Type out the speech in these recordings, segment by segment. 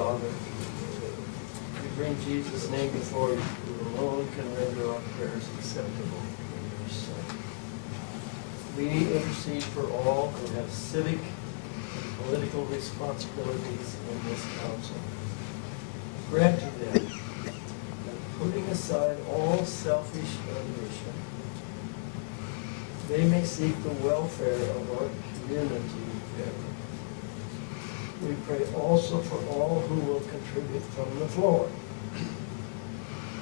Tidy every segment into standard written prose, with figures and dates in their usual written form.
Father, we bring Jesus' name before you, who alone can render our prayers acceptable in your sight. We intercede for all who have civic and political responsibilities in this council. Grant to them that putting aside all selfish ambition, they may seek the welfare of our community better. We pray also for all who will contribute from the floor,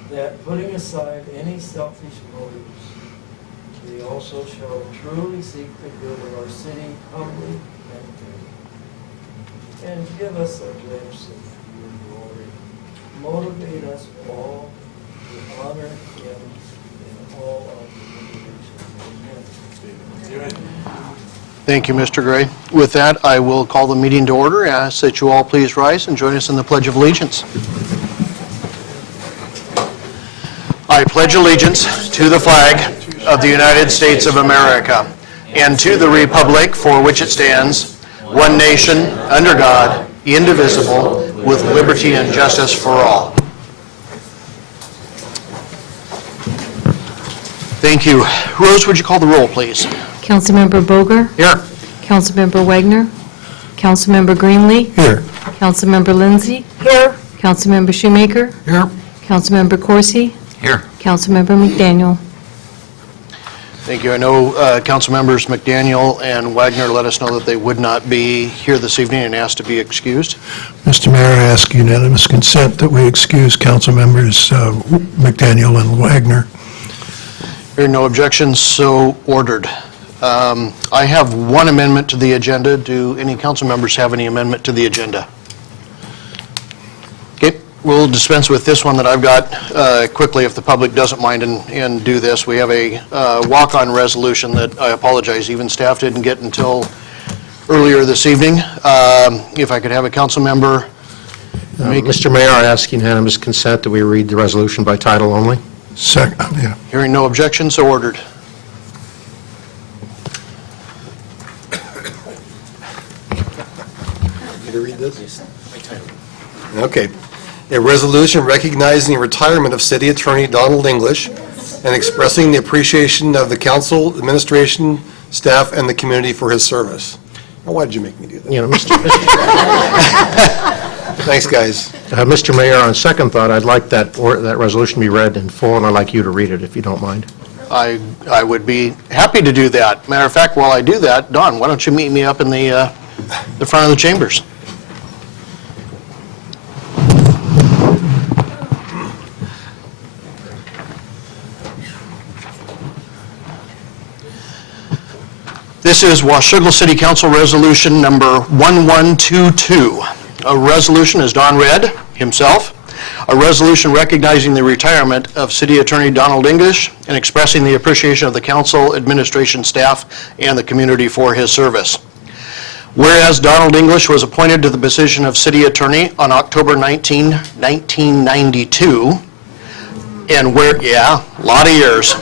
that putting aside any selfish motives, we also shall truly seek the good of our city humbly and faithfully. And give us a glimpse of your glory. Motivate us all to honor him in all our deliberations. Amen. Thank you, Mr. Gray. With that, I will call the meeting to order. I ask that you all please rise and join us in the Pledge of Allegiance. I pledge allegiance to the flag of the United States of America and to the republic for which it stands, one nation, under God, indivisible, with liberty and justice for all. Thank you. Rose, would you call the roll, please? Councilmember Boger? Here. Councilmember Wagner? Councilmember Greenlee? Here. Councilmember Lindsay? Here. Councilmember Shoemaker? Here. Councilmember Corsi? Here. Councilmember McDaniel? Thank you. I know Council members McDaniel and Wagner let us know that they would not be here this evening and asked to be excused. Mr. Mayor, I ask unanimous consent that we excuse council members McDaniel and Wagner. Hearing no objections, so ordered. I have one amendment to the agenda. Do any council members have any amendment to the agenda? Okay, we'll dispense with this one that I've got quickly if the public doesn't mind and do this. We have a walk-on resolution that I apologize, even staff didn't get until earlier this evening. If I could have a council member make Mr. Mayor, I ask unanimous consent that we read the resolution by title only. Second, yeah. Hearing no objections, so ordered. You to read this? Okay. A resolution recognizing the retirement of City Attorney Donald English and expressing the appreciation of the council, administration, staff, and the community for his service. Now, why did you make me do that? You know, Thanks, guys. Mr. Mayor, on second thought, I'd like that resolution be read in full, and I'd like you to read it, if you don't mind. I would be happy to do that. Matter of fact, while I do that, Don, why don't you meet me up in the front of the chambers? This is Washougal City Council Resolution number 1122. A resolution, as Don read himself, a resolution recognizing the retirement of City Attorney Donald English and expressing the appreciation of the council, administration, staff, and the community for his service. Whereas Donald English was appointed to the position of City Attorney on October 19, 1992, and a lot of years.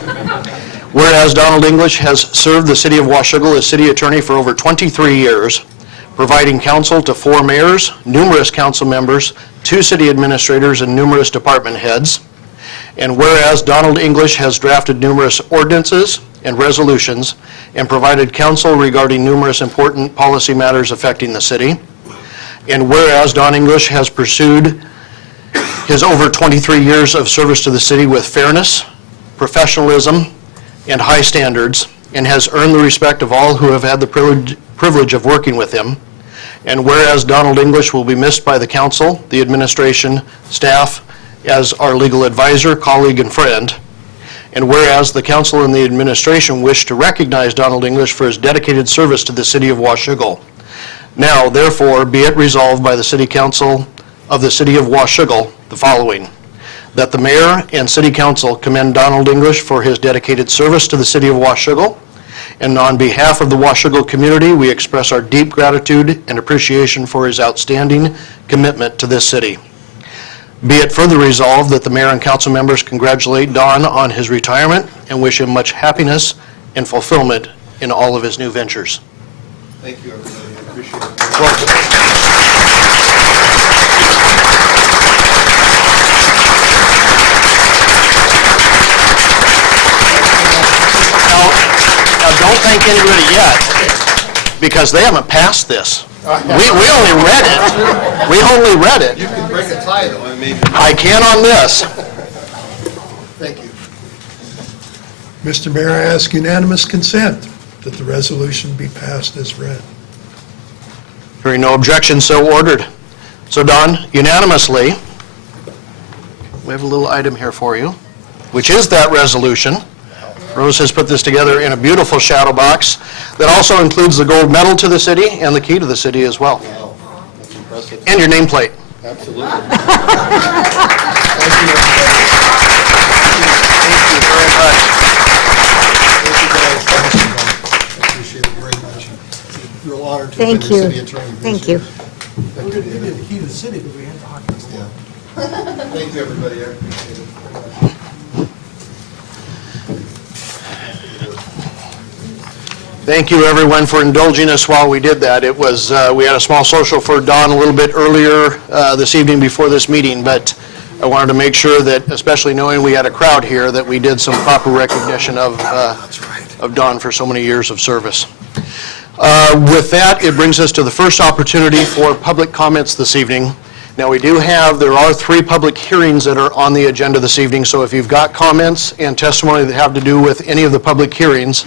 Whereas Donald English has served the City of Washougal as City Attorney for over 23 years, providing counsel to 4 mayors, numerous council members, 2 city administrators, and numerous department heads. And whereas Donald English has drafted numerous ordinances and resolutions and provided counsel regarding numerous important policy matters affecting the city. And whereas Don English has pursued his over 23 years of service to the city with fairness, professionalism, and high standards, and has earned the respect of all who have had the privilege of working with him. And whereas Donald English will be missed by the council, the administration, staff, as our legal advisor, colleague, and friend. And whereas the council and the administration wish to recognize Donald English for his dedicated service to the City of Washougal. Now, therefore, be it resolved by the City Council of the City of Washougal the following: that the mayor and city council commend Donald English for his dedicated service to the City of Washougal, and on behalf of the Washougal community, we express our deep gratitude and appreciation for his outstanding commitment to this city. Be it further resolved that the mayor and council members congratulate Don on his retirement and wish him much happiness and fulfillment in all of his new ventures. Thank you, everybody. I appreciate it. Welcome. don't thank anybody yet, because they haven't passed this. We only read it. We only read it. You can break a tie, though, and maybe. I can on this. Thank you. Mr. Mayor, I ask unanimous consent that the resolution be passed as read. Hearing no objection, so ordered. So Don, unanimously, we have a little item here for you, which is that resolution. Rose has put this together in a beautiful shadow box that also includes the gold medal to the city and the key to the city as well. Wow, that's impressive. And your nameplate. Absolutely. Thank you very much. Appreciate it very much. It's a real honor to have Thank been your you. city attorney. Thank you. We're going to give you the key to the city, but we have to hockey stick. Yeah. Thank you, everybody. I appreciate it. Thank you, everyone, for indulging us while we did that. It was, we had a small social for Dawn a little bit earlier this evening before this meeting, but I wanted to make sure that, especially knowing we had a crowd here, that we did some proper recognition of Dawn for so many years of service. With that, it brings us to the first opportunity for public comments this evening. Now, there are 3 public hearings that are on the agenda this evening, so if you've got comments and testimony that have to do with any of the public hearings,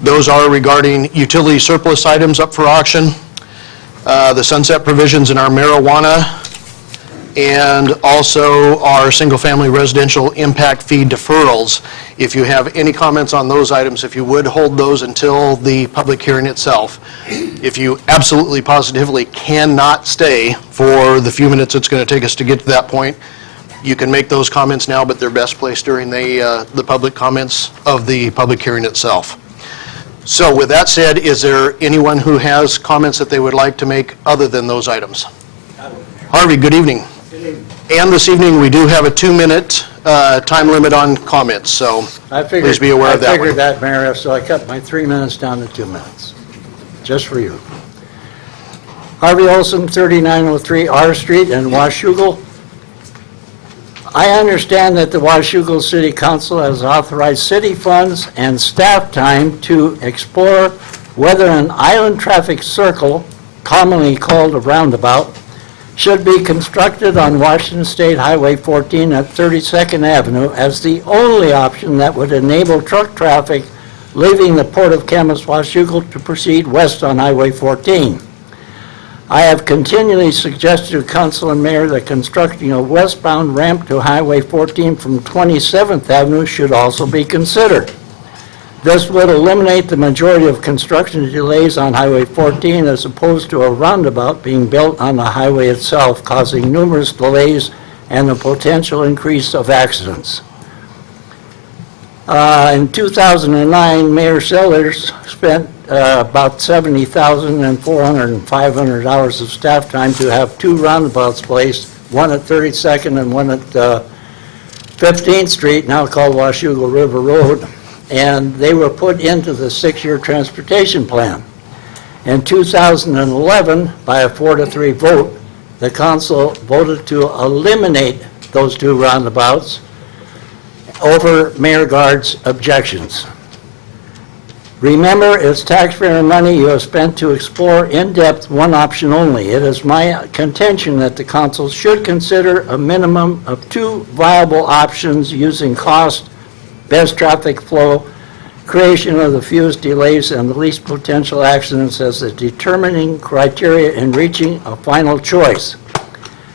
those are regarding utility surplus items up for auction, the sunset provisions in our marijuana, and also our single-family residential impact fee deferrals. If you have any comments on those items, if you would hold those until the public hearing itself. If you absolutely positively cannot stay for the few minutes it's going to take us to get to that point, you can make those comments now, but they're best placed during the public comments of the public hearing itself. So with that said, is there anyone who has comments that they would like to make other than those items? Harvey, good evening. And this evening, we do have a 2-minute time limit on comments, so please be aware of that I one. figured that, Mayor, so I cut my 3 minutes down to 2 minutes, just for you. Harvey Olson, 3903 R Street in Washougal. I understand that the Washougal City Council has authorized city funds and staff time to explore whether an island traffic circle, commonly called a roundabout, should be constructed on Washington State Highway 14 at 32nd Avenue as the only option that would enable truck traffic leaving the Port of Camas-Washougal to proceed west on Highway 14. I have continually suggested to Council and Mayor that constructing a westbound ramp to Highway 14 from 27th Avenue should also be considered. This would eliminate the majority of construction delays on Highway 14 as opposed to a roundabout being built on the highway itself, causing numerous delays and the potential increase of accidents. In 2009, Mayor Sellers spent about $70,000 and $400 and $500 of staff time to have 2 roundabouts placed, one at 32nd and one at 15th Street, now called Washougal River Road, and they were put into the 6-year transportation plan. In 2011, by a 4-3 vote, the council voted to eliminate those 2 roundabouts over Mayor Guard's objections. Remember, it's taxpayer money you have spent to explore in depth one option only. It is my contention that the council should consider a minimum of 2 viable options using cost, best traffic flow, creation of the fewest delays, and the least potential accidents as the determining criteria in reaching a final choice.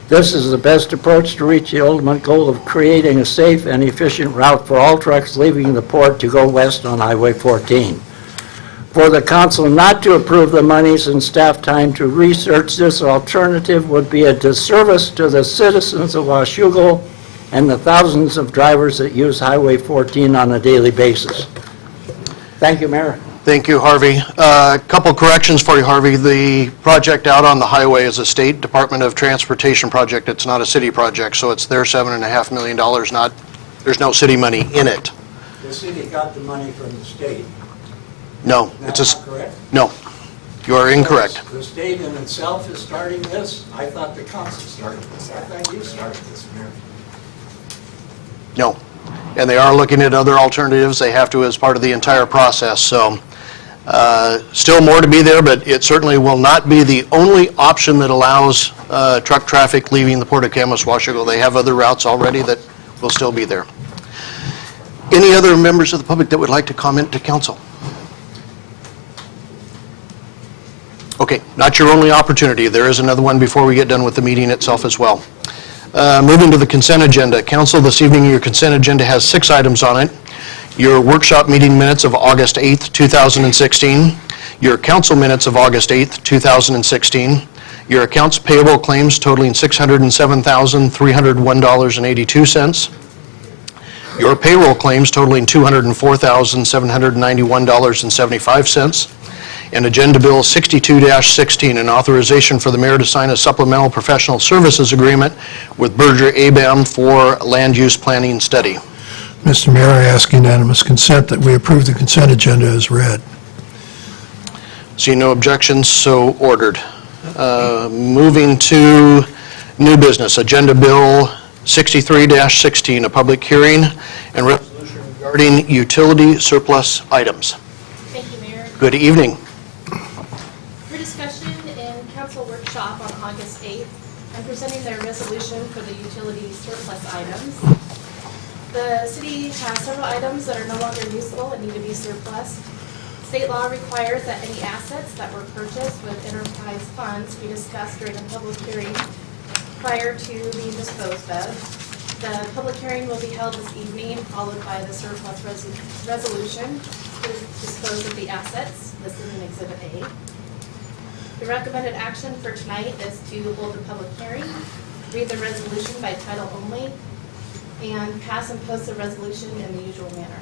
This is the best approach to reach the ultimate goal of creating a safe and efficient route for all trucks leaving the port to go west on Highway 14. For the council not to approve the monies and staff time to research this alternative would be a disservice to the citizens of Washougal and the thousands of drivers that use Highway 14 on a daily basis. Thank you, Mayor. Thank you, Harvey. A couple corrections for you, Harvey. The project out on the highway is a State Department of Transportation project. It's not a city project, so it's their $7.5 million, there's no city money in it. The city got the money from the state. No, That's it's not correct? no, you are incorrect. The state in itself is starting this? I thought the council started this. I thought you started this, Mayor. No. and they are looking at other alternatives. They have to as part of the entire process. So still more to be there, but it certainly will not be the only option that allows truck traffic leaving the Port of Camas, Washougal. They have other routes already that will still be there. Any other members of the public that would like to comment to council? Okay, not your only opportunity. There is another one before we get done with the meeting itself as well. Moving to the consent agenda. Council, this evening your consent agenda has 6 items on it. Your workshop meeting minutes of August 8th, 2016. Your council minutes of August 8th, 2016. Your accounts payable claims totaling $607,301.82. Your payroll claims totaling $204,791.75. And Agenda Bill 62-16, an authorization for the mayor to sign a supplemental professional services agreement with Berger ABAM for land use planning study. Mr. Mayor, I ask unanimous consent that we approve the consent agenda as read. See no objections, so ordered. Moving to new business, Agenda Bill 63-16, a public hearing and resolution regarding utility surplus items. Thank you, Mayor. Good evening. For discussion in council workshop on August 8th, I'm presenting their resolution for the utility surplus items. The city has several items that are no longer useful and need to be surplus. State law requires that any assets that were purchased with enterprise funds be discussed during a public hearing prior to being disposed of. The public hearing will be held this evening, followed by the surplus resolution to dispose of the assets listed in Exhibit A. The recommended action for tonight is to hold a public hearing, read the resolution by title only, and pass and post the resolution in the usual manner.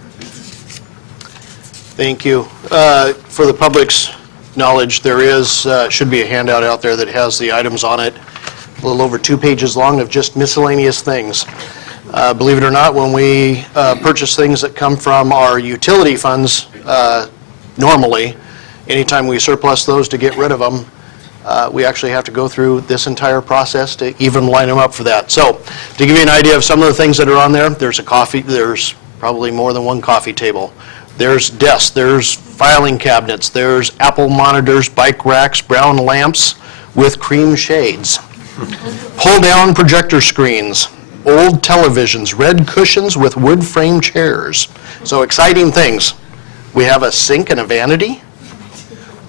Thank you. For the public's knowledge, there is, should be a handout out there that has the items on it, a little over 2 pages long of just miscellaneous things. Believe it or not, when we purchase things that come from our utility funds, normally, anytime we surplus those to get rid of them, we actually have to go through this entire process to even line them up for that. So, to give you an idea of some of the things that are on there, there's probably more than one coffee table. There's desks, there's filing cabinets, there's Apple monitors, bike racks, brown lamps with cream shades, pull-down projector screens, old televisions, red cushions with wood frame chairs. So exciting things. We have a sink and a vanity.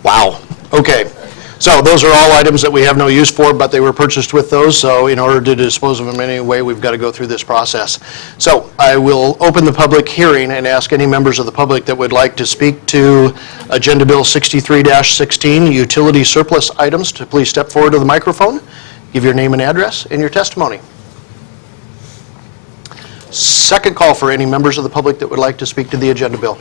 Wow. Okay. So those are all items that we have no use for, but they were purchased with those. So in order to dispose of them anyway, we've got to go through this process. So I will open the public hearing and ask any members of the public that would like to speak to Agenda Bill 63-16, utility surplus items, to please step forward to the microphone, give your name and address, and your testimony. Second call for any members of the public that would like to speak to the agenda bill.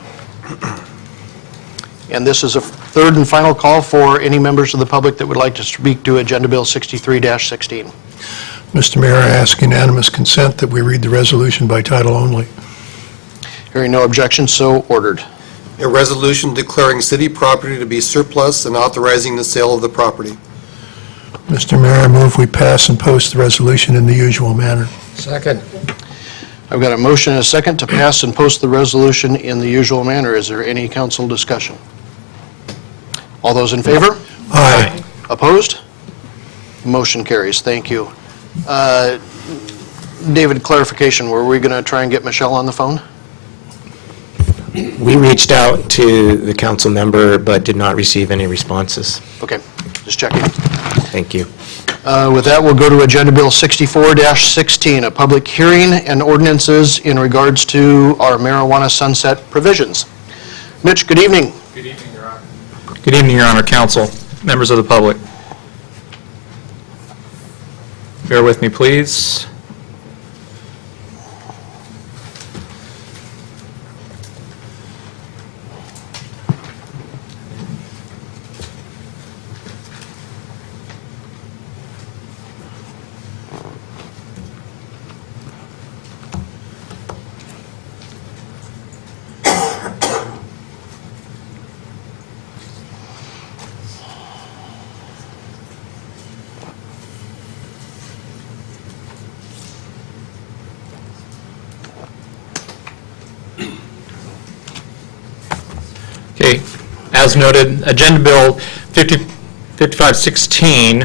And this is a third and final call for any members of the public that would like to speak to Agenda Bill 63-16. Mr. Mayor, I ask unanimous consent that we read the resolution by title only. Hearing no objection, so ordered. A resolution declaring city property to be surplus and authorizing the sale of the property. Mr. Mayor, I move we pass and post the resolution in the usual manner. Second. I've got a motion and a second to pass and post the resolution in the usual manner. Is there any council discussion? All those in favor? Aye. Opposed? Motion carries. Thank you. David, clarification, were we going to try and get Michelle on the phone? We reached out to the council member, but did not receive any responses. Okay, just checking. Thank you. With that, we'll go to Agenda Bill 64-16, a public hearing and ordinances in regards to our marijuana sunset provisions. Mitch, good evening. Good evening, Your Honor. Good evening, Your Honor, council, members of the public. Bear with me, please. As noted, Agenda Bill 5516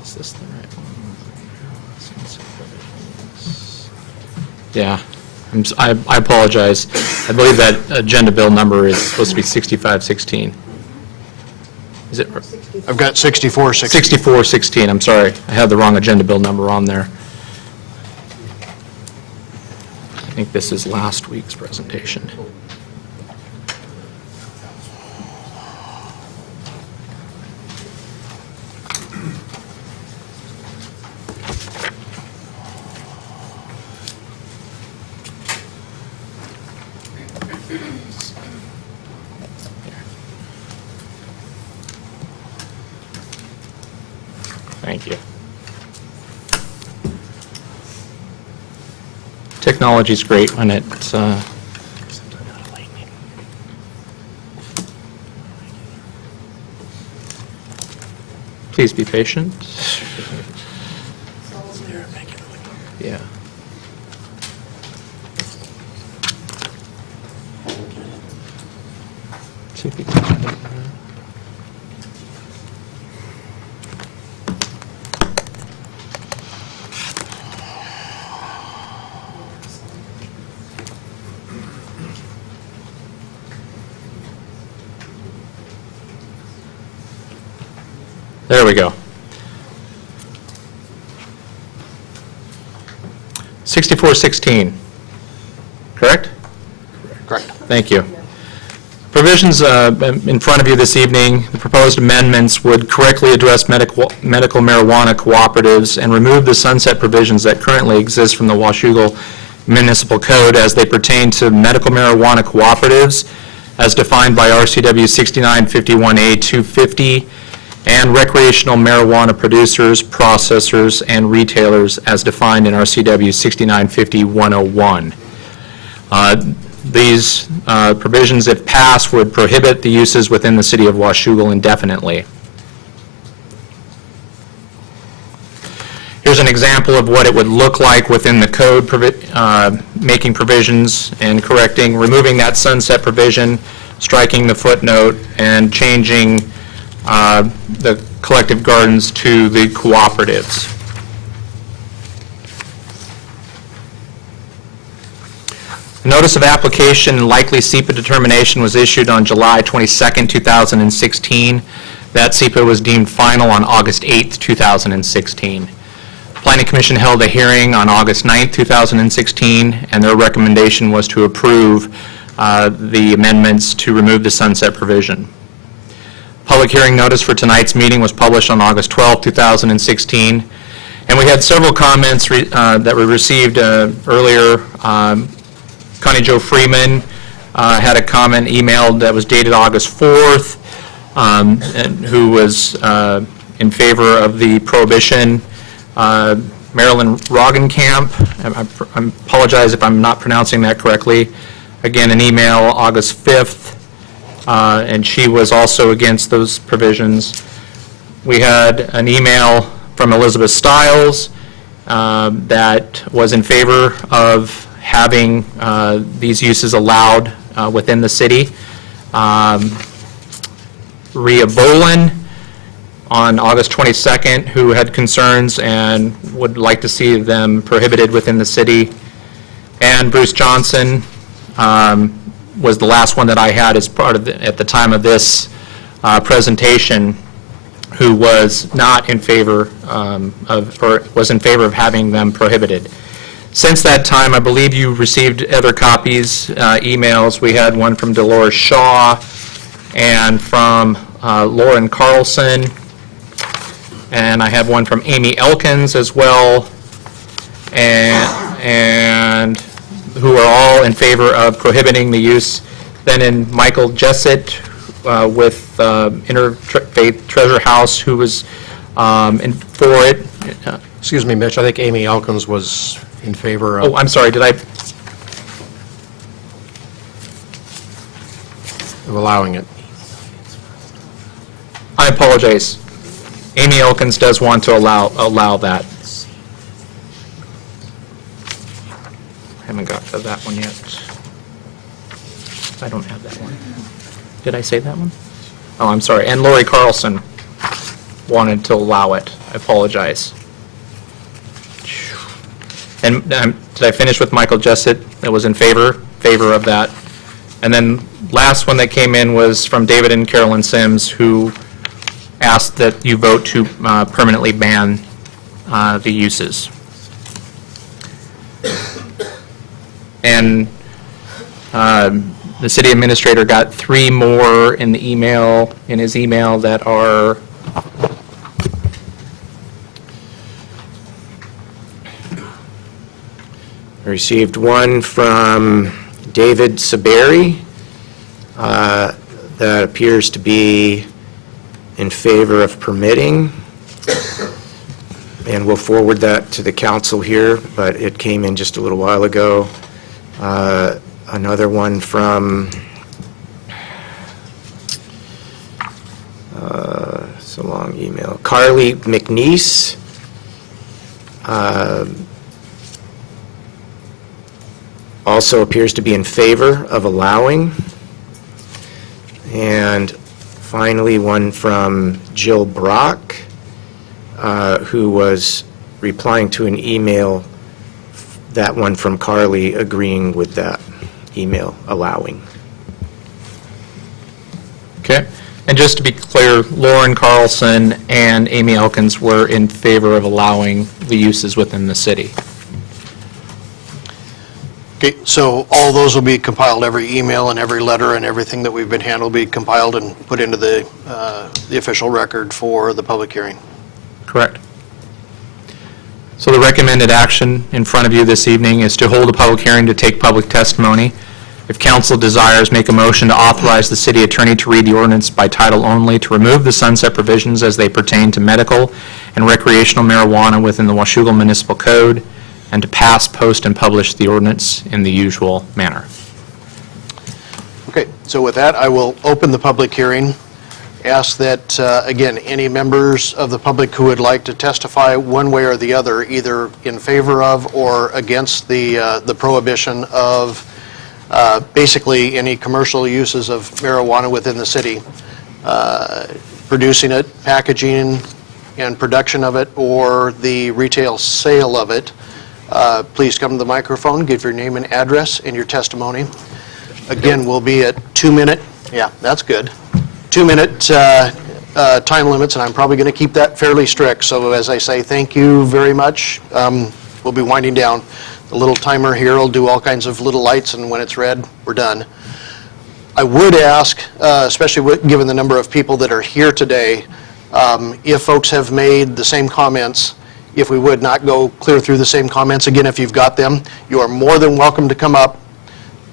is this the right one? Yeah, I apologize. I believe that agenda bill number is supposed to be 6516. Is it? I've got 6416. 6416, I'm sorry. I had the wrong agenda bill number on there. I think this is last week's presentation. Thank you. Technology's great when it's, please be patient. Yeah. See if you can find it. There we go. 6416, correct? Correct. Thank you. Provisions in front of you this evening, the proposed amendments would correctly address medical marijuana cooperatives and remove the sunset provisions that currently exist from the Washougal Municipal Code as they pertain to medical marijuana cooperatives as defined by RCW 6951A 250 and recreational marijuana producers, processors, and retailers as defined in RCW 6950-101. These provisions, if passed, would prohibit the uses within the city of Washougal indefinitely. Here's an example of what it would look like within the code, making provisions and correcting, removing that sunset provision, striking the footnote, and changing the collective gardens to the cooperatives. Notice of application and likely SEPA determination was issued on July 22nd, 2016. That SEPA was deemed final on August 8th, 2016. Planning Commission held a hearing on August 9th, 2016, and their recommendation was to approve the amendments to remove the sunset provision. Public hearing notice for tonight's meeting was published on August 12, 2016, and we had several comments that were received earlier. Connie Jo Freeman had a comment emailed that was dated August 4th, and who was in favor of the prohibition. Marilyn Roggenkamp, I apologize if I'm not pronouncing that correctly, again, an email August 5th, and she was also against those provisions. We had an email from Elizabeth Stiles that was in favor of having these uses allowed within the city. Rhea Bolin on August 22nd, who had concerns and would like to see them prohibited within the city. And Bruce Johnson was the last one that I had as part of at the time of this presentation, who was not in favor or was in favor of having them prohibited. Since that time, I believe you received other copies, emails. We had one from Dolores Shaw and from Lauren Carlson, and I have one from Amy Elkins as well, and who are all in favor of prohibiting the use. Then in Michael Jessett with Interfaith Treasure House, who was for it. Excuse me, Mitch, I think Amy Elkins was in favor of... Oh, I'm sorry, did I? of allowing it. I apologize. Amy Elkins does want to allow that. haven't got to that one yet. I don't have that one. Did I say that one? Oh, I'm sorry. And Lori Carlson wanted to allow it. I apologize. And did I finish with Michael Jessup? That was in favor of that. And then last one that came in was from David and Carolyn Sims, who asked that you vote to permanently ban the uses. And the city administrator got 3 more in the email, in his email, that are I received one from David Saberi that appears to be in favor of permitting, and we'll forward that to the council here, but it came in just a little while ago. Another one from, it's a long email, Carly McNeese. Also appears to be in favor of allowing. And finally, one from Jill Brock, who was replying to an email, that one from Carly agreeing with that email, allowing. okay. And just to be clear, Lauren Carlson and Amy Elkins were in favor of allowing the uses within the city. Okay, so all those will be compiled, every email and every letter and everything that we've been handled will be compiled and put into the official record for the public hearing. Correct. So the recommended action in front of you this evening is to hold a public hearing to take public testimony. If council desires, make a motion to authorize the city attorney to read the ordinance by title only, to remove the sunset provisions as they pertain to medical and recreational marijuana within the Washougal Municipal Code, and to pass, post, and publish the ordinance in the usual manner. Okay, so with that, I will open the public hearing. Ask that, again, any members of the public who would like to testify one way or the other, either in favor of or against the prohibition of basically any commercial uses of marijuana within the city, producing it, packaging and production of it, or the retail sale of it, please come to the microphone, give your name and address and your testimony. Again, we'll be at 2-minute, yeah, that's good, 2-minute time limits, and I'm probably going to keep that fairly strict. So as I say, thank you very much. We'll be winding down. The little timer here will do all kinds of little lights, and when it's red, we're done. I would ask, especially given the number of people that are here today, if folks have made the same comments, if we would not go clear through the same comments again. If you've got them, you are more than welcome to come up,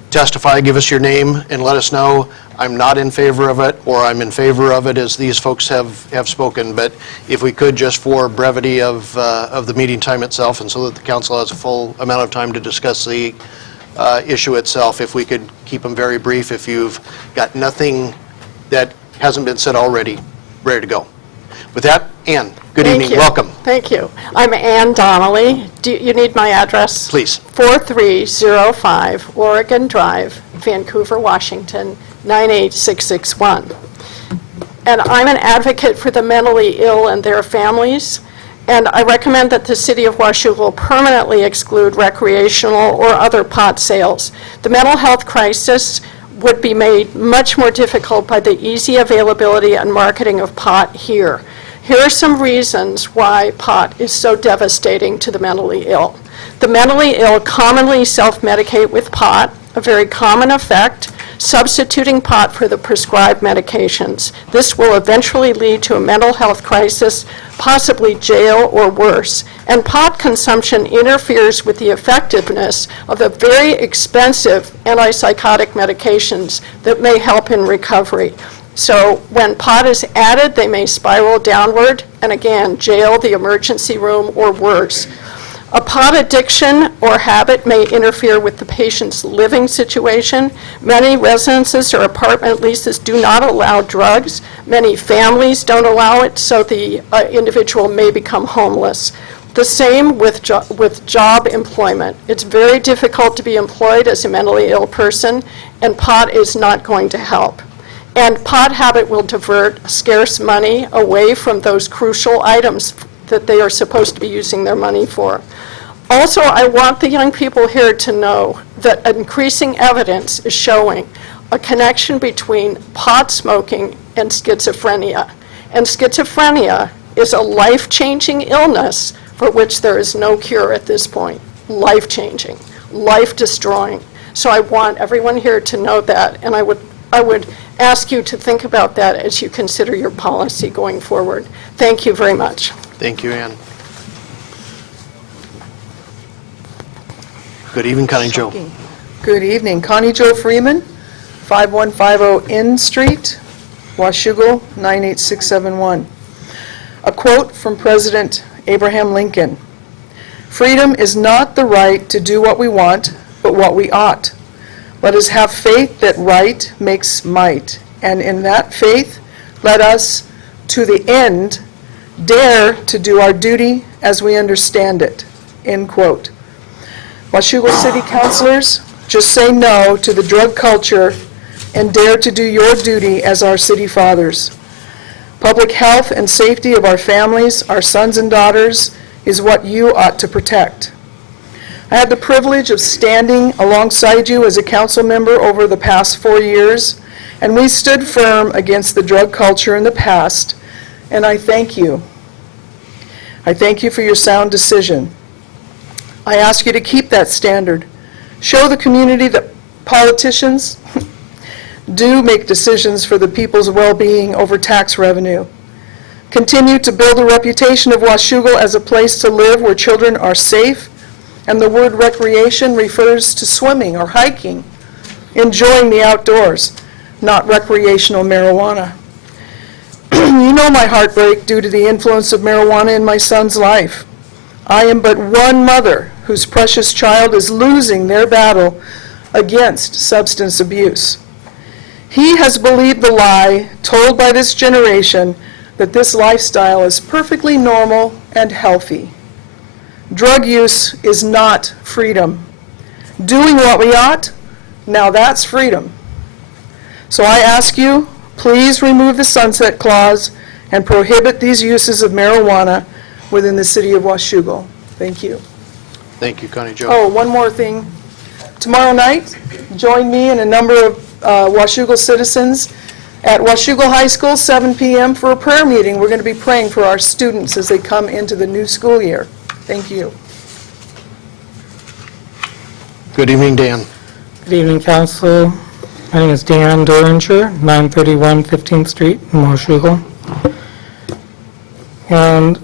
testify, give us your name, and let us know I'm not in favor of it, or I'm in favor of it, as these folks have spoken. But if we could, just for brevity of the meeting time itself, and so that the council has a full amount of time to discuss the issue itself, if we could keep them very brief, if you've got nothing that hasn't been said already, ready to go. With that, Ann, good evening, welcome. Thank you. I'm Ann Donnelly. Do you need my address? Please. 4305 Oregon Drive, Vancouver, Washington, 98661. And I'm an advocate for the mentally ill and their families, and I recommend that the City of Washougal permanently exclude recreational or other pot sales. The mental health crisis would be made much more difficult by the easy availability and marketing of pot here. Here are some reasons why pot is so devastating to the mentally ill. The mentally ill commonly self-medicate with pot, a very common effect, substituting pot for the prescribed medications. This will eventually lead to a mental health crisis, possibly jail or worse. And pot consumption interferes with the effectiveness of the very expensive antipsychotic medications that may help in recovery. So when pot is added, they may spiral downward, and again, jail, the emergency room, or worse. A pot addiction or habit may interfere with the patient's living situation. Many residences or apartment leases do not allow drugs. Many families don't allow it, so the individual may become homeless. The same with job employment. It's very difficult to be employed as a mentally ill person, and pot is not going to help. And pot habit will divert scarce money away from those crucial items that they are supposed to be using their money for. Also, I want the young people here to know that increasing evidence is showing a connection between pot smoking and schizophrenia. And schizophrenia is a life-changing illness for which there is no cure at this point. Life-changing, life-destroying. So I want everyone here to know that, and I would ask you to think about that as you consider your policy going forward. Thank you very much. Thank you, Ann. Good evening, Connie Jo. Good evening. Connie Jo Freeman, 5150 N Street, Washougal, 98671. A quote from President Abraham Lincoln: "Freedom is not the right to do what we want, but what we ought. Let us have faith that right makes might, and in that faith, let us, to the end, dare to do our duty as we understand it." End quote. Washougal City Councilors, just say no to the drug culture and dare to do your duty as our city fathers. Public health and safety of our families, our sons and daughters, is what you ought to protect. I had the privilege of standing alongside you as a council member over the past 4 years, and we stood firm against the drug culture in the past, and I thank you. I thank you for your sound decision. I ask you to keep that standard. Show the community that politicians do make decisions for the people's well-being over tax revenue. Continue to build a reputation of Washougal as a place to live where children are safe, and the word recreation refers to swimming or hiking, enjoying the outdoors, not recreational marijuana. You know my heartbreak due to the influence of marijuana in my son's life. I am but one mother whose precious child is losing their battle against substance abuse. He has believed the lie told by this generation that this lifestyle is perfectly normal and healthy. Drug use is not freedom. Doing what we ought, now that's freedom. So I ask you, please remove the sunset clause and prohibit these uses of marijuana within the city of Washougal. Thank you. Thank you, Connie Jo. Oh, one more thing. Tomorrow night, join me and a number of Washougal citizens at Washougal High School, 7 p.m. for a prayer meeting. We're going to be praying for our students as they come into the new school year. Thank you. Good evening, Dan. Good evening, Council. My name is Dan Doringer, 931 15th Street in Washougal. And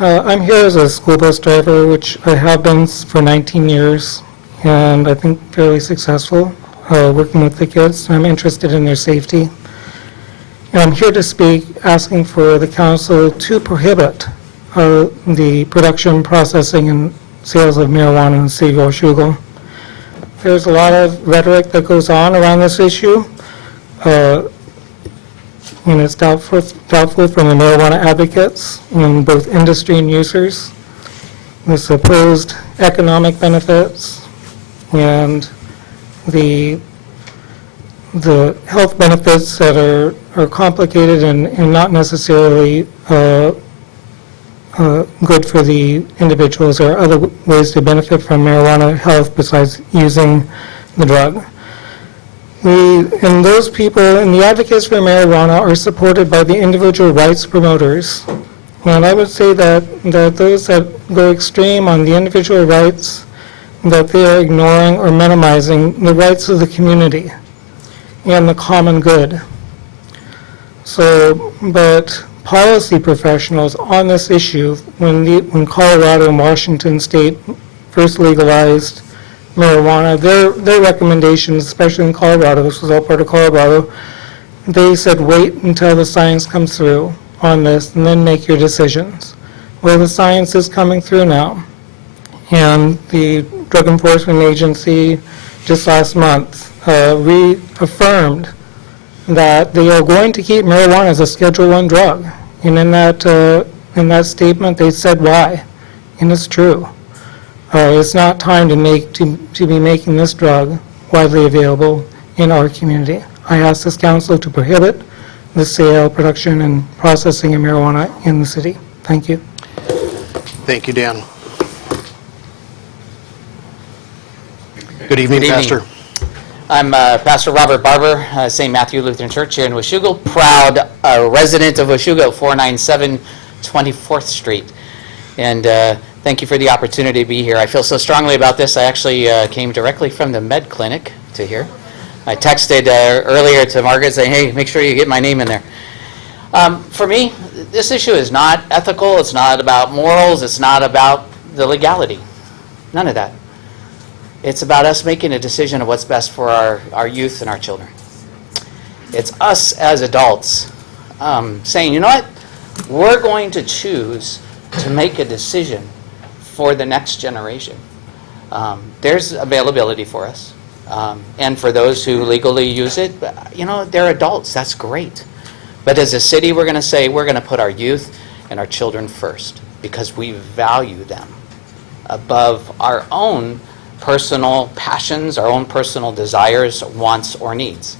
I'm here as a school bus driver, which I have been for 19 years, and I think fairly successful working with the kids. I'm interested in their safety. And I'm here to speak asking for the council to prohibit the production, processing, and sales of marijuana in the city of Washougal. There's a lot of rhetoric that goes on around this issue, and it's doubtful from the marijuana advocates in both industry and users, the supposed economic benefits and the health benefits that are complicated and not necessarily good for the individuals, or other ways to benefit from marijuana health besides using the drug. And those people, and the advocates for marijuana, are supported by the individual rights promoters. And I would say that those that go extreme on the individual rights, that they are ignoring or minimizing the rights of the community and the common good. So, but policy professionals on this issue, when Colorado and Washington State first legalized marijuana, their recommendations, especially in Colorado, this was all part of Colorado, they said wait until the science comes through on this and then make your decisions. Well, the science is coming through now, and the Drug Enforcement Agency just last month reaffirmed that they are going to keep marijuana as a Schedule I drug. And in that statement, they said why. and it's true. It's not time to be making this drug widely available in our community. I ask this council to prohibit the sale, production, and processing of marijuana in the city. Thank you. Thank you, Dan. Good evening, Good evening. Pastor. I'm Pastor Robert Barber, St. Matthew Lutheran Church here in Washougal, proud resident of Washougal, 497 24th Street. And thank you for the opportunity to be here. I feel so strongly about this. I actually came directly from the med clinic to here. I texted earlier to Margaret saying, hey, make sure you get my name in there. For me, this issue is not ethical. It's not about morals. It's not about the legality. None of that. It's about us making a decision of what's best for our youth and our children. It's us as adults saying, you know what? We're going to choose to make a decision for the next generation. There's availability for us. And for those who legally use it, you know, they're adults. That's great. But as a city, we're going to say we're going to put our youth and our children first because we value them above our own personal passions, our own personal desires, wants, or needs.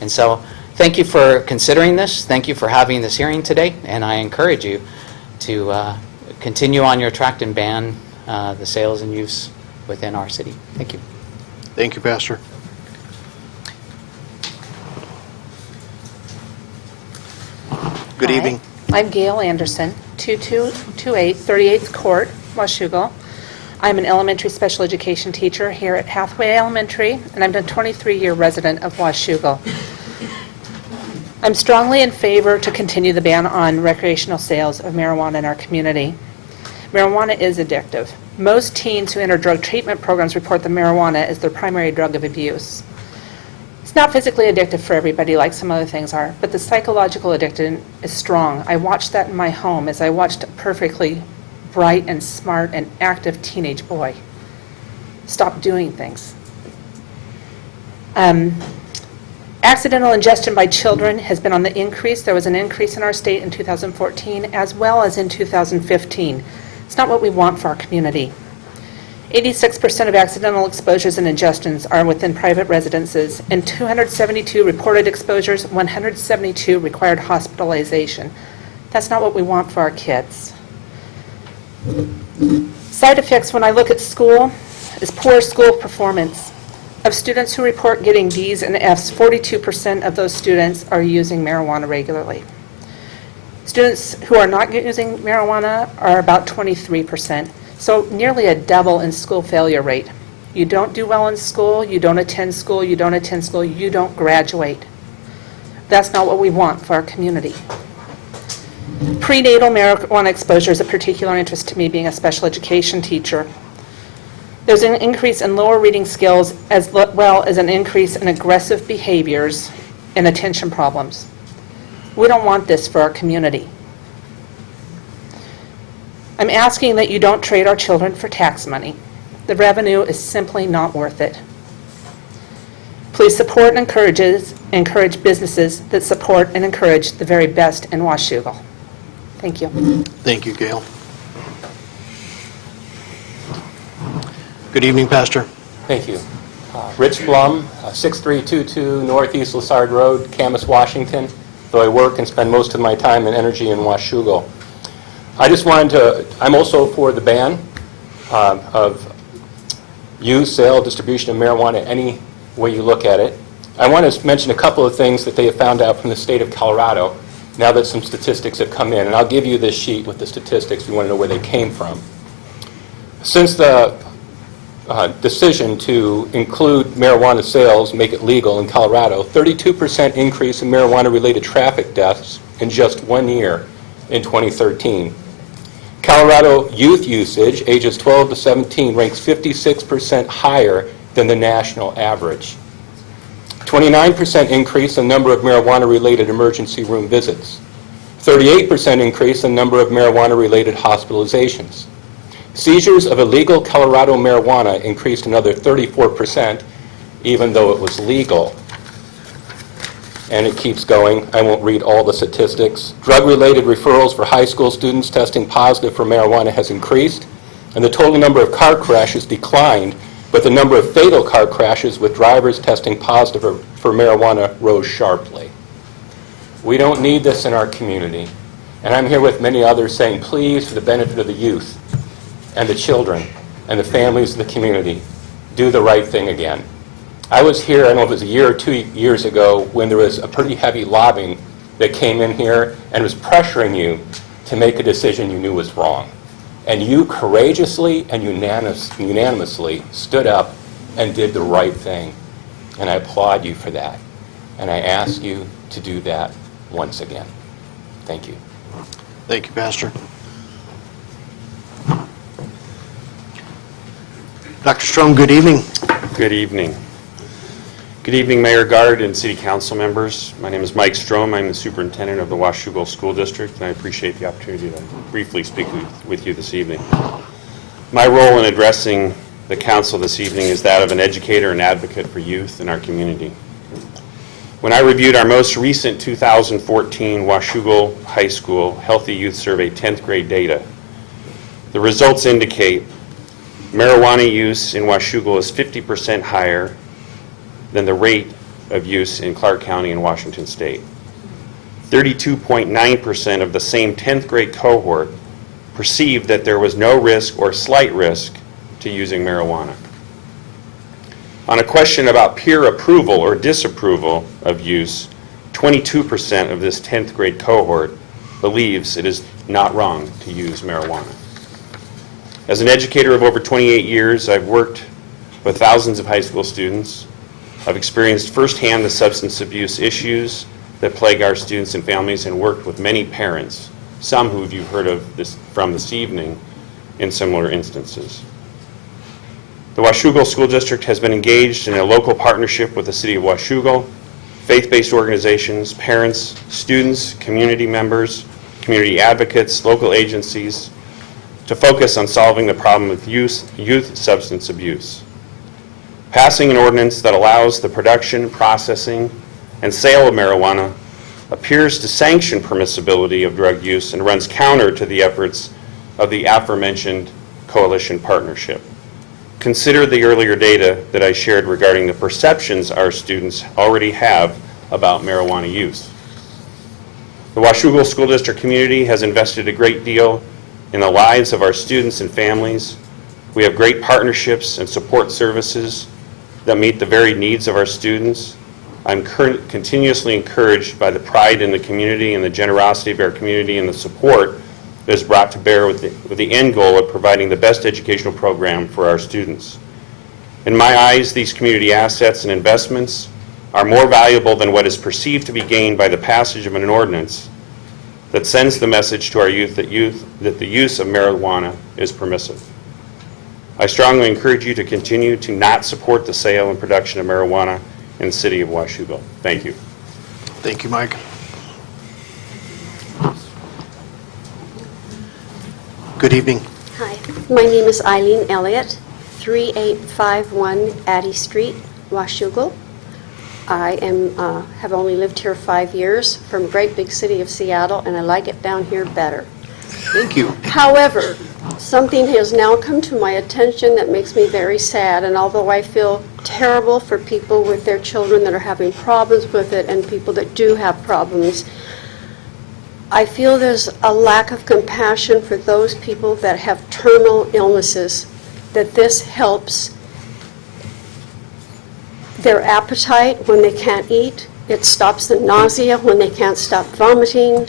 And so thank you for considering this. Thank you for having this hearing today. And I encourage you to continue on your track and ban the sales and use within our city. Thank you. Thank you, Pastor. Good Hi. evening. I'm Gail Anderson, 2228 38th Court, Washougal. I'm an elementary special education teacher here at Hathaway Elementary, and I'm a 23-year resident of Washougal. I'm strongly in favor to continue the ban on recreational sales of marijuana in our community. Marijuana is addictive. Most teens who enter drug treatment programs report that marijuana is their primary drug of abuse. It's not physically addictive for everybody like some other things are, but the psychological addiction is strong. I watched that in my home as I watched a perfectly bright and smart and active teenage boy stop doing things. Accidental ingestion by children has been on the increase. There was an increase in our state in 2014 as well as in 2015. It's not what we want for our community. 86% of accidental exposures and ingestions are within private residences, and 272 reported exposures, 172 required hospitalization. That's not what we want for our kids. Side effects when I look at school is poor school performance. Of students who report getting D's and F's, 42% of those students are using marijuana regularly. Students who are not using marijuana are about 23%, so nearly a double in school failure rate. You don't do well in school, you don't attend school, you don't attend school, you don't graduate. That's not what we want for our community. Prenatal marijuana exposure is a particular interest to me, being a special education teacher. There's an increase in lower reading skills as well as an increase in aggressive behaviors and attention problems. We don't want this for our community. I'm asking that you don't trade our children for tax money. The revenue is simply not worth it. Please support and encourage businesses that support and encourage the very best in Washougal. Thank you. Thank you, Gail. Good evening, Pastor. Thank you. Rich Blum, 6322 Northeast Lassard Road, Camas, Washington, though I work and spend most of my time and energy in Washougal. I just wanted to, I'm also for the ban of use, sale, distribution of marijuana any way you look at it. I want to mention a couple of things that they have found out from the state of Colorado now that some statistics have come in. And I'll give you this sheet with the statistics if you want to know where they came from. Since the decision to include marijuana sales, make it legal in Colorado, 32% increase in marijuana-related traffic deaths in just 1 year in 2013. Colorado youth usage, ages 12 to 17, ranks 56% higher than the national average. 29% increase in number of marijuana-related emergency room visits. 38% increase in number of marijuana-related hospitalizations. Seizures of illegal Colorado marijuana increased another 34%, even though it was legal. And it keeps going. I won't read all the statistics. Drug-related referrals for high school students testing positive for marijuana has increased. And the total number of car crashes declined, but the number of fatal car crashes with drivers testing positive for marijuana rose sharply. We don't need this in our community. And I'm here with many others saying, please, for the benefit of the youth and the children and the families of the community, do the right thing again. I was here, I don't know if it was a year or 2 years ago, when there was a pretty heavy lobbying that came in here and was pressuring you to make a decision you knew was wrong. And you courageously and unanimously stood up and did the right thing. And I applaud you for that. And I ask you to do that once again. Thank you. Thank you, Pastor. Dr. Strome, good evening. Good evening. Good evening, Mayor Guard and City Council members. My name is Mike Strome. I'm the superintendent of the Washougal School District, and I appreciate the opportunity to briefly speak with you this evening. My role in addressing the council this evening is that of an educator and advocate for youth in our community. When I reviewed our most recent 2014 Washougal High School Healthy Youth Survey 10th grade data, the results indicate marijuana use in Washougal is 50% higher than the rate of use in Clark County and Washington State. 32.9% of the same 10th grade cohort perceived that there was no risk or slight risk to using marijuana. On a question about peer approval or disapproval of use, 22% of this 10th grade cohort believes it is not wrong to use marijuana. As an educator of over 28 years, I've worked with thousands of high school students. I've experienced firsthand the substance abuse issues that plague our students and families, and worked with many parents, some who you've heard of from this evening, in similar instances. The Washougal School District has been engaged in a local partnership with the City of Washougal, faith-based organizations, parents, students, community members, community advocates, local agencies, to focus on solving the problem of youth substance abuse. Passing an ordinance that allows the production, processing, and sale of marijuana appears to sanction permissibility of drug use and runs counter to the efforts of the aforementioned coalition partnership. Consider the earlier data that I shared regarding the perceptions our students already have about marijuana use. The Washougal School District community has invested a great deal in the lives of our students and families. We have great partnerships and support services that meet the varied needs of our students. I'm continuously encouraged by the pride in the community and the generosity of our community and the support that is brought to bear with the end goal of providing the best educational program for our students. In my eyes, these community assets and investments are more valuable than what is perceived to be gained by the passage of an ordinance that sends the message to our youth that the use of marijuana is permissive. I strongly encourage you to continue to not support the sale and production of marijuana in the City of Washougal. Thank you. Thank you, Mike. Good evening. Hi, my name is Eileen Elliott, 3851 Addie Street, Washougal. I have only lived here 5 years, from a great big city of Seattle, and I like it down here better. Thank you. However, something has now come to my attention that makes me very sad, and although I feel terrible for people with their children that are having problems with it and people that do have problems, I feel there's a lack of compassion for those people that have terminal illnesses, that this helps their appetite when they can't eat. It stops the nausea when they can't stop vomiting.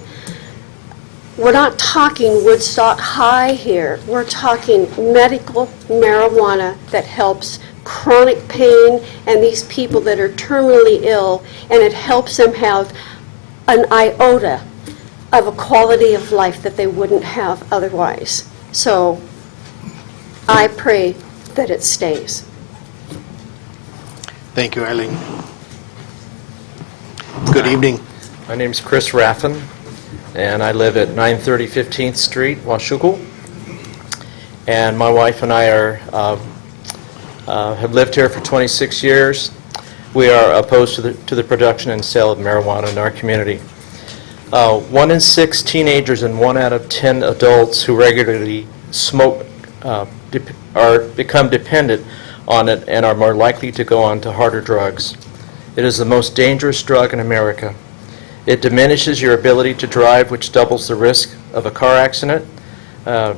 We're not talking Woodstock High here. We're talking medical marijuana that helps chronic pain and these people that are terminally ill, and it helps them have an iota of a quality of life that they wouldn't have otherwise. So I pray that it stays. Thank you, Eileen. Good evening. My name's Chris Raffin, and I live at 930 15th Street, Washougal. And my wife and I have lived here for 26 years. We are opposed to the production and sale of marijuana in our community. 1 in 6 teenagers and 1 out of 10 adults who regularly smoke become dependent on it and are more likely to go on to harder drugs. It is the most dangerous drug in America. It diminishes your ability to drive, which doubles the risk of a car accident. It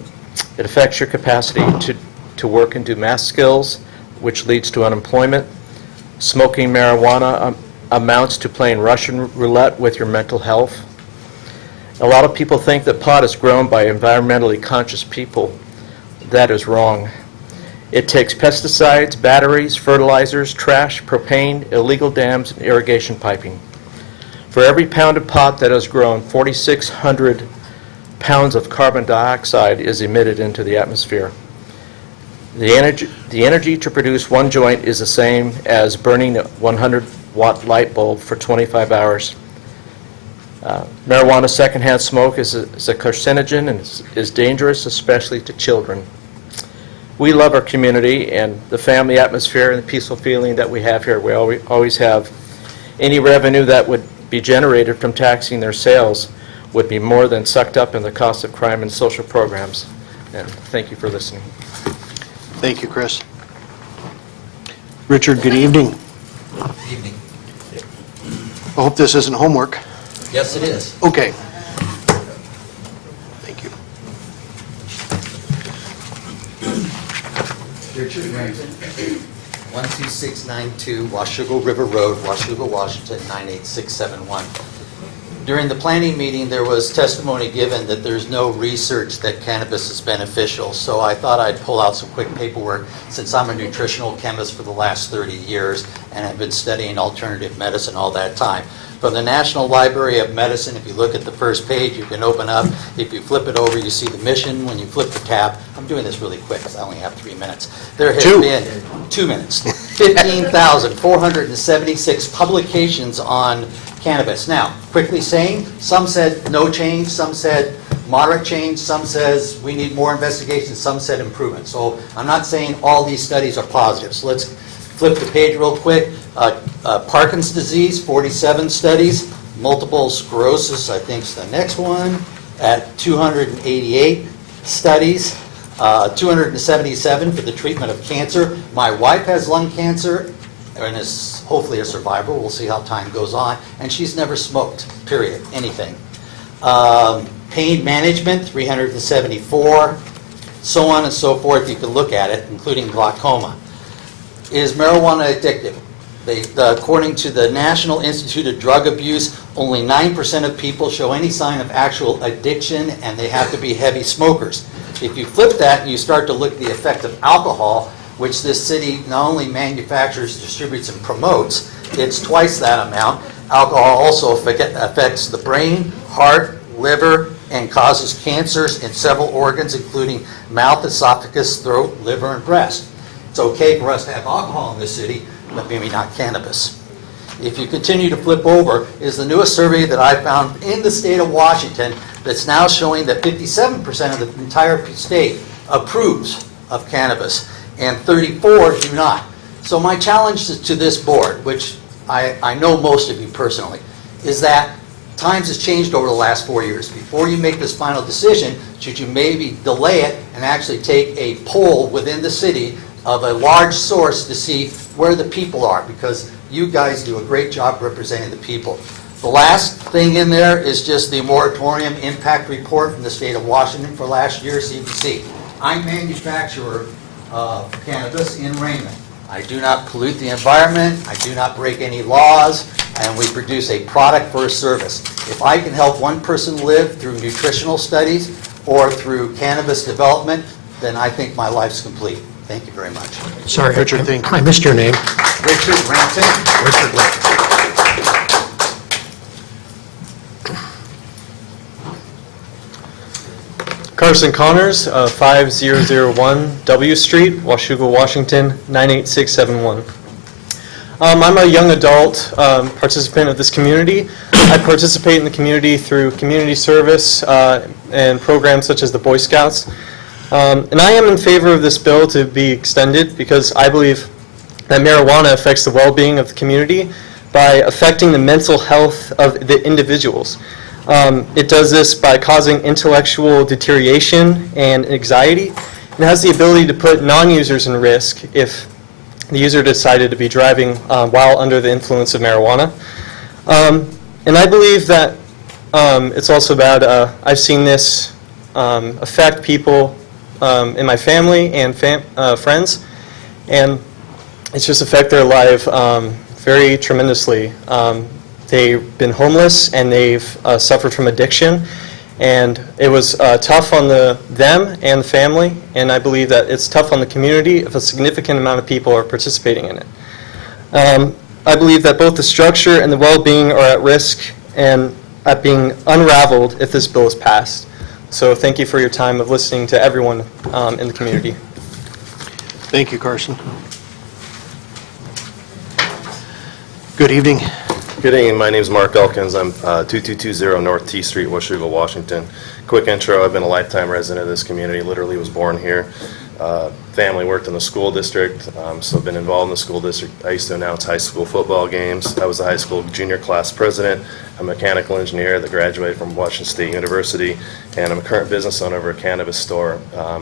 affects your capacity to work and do math skills, which leads to unemployment. Smoking marijuana amounts to playing Russian roulette with your mental health. A lot of people think that pot is grown by environmentally conscious people. That is wrong. It takes pesticides, batteries, fertilizers, trash, propane, illegal dams, and irrigation piping. For every pound of pot that is grown, 4,600 pounds of carbon dioxide is emitted into the atmosphere. The energy to produce one joint is the same as burning a 100-watt light bulb for 25 hours. Marijuana secondhand smoke is a carcinogen and is dangerous, especially to children. We love our community and the family atmosphere and the peaceful feeling that we have here. We always have. Any revenue that would be generated from taxing their sales would be more than sucked up in the cost of crime and social programs. And thank you for listening. Thank you, Chris. Richard, good evening. Evening. I hope this isn't homework. Yes, it is. Okay. Thank you. Richard Renton, 12692 Washougal River Road, Washougal, Washington, 98671. During the planning meeting, there was testimony given that there's no research that cannabis is beneficial, so I thought I'd pull out some quick paperwork since I'm a nutritional chemist for the last 30 years and have been studying alternative medicine all that time. From the National Library of Medicine, if you look at the first page, you can open up. If you flip it over, you see the mission. When you flip the tab, I'm doing this really quick because I only have 3 minutes. There has been 2 minutes, 15,476 publications on cannabis. Now, quickly saying, some said no change, some said moderate change, some says we need more investigation, some said improvement. So I'm not saying all these studies are positive. So let's flip the page real quick. Parkinson's disease, 47 studies. Multiple sclerosis, I think is the next one, at 288 studies. 277 for the treatment of cancer. My wife has lung cancer and is hopefully a survivor. We'll see how time goes on. And she's never smoked, period, anything. Pain management, 374. So on and so forth. You can look at it, including glaucoma. Is marijuana addictive? According to the National Institute of Drug Abuse, only 9% of people show any sign of actual addiction, and they have to be heavy smokers. If you flip that and you start to look at the effect of alcohol, which this city not only manufactures, distributes, and promotes, it's twice that amount. Alcohol also affects the brain, heart, liver, and causes cancers in several organs, including mouth, esophagus, throat, liver, and breast. It's okay for us to have alcohol in this city, but maybe not cannabis. If you continue to flip over, is the newest survey that I found in the state of Washington that's now showing that 57% of the entire state approves of cannabis, and 34 do not. So my challenge to this board, which I know most of you personally, is that times has changed over the last 4 years. Before you make this final decision, should you maybe delay it and actually take a poll within the city of a large source to see where the people are, because you guys do a great job representing the people. The last thing in there is just the moratorium impact report from the state of Washington for last year, CBC. I'm manufacturer of cannabis in Raymond. I do not pollute the environment, I do not break any laws, and we produce a product for a service. If I can help one person live through nutritional studies or through cannabis development, then I think my life's complete. Thank you very much. Sorry, Richard, thank you. I missed your name. Richard Renton. Richard Renton. Carson Connors, 5001 W Street, Washougal, Washington, 98671. I'm a young adult participant of this community. I participate in the community through community service and programs such as the Boy Scouts. And I am in favor of this bill to be extended because I believe that marijuana affects the well-being of the community by affecting the mental health of the individuals. It does this by causing intellectual deterioration and anxiety, It has the ability to put non-users in risk if the user decided to be driving while under the influence of marijuana. And I believe that it's also bad. I've seen this affect people in my family and friends, and it's just affect their life very tremendously. They've been homeless and they've suffered from addiction, and it was tough on them and the family, and I believe that it's tough on the community if a significant amount of people are participating in it. I believe that both the structure and the well-being are at risk and at being unraveled if this bill is passed. So thank you for your time of listening to everyone in the community. Thank you, Carson. Good evening. Good evening. My name is Mark Elkins. I'm 2220 North T Street, Washougal, Washington. Quick intro, I've been a lifetime resident of this community, literally was born here. Family worked in the school district, so I've been involved in the school district. I used to announce high school football games. I was the high school junior class president, a mechanical engineer that graduated from Washington State University, and I'm a current business owner of a cannabis store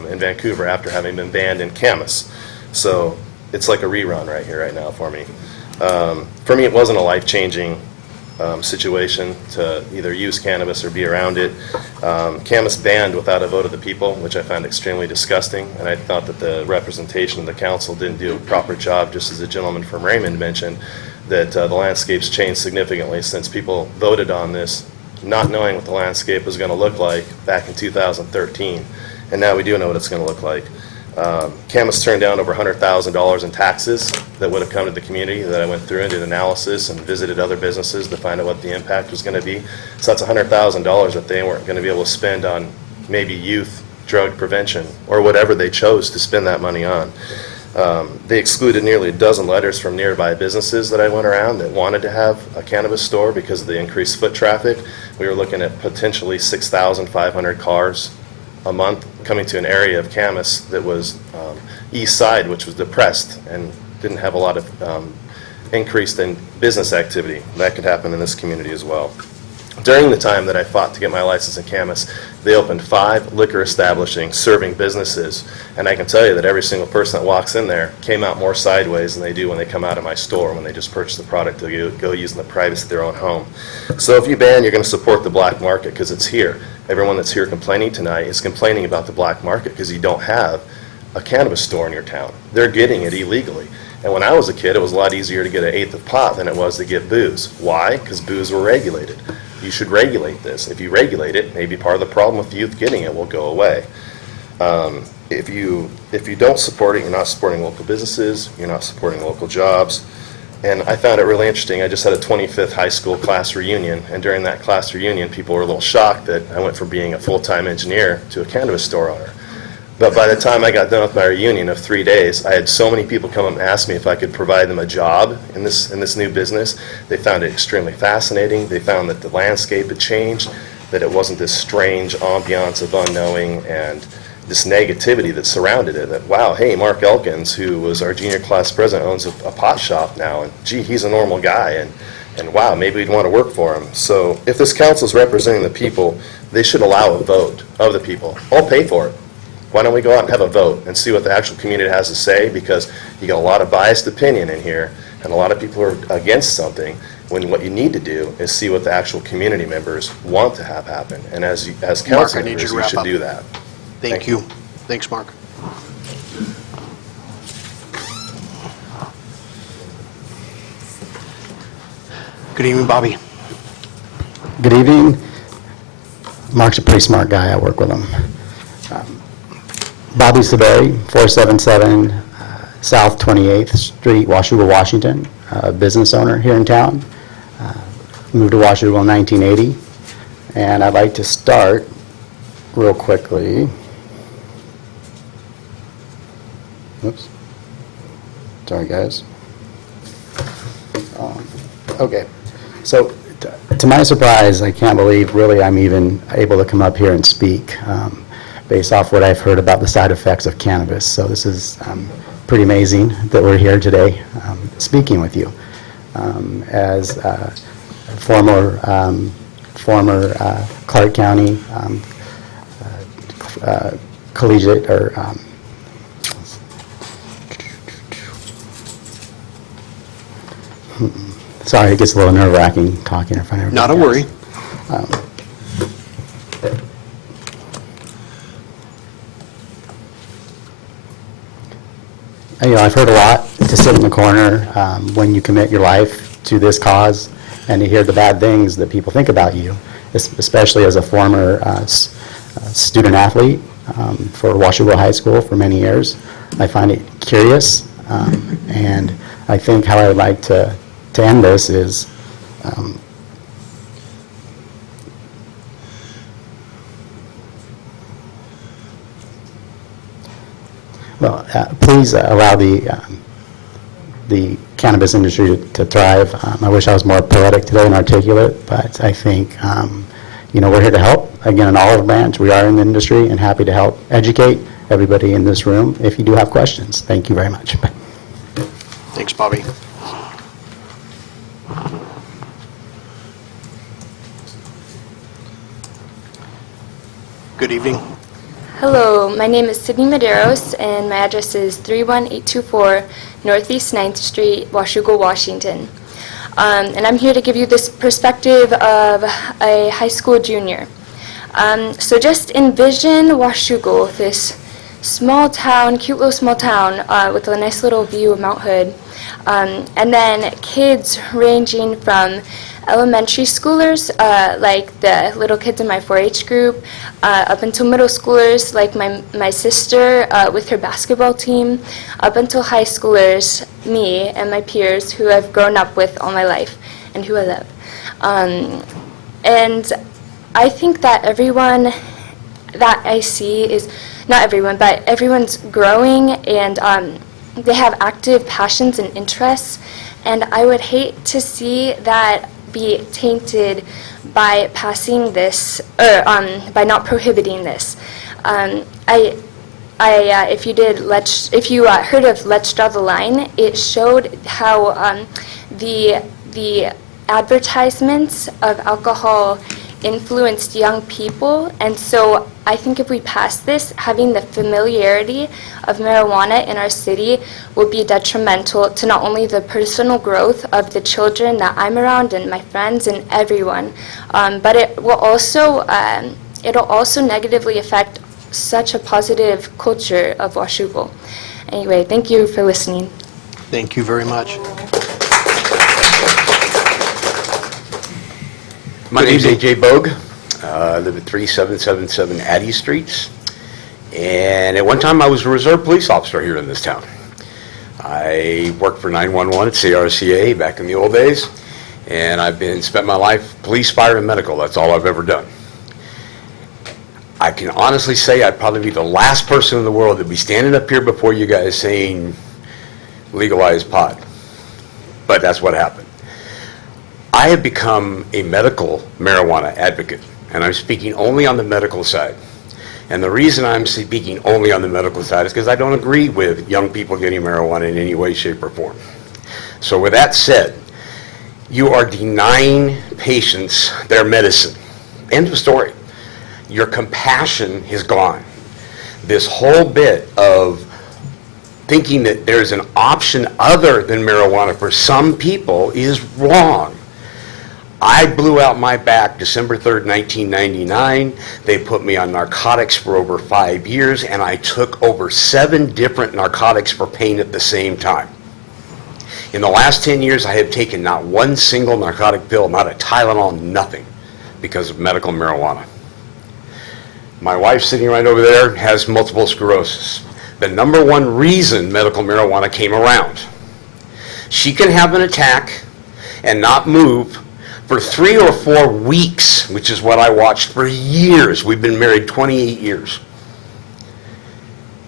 in Vancouver after having been banned in Camas. So it's like a rerun right here, right now for me. For me, it wasn't a life-changing situation to either use cannabis or be around it. Camas banned without a vote of the people, which I found extremely disgusting, and I thought that the representation of the council didn't do a proper job, just as the gentleman from Raymond mentioned, that the landscape's changed significantly since people voted on this, not knowing what the landscape was going to look like back in 2013, and now we do know what it's going to look like. Camas turned down over $100,000 in taxes that would have come to the community that I went through and did analysis and visited other businesses to find out what the impact was going to be. So that's $100,000 that they weren't going to be able to spend on maybe youth drug prevention or whatever they chose to spend that money on. They excluded nearly a dozen letters from nearby businesses that I went around that wanted to have a cannabis store because of the increased foot traffic. We were looking at potentially 6,500 cars a month coming to an area of Camas that was east side, which was depressed and didn't have a lot of increased in business activity. That could happen in this community as well. During the time that I fought to get my license in Camas, they opened 5 liquor establishings serving businesses, and I can tell you that every single person that walks in there came out more sideways than they do when they come out of my store when they just purchase the product to go use in the privacy of their own home. So if you ban, you're going to support the black market because it's here. Everyone that's here complaining tonight is complaining about the black market because you don't have a cannabis store in your town. They're getting it illegally. And when I was a kid, it was a lot easier to get an eighth of pot than it was to get booze. Why? Because booze were regulated. You should regulate this. If you regulate it, maybe part of the problem with youth getting it will go away. If you don't support it, you're not supporting local businesses, you're not supporting local jobs. And I found it really interesting. I just had a 25th high school class reunion, and during that class reunion, people were a little shocked that I went from being a full-time engineer to a cannabis store owner. But by the time I got done with my reunion of 3 days, I had so many people come up and ask me if I could provide them a job in this new business. They found it extremely fascinating. They found that the landscape had changed, that it wasn't this strange ambiance of unknowing and this negativity that surrounded it. That, wow, hey, Mark Elkins, who was our junior class president, owns a pot shop now, and gee, he's a normal guy, and wow, maybe we'd want to work for him. So if this council is representing the people, they should allow a vote of the people. I'll pay for it. Why don't we go out and have a vote and see what the actual community has to say, because you got a lot of biased opinion in here, and a lot of people are against something, when what you need to do is see what the actual community members want to have happen. And as council members, you should do that. Thank you. Thanks, Mark. Good evening, Bobby. Good evening. Mark's a pretty smart guy. I work with him. Bobby Seberry, 477 South 28th Street, Washougal, Washington, business owner here in town. Moved to Washougal in 1980. And I'd like to start real quickly. Oops. Sorry, guys. Okay. So, to my surprise, I can't believe really I'm even able to come up here and speak based off what I've heard about the side effects of cannabis. So this is pretty amazing that we're here today speaking with you. As former Clark County collegiate or Sorry, it gets a little nerve-wracking talking in front of everybody. Not a worry. I've heard a lot to sit in the corner when you commit your life to this cause and to hear the bad things that people think about you, especially as a former student athlete for Washougal High School for many years. I find it curious, and I think how I would like to end this is please allow the cannabis industry to thrive. I wish I was more poetic today and articulate, but I think we're here to help. Again, an olive branch. We are in the industry and happy to help educate everybody in this room if you do have questions. Thank you very much. Thanks, Bobby. Good evening. Hello, my name is Sydney Medeiros, and my address is 31824 Northeast 9th Street, Washougal, Washington. And I'm here to give you this perspective of a high school junior. So just envision Washougal, this small town, cute little small town with a nice little view of Mount Hood. And then kids ranging from elementary schoolers, like the little kids in my 4-H group, up until middle schoolers, like my sister with her basketball team, up until high schoolers, me and my peers who I've grown up with all my life and who I love. And I think that everyone that I see is, not everyone, but everyone's growing, and they have active passions and interests, and I would hate to see that be tainted by passing this, or by not prohibiting this. If you heard of Let's Draw the Line, it showed how the advertisements of alcohol influenced young people, and so I think if we pass this, having the familiarity of marijuana in our city will be detrimental to not only the personal growth of the children that I'm around and my friends and everyone, but it'll also negatively affect such a positive culture of Washougal. Anyway, thank you for listening. Thank you very much. My name's A.J. Bogue. I live at 3777 Addy Streets. And at one time, I was a reserve police officer here in this town. I worked for 911 at CRCA back in the old days. And I've spent my life police, fire, and medical. That's all I've ever done. I can honestly say I'd probably be the last person in the world to be standing up here before you guys saying legalize pot. But that's what happened. I have become a medical marijuana advocate, and I'm speaking only on the medical side. And the reason I'm speaking only on the medical side is because I don't agree with young people getting marijuana in any way, shape, or form. So with that said, you are denying patients their medicine. End of story. Your compassion is gone. This whole bit of thinking that there's an option other than marijuana for some people is wrong. I blew out my back December 3rd, 1999. They put me on narcotics for over 5 years, and I took over 7 different narcotics for pain at the same time. In the last 10 years, I have taken not one single narcotic pill, not a Tylenol, nothing, because of medical marijuana. My wife, sitting right over there, has multiple sclerosis. The number one reason medical marijuana came around. She can have an attack and not move for 3 or 4 weeks, which is what I watched for years. We've been married 28 years.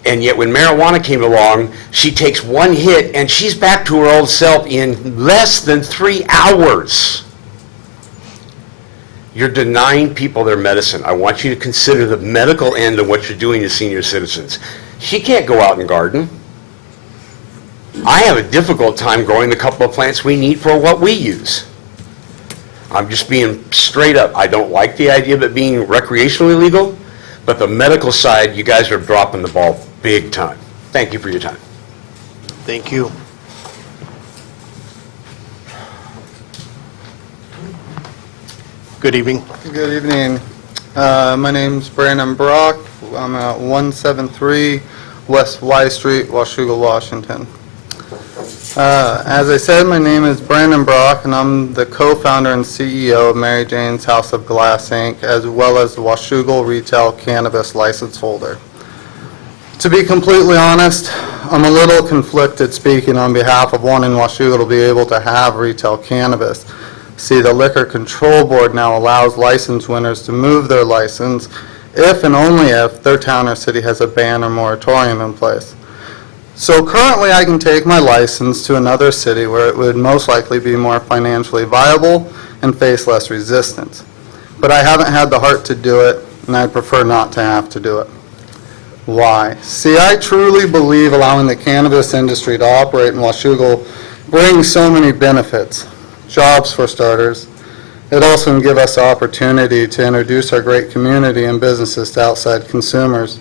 And yet when marijuana came along, she takes one hit and she's back to her old self in less than 3 hours. You're denying people their medicine. I want you to consider the medical end of what you're doing to senior citizens. She can't go out and garden. I have a difficult time growing the couple of plants we need for what we use. I'm just being straight up. I don't like the idea of it being recreationally legal, but the medical side, you guys are dropping the ball big time. Thank you for your time. Thank you. Good evening. Good evening. My name's Brandon Brock. I'm at 173 West Y Street, Washougal, Washington. As I said, my name is Brandon Brock, and I'm the co-founder and CEO of Mary Jane's House of Glass, Inc., as well as the Washougal Retail Cannabis License Holder. To be completely honest, I'm a little conflicted speaking on behalf of one in Washougal to be able to have retail cannabis. See, the Liquor Control Board now allows license winners to move their license if and only if their town or city has a ban or moratorium in place. So currently I can take my license to another city where it would most likely be more financially viable and face less resistance. But I haven't had the heart to do it, and I prefer not to have to do it. Why? See, I truly believe allowing the cannabis industry to operate in Washougal brings so many benefits. Jobs for starters. It also can give us the opportunity to introduce our great community and businesses to outside consumers.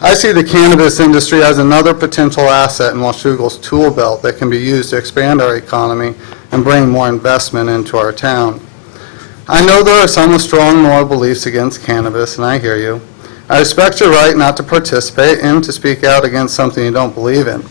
I see the cannabis industry as another potential asset in Washougal's tool belt that can be used to expand our economy and bring more investment into our town. I know there are some with strong moral beliefs against cannabis, and I hear you. I respect your right not to participate and to speak out against something you don't believe in.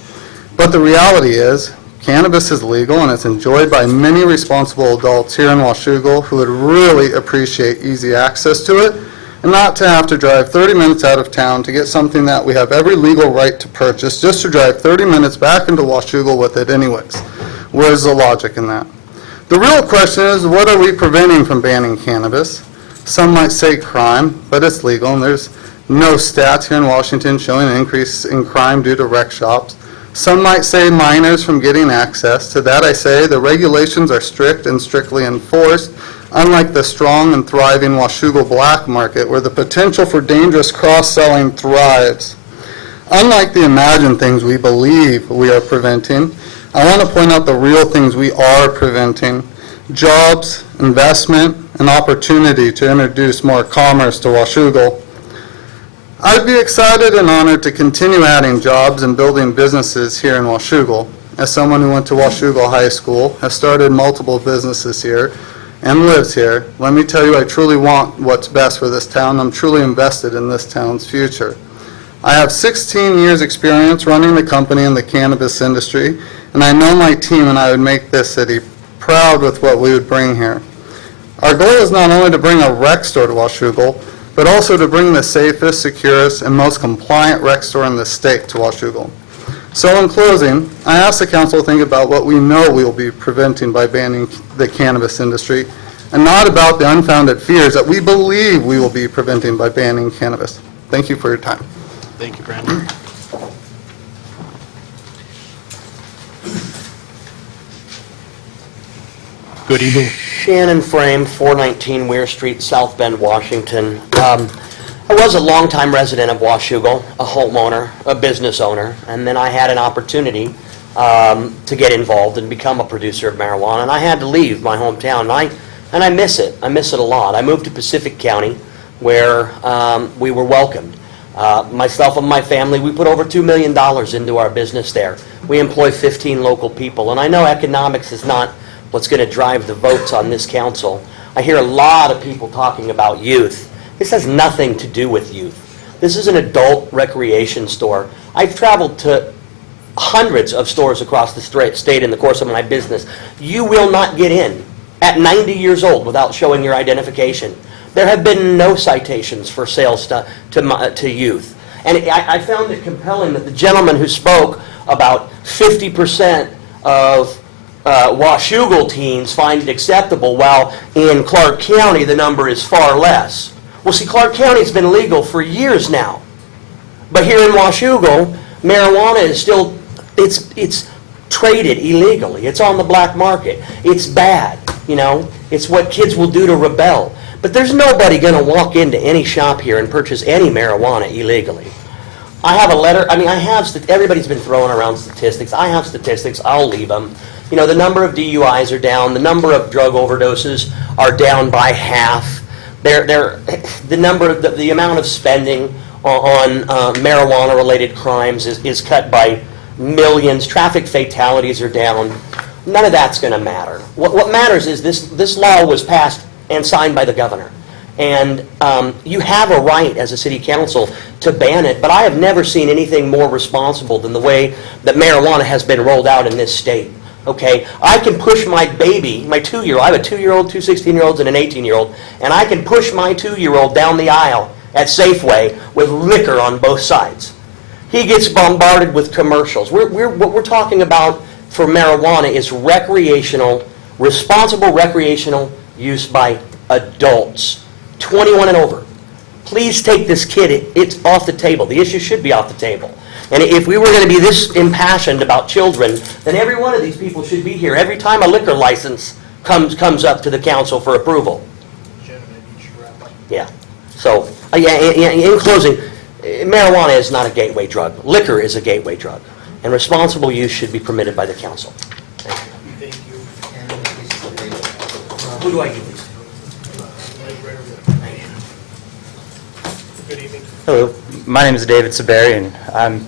But the reality is, cannabis is legal and it's enjoyed by many responsible adults here in Washougal who would really appreciate easy access to it and not to have to drive 30 minutes out of town to get something that we have every legal right to purchase just to drive 30 minutes back into Washougal with it anyways. Where's the logic in that? The real question is, what are we preventing from banning cannabis? Some might say crime, but it's legal, and there's no stats here in Washington showing an increase in crime due to rec shops. Some might say minors from getting access. To that I say the regulations are strict and strictly enforced, unlike the strong and thriving Washougal black market where the potential for dangerous cross-selling thrives. Unlike the imagined things we believe we are preventing, I want to point out the real things we are preventing: jobs, investment, and opportunity to introduce more commerce to Washougal. I'd be excited and honored to continue adding jobs and building businesses here in Washougal. As someone who went to Washougal High School, has started multiple businesses here, and lives here, let me tell you, I truly want what's best for this town. I'm truly invested in this town's future. I have 16 years experience running the company in the cannabis industry, and I know my team and I would make this city proud with what we would bring here. Our goal is not only to bring a rec store to Washougal, but also to bring the safest, securest, and most compliant rec store in the state to Washougal. So in closing, I ask the council to think about what we know we will be preventing by banning the cannabis industry, and not about the unfounded fears that we believe we will be preventing by banning cannabis. Thank you for your time. Thank you, Brandon. Good evening. Shannon Frame, 419 Weir Street, South Bend, Washington. I was a longtime resident of Washougal, a homeowner, a business owner, and then I had an opportunity to get involved and become a producer of marijuana, and I had to leave my hometown, and I miss it. I miss it a lot. I moved to Pacific County, where we were welcomed. Myself and my family, we put over $2 million into our business there. We employ 15 local people, and I know economics is not what's going to drive the votes on this council. I hear a lot of people talking about youth. This has nothing to do with youth. This is an adult recreation store. I've traveled to hundreds of stores across the state in the course of my business. You will not get in at 90 years old without showing your identification. There have been no citations for sales to youth. And I found it compelling that the gentleman who spoke about 50% of Washougal teens find it acceptable, while in Clark County the number is far less. Well, see, Clark County's been legal for years now. But here in Washougal, marijuana is still, it's traded illegally. It's on the black market. It's bad, you know. It's what kids will do to rebel. But there's nobody going to walk into any shop here and purchase any marijuana illegally. I have a letter, everybody's been throwing around statistics. I have statistics, I'll leave them. You know, the number of DUIs are down, the number of drug overdoses are down by half. The amount of spending on marijuana-related crimes is cut by millions. Traffic fatalities are down. None of that's going to matter. What matters is this law was passed and signed by the governor. And you have a right as a city council to ban it, but I have never seen anything more responsible than the way that marijuana has been rolled out in this state. Okay, I can push my baby, my 2-year-old, I have a 2-year-old, 2 16-year-olds, and an 18-year-old, and I can push my 2-year-old down the aisle at Safeway with liquor on both sides. He gets bombarded with commercials. What we're talking about for marijuana is recreational, responsible recreational use by adults, 21 and over. Please take this kid, it's off the table. The issue should be off the table. And if we were going to be this impassioned about children, then every one of these people should be here every time a liquor license comes up to the council for approval. Yeah. So, in closing, marijuana is not a gateway drug. Liquor is a gateway drug. And responsible use should be permitted by the council. Thank you. Who do I give these to? Good evening. Hello, my name is David Saberi, and I'm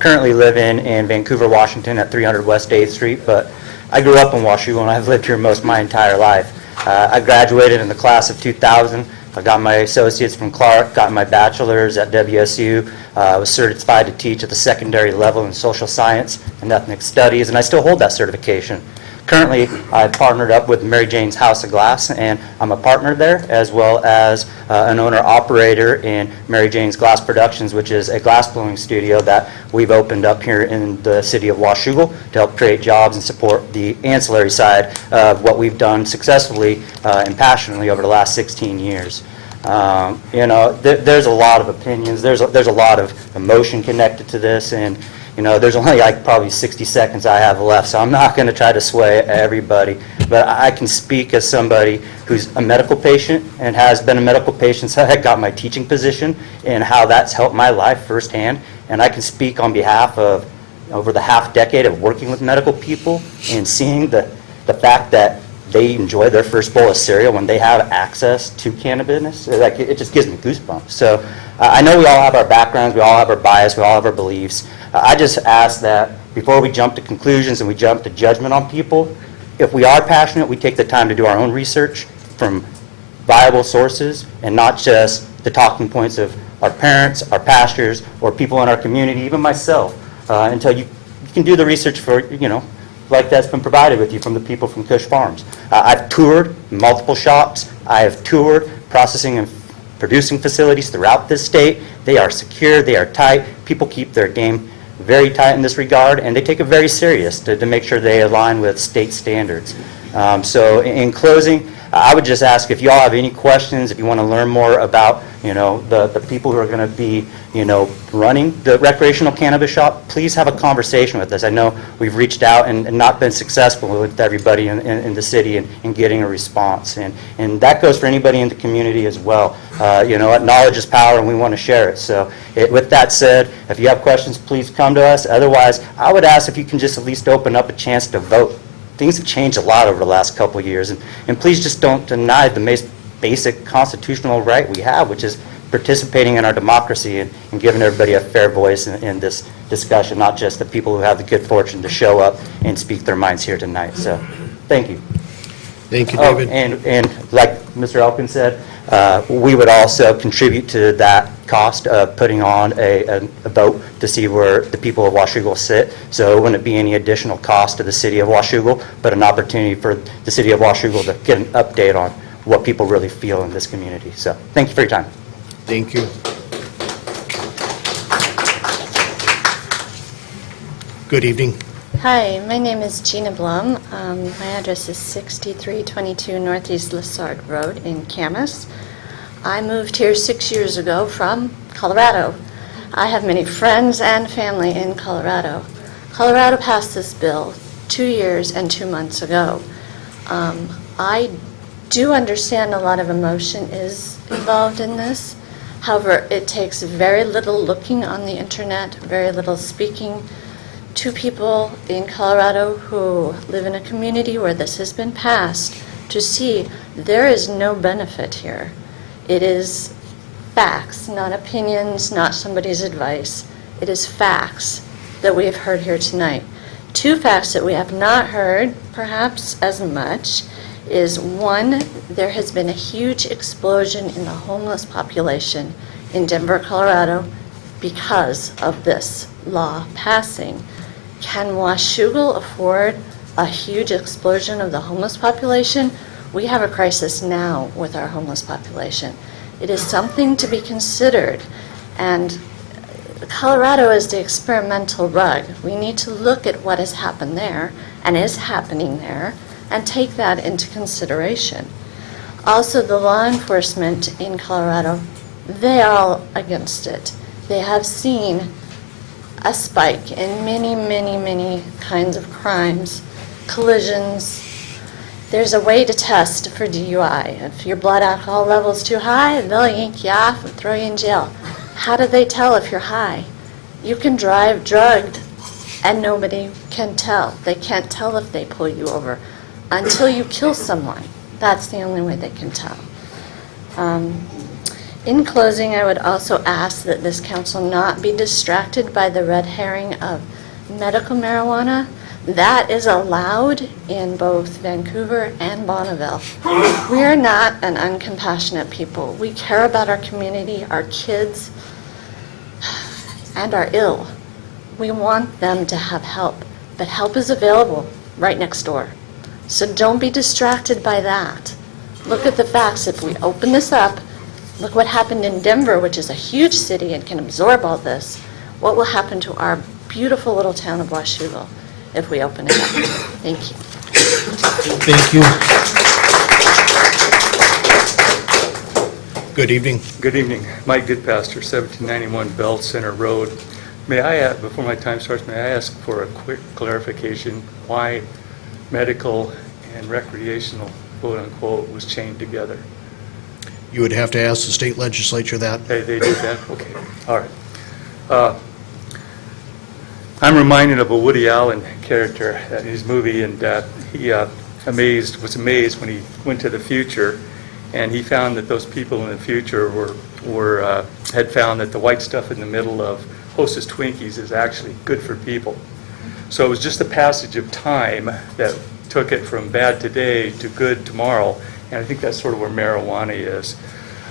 currently living in Vancouver, Washington at 300 West 8th Street, but I grew up in Washougal and I've lived here most of my entire life. I graduated in the class of 2000. I got my associates from Clark, got my bachelor's at WSU, was certified to teach at the secondary level in social science and ethnic studies, and I still hold that certification. Currently, I've partnered up with Mary Jane's House of Glass, and I'm a partner there, as well as an owner-operator in Mary Jane's Glass Productions, which is a glass blowing studio that we've opened up here in the city of Washougal to help create jobs and support the ancillary side of what we've done successfully and passionately over the last 16 years. There's a lot of opinions, there's a lot of emotion connected to this, and there's only like probably 60 seconds I have left, so I'm not going to try to sway everybody. But I can speak as somebody who's a medical patient and has been a medical patient since I got my teaching position and how that's helped my life firsthand. And I can speak on behalf of over the half decade of working with medical people and seeing the fact that they enjoy their first bowl of cereal when they have access to cannabis. It just gives me goosebumps. So I know we all have our backgrounds, we all have our bias, we all have our beliefs. I just ask that before we jump to conclusions and we jump to judgment on people, if we are passionate, we take the time to do our own research from viable sources and not just the talking points of our parents, our pastors, or people in our community, even myself, until you can do the research for, like that's been provided with you from the people from Cush Farms. I've toured multiple shops. I have toured processing and producing facilities throughout this state. They are secure, they are tight. People keep their game very tight in this regard, and they take it very serious to make sure they align with state standards. So in closing, I would just ask if you all have any questions, if you want to learn more about, the people who are going to be, running the recreational cannabis shop, please have a conversation with us. I know we've reached out and not been successful with everybody in the city in getting a response. And that goes for anybody in the community as well. Knowledge is power, and we want to share it. So with that said, if you have questions, please come to us. Otherwise, I would ask if you can just at least open up a chance to vote. Things have changed a lot over the last couple of years, and please just don't deny the most basic constitutional right we have, which is participating in our democracy and giving everybody a fair voice in this discussion, not just the people who have the good fortune to show up and speak their minds here tonight. So, thank you. Thank you, David. And like Mr. Elkins said, we would also contribute to that cost of putting on a vote to see where the people of Washougal sit. So it wouldn't be any additional cost to the city of Washougal, but an opportunity for the city of Washougal to get an update on what people really feel in this community. So thank you for your time. Thank you. Good evening. Hi, my name is Gina Blum. My address is 6322 Northeast Lessard Road in Camas. I moved here 6 years ago from Colorado. I have many friends and family in Colorado. Colorado passed this bill 2 years and 2 months ago. I do understand a lot of emotion is involved in this. However, it takes very little looking on the internet, very little speaking to people in Colorado who live in a community where this has been passed to see there is no benefit here. It is facts, not opinions, not somebody's advice. It is facts that we have heard here tonight. Two facts that we have not heard, perhaps as much, is, one, there has been a huge explosion in the homeless population in Denver, Colorado because of this law passing. Can Washougal afford a huge explosion of the homeless population? We have a crisis now with our homeless population. It is something to be considered, and Colorado is the experimental rug. We need to look at what has happened there and is happening there and take that into consideration. Also, the law enforcement in Colorado, they are all against it. They have seen a spike in many, many, many kinds of crimes, collisions. There's a way to test for DUI. If your blood alcohol level is too high, they'll yank you off and throw you in jail. How do they tell if you're high? You can drive drugged and nobody can tell. They can't tell if they pull you over until you kill someone. That's the only way they can tell. In closing, I would also ask that this council not be distracted by the red herring of medical marijuana. That is allowed in both Vancouver and Bonneville. We are not an uncompassionate people. We care about our community, our kids, and our ill. We want them to have help, but help is available right next door. So don't be distracted by that. Look at the facts. If we open this up, look what happened in Denver, which is a huge city and can absorb all this. What will happen to our beautiful little town of Washougal if we open it up? Thank you. Thank you. Good evening. Good evening. Mike Goodpasture, 1791 Bell Center Road. May I, before my time starts, may I ask for a quick clarification why medical and recreational, quote unquote, was chained together? You would have to ask the state legislature that. They did that? Okay. All right. I'm reminded of a Woody Allen character in his movie, and he was amazed when he went to the future, and he found that those people in the future had found that the white stuff in the middle of Hostess Twinkies is actually good for people. So it was just a passage of time that took it from bad today to good tomorrow, and I think that's sort of where marijuana is.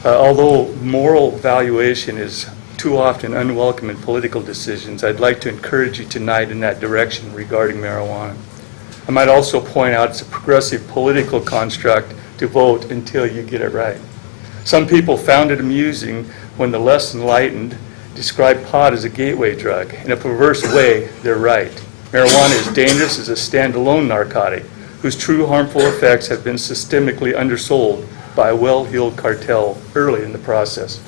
Although moral valuation is too often unwelcome in political decisions, I'd like to encourage you tonight in that direction regarding marijuana. I might also point out it's a progressive political construct to vote until you get it right. Some people found it amusing when the less enlightened described pot as a gateway drug. In a perverse way, they're right. Marijuana is dangerous as a standalone narcotic whose true harmful effects have been systemically undersold by a well-heeled cartel early in the process.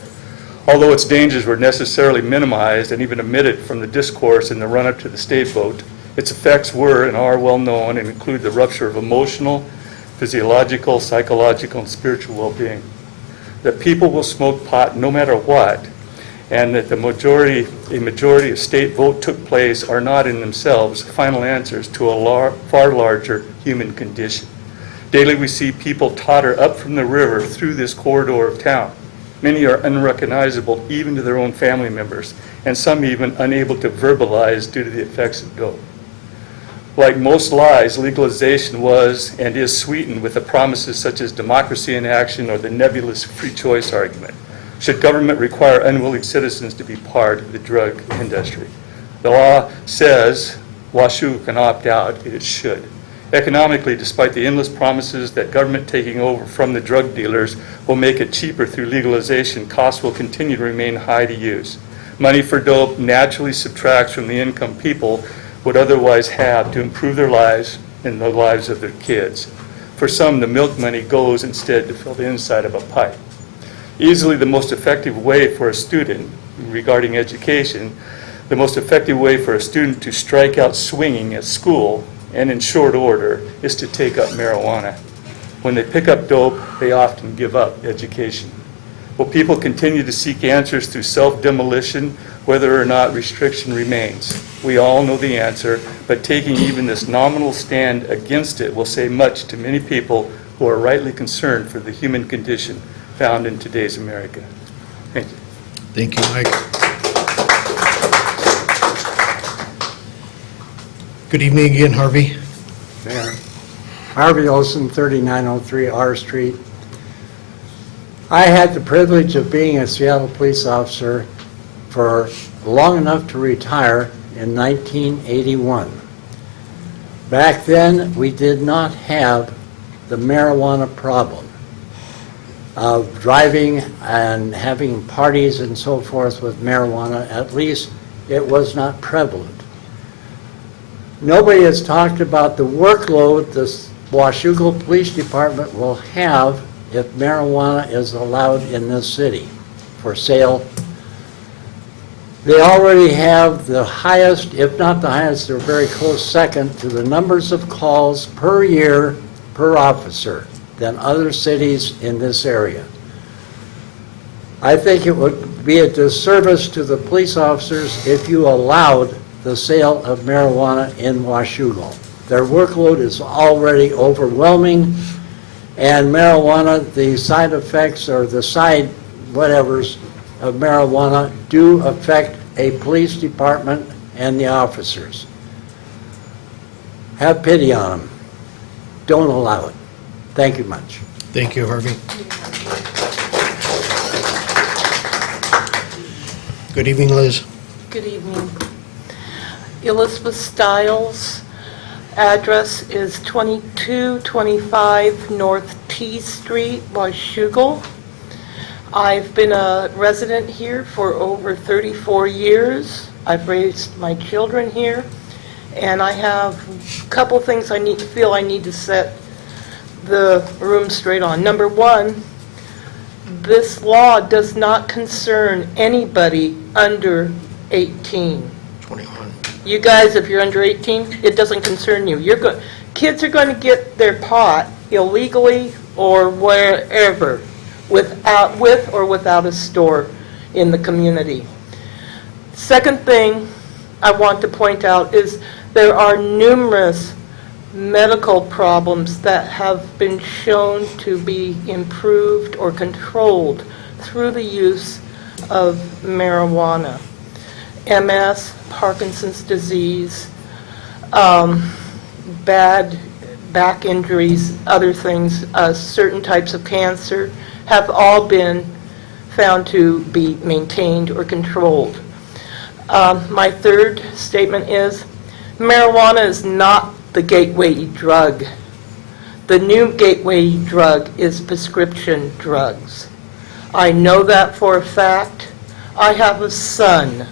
Although its dangers were necessarily minimized and even omitted from the discourse in the run-up to the state vote, its effects were and are well known and include the rupture of emotional, physiological, psychological, and spiritual well-being. That people will smoke pot no matter what, and that a majority of state vote took place are not in themselves final answers to a far larger human condition. Daily we see people totter up from the river through this corridor of town. Many are unrecognizable even to their own family members, and some even unable to verbalize due to the effects of dope. Like most lies, legalization was and is sweetened with the promises such as democracy in action or the nebulous free choice argument. Should government require unwilling citizens to be part of the drug industry? The law says Washougal can opt out. It should. Economically, despite the endless promises that government taking over from the drug dealers will make it cheaper through legalization, costs will continue to remain high to use. Money for dope naturally subtracts from the income people would otherwise have to improve their lives and the lives of their kids. For some, the milk money goes instead to fill the inside of a pipe. Easily the most effective way for a student, regarding education, the most effective way for a student to strike out swinging at school and in short order is to take up marijuana. When they pick up dope, they often give up education. Will people continue to seek answers through self-demolition, whether or not restriction remains? We all know the answer, but taking even this nominal stand against it will say much to many people who are rightly concerned for the human condition found in today's America. Thank you. Thank you, Mike. Good evening again, Harvey. Mayor. Harvey Olson, 3903 R Street. I had the privilege of being a Seattle police officer for long enough to retire in 1981. Back then, we did not have the marijuana problem of driving and having parties and so forth with marijuana. At least it was not prevalent. Nobody has talked about the workload the Washougal Police Department will have if marijuana is allowed in this city for sale. They already have the highest, if not the highest, they're very close second to the numbers of calls per year per officer than other cities in this area. I think it would be a disservice to the police officers if you allowed the sale of marijuana in Washougal. Their workload is already overwhelming, and marijuana, the side effects or the side whatevers of marijuana do affect a police department and the officers. Have pity on them. Don't allow it. Thank you much. Thank you, Harvey. Good evening, Liz. Good evening. Elizabeth Stiles. Address is 2225 North T Street, Washougal. I've been a resident here for over 34 years. I've raised my children here, and I have a couple things I feel I need to set the room straight on. Number one, this law does not concern anybody under 18. 21. You guys, if you're under 18, it doesn't concern you. Kids are going to get their pot illegally or wherever, with or without a store in the community. Second thing I want to point out is there are numerous medical problems that have been shown to be improved or controlled through the use of marijuana. MS, Parkinson's disease, bad back injuries, other things, certain types of cancer have all been found to be maintained or controlled. My third statement is marijuana is not the gateway drug. The new gateway drug is prescription drugs. I know that for a fact. I have a son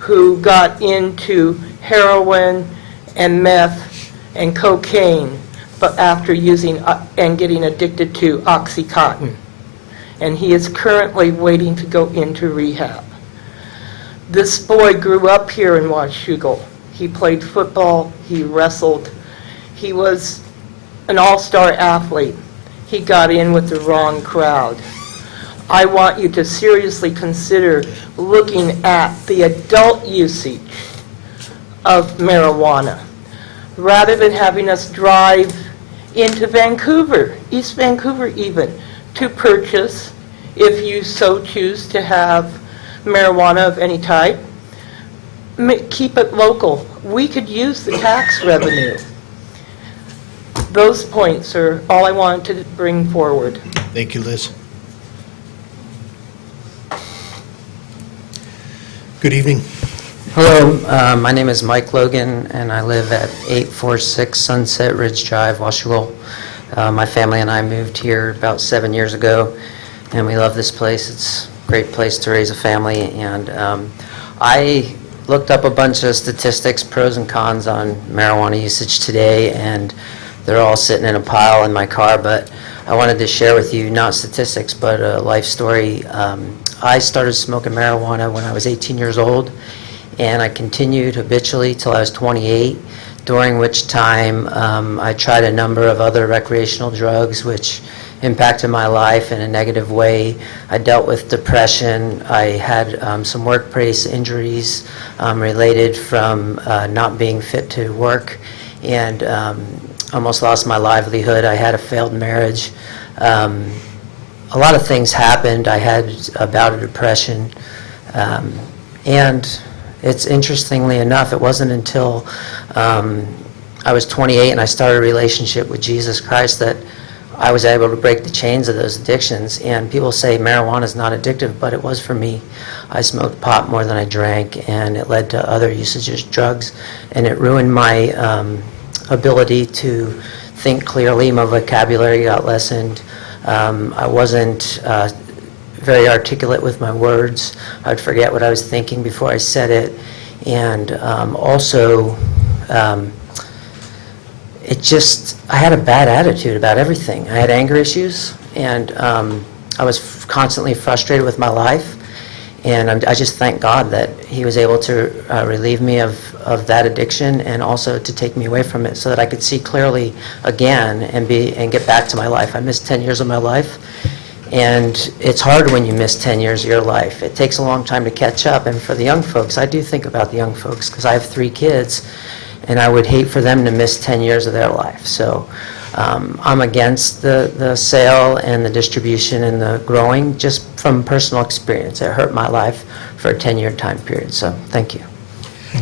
who got into heroin and meth and cocaine, but after using and getting addicted to Oxycontin. And he is currently waiting to go into rehab. This boy grew up here in Washougal. He played football, he wrestled, he was an all-star athlete. He got in with the wrong crowd. I want you to seriously consider looking at the adult usage of marijuana, rather than having us drive into Vancouver, East Vancouver even, to purchase, if you so choose to have marijuana of any type. Keep it local. We could use the tax revenue. Those points are all I wanted to bring forward. Thank you, Liz. Good evening. Hello, my name is Mike Logan, and I live at 846 Sunset Ridge Drive, Washougal. My family and I moved here about 7 years ago, and we love this place. It's a great place to raise a family, and I looked up a bunch of statistics, pros and cons on marijuana usage today, and they're all sitting in a pile in my car, but I wanted to share with you, not statistics, but a life story. I started smoking marijuana when I was 18 years old, and I continued habitually till I was 28, during which time I tried a number of other recreational drugs, which impacted my life in a negative way. I dealt with depression. I had some workplace injuries related from not being fit to work, and almost lost my livelihood. I had a failed marriage. A lot of things happened. I had a bout of depression, and it's interestingly enough, it wasn't until I was 28 and I started a relationship with Jesus Christ, that I was able to break the chains of those addictions. And people say marijuana is not addictive, but it was for me. I smoked pot more than I drank, and it led to other usages of drugs, and it ruined my ability to think clearly. My vocabulary got lessened. I wasn't very articulate with my words. I'd forget what I was thinking before I said it. And also, I had a bad attitude about everything. I had anger issues, and I was constantly frustrated with my life. And I just thank God that He was able to relieve me of that addiction, and also to take me away from it so that I could see clearly again and get back to my life. I missed 10 years of my life, and it's hard when you miss 10 years of your life. It takes a long time to catch up. And for the young folks, I do think about the young folks, because I have 3 kids, and I would hate for them to miss 10 years of their life. So I'm against the sale and the distribution and the growing, just from personal experience. It hurt my life for a 10-year time period. So thank you.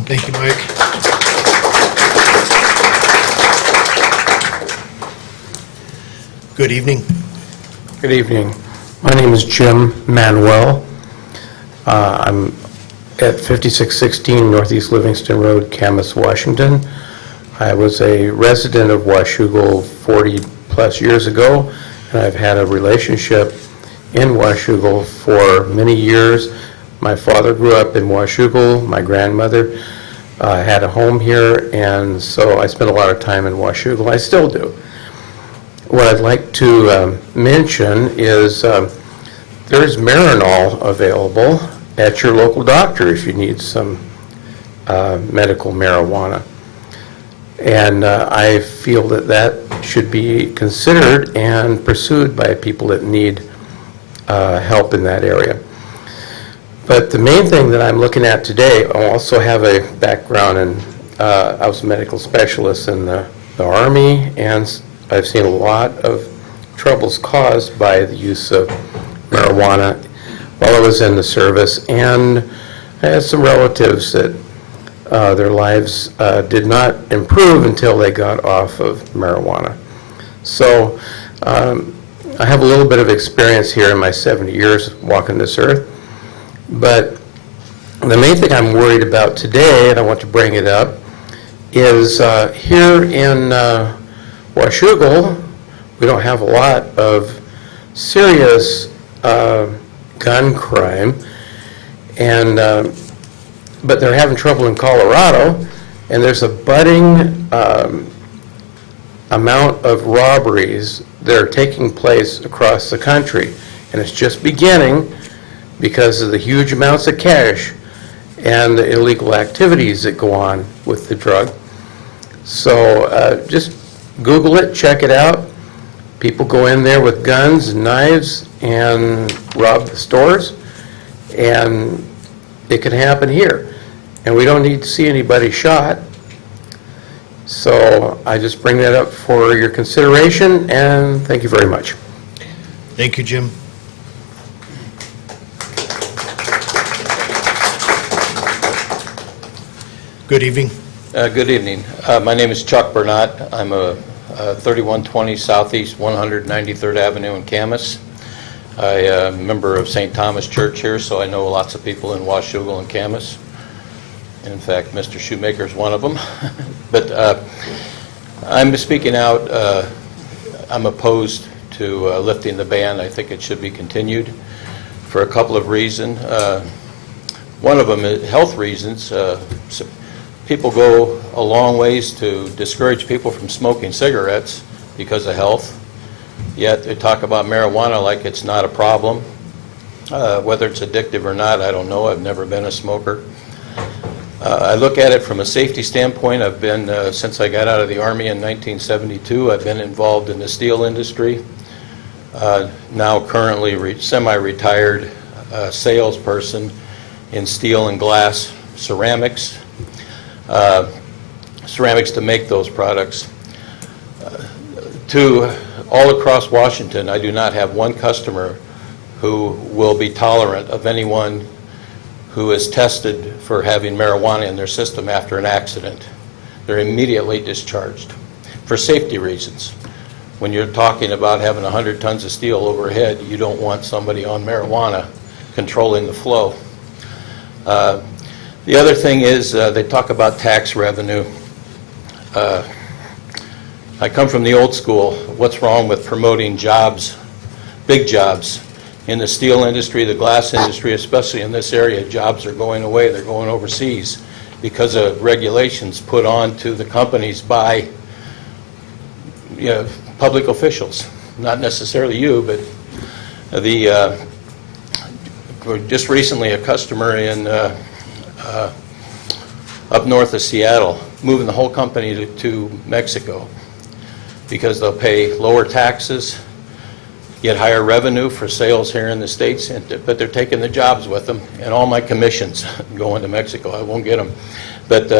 Thank you, Mike. Good evening. Good evening. My name is Jim Manuel. I'm at 5616 Northeast Livingston Road, Camas, Washington. I was a resident of Washougal 40-plus years ago, and I've had a relationship in Washougal for many years. My father grew up in Washougal. My grandmother had a home here, and so I spent a lot of time in Washougal. I still do. What I'd like to mention is there's Marinol available at your local doctor if you need some medical marijuana. And I feel that should be considered and pursued by people that need help in that area. But the main thing that I'm looking at today, I also have a background in, I was a medical specialist in the Army, and I've seen a lot of troubles caused by the use of marijuana while I was in the service, and I had some relatives that their lives did not improve until they got off of marijuana. So I have a little bit of experience here in my 70 years walking this earth, but the main thing I'm worried about today, and I want to bring it up, is here in Washougal, we don't have a lot of serious gun crime, and but they're having trouble in Colorado, and there's a budding amount of robberies that are taking place across the country, and it's just beginning because of the huge amounts of cash and the illegal activities that go on with the drug. So just Google it, check it out. People go in there with guns and knives and rob the stores, and it can happen here. And we don't need to see anybody shot. So I just bring that up for your consideration, and thank you very much. Thank you, Jim. Good evening. Good evening. My name is Chuck Burnett. I'm a 3120 Southeast 193rd Avenue in Camas. I'm a member of St. Thomas Church here, so I know lots of people in Washougal and Camas. In fact, Mr. Shoemaker is one of them. But I'm speaking out. I'm opposed to lifting the ban. I think it should be continued for a couple of reasons. One of them is health reasons. People go a long ways to discourage people from smoking cigarettes because of health, yet they talk about marijuana like it's not a problem. Whether it's addictive or not, I don't know. I've never been a smoker. I look at it from a safety standpoint. I've been, since I got out of the Army in 1972, I've been involved in the steel industry. Now currently semi-retired salesperson in steel and glass ceramics. Ceramics to make those products. To all across Washington, I do not have one customer who will be tolerant of anyone who is tested for having marijuana in their system after an accident. they're immediately discharged for safety reasons. When you're talking about having 100 tons of steel overhead, you don't want somebody on marijuana controlling the flow. The other thing is they talk about tax revenue. I come from the old school. What's wrong with promoting jobs, big jobs? In the steel industry, the glass industry, especially in this area, jobs are going away. They're going overseas because of regulations put on to the companies by public officials. Not necessarily you, but just recently a customer in up north of Seattle moving the whole company to Mexico because they'll pay lower taxes, get higher revenue for sales here in the States, but they're taking the jobs with them, and all my commissions going to Mexico. I won't get them. But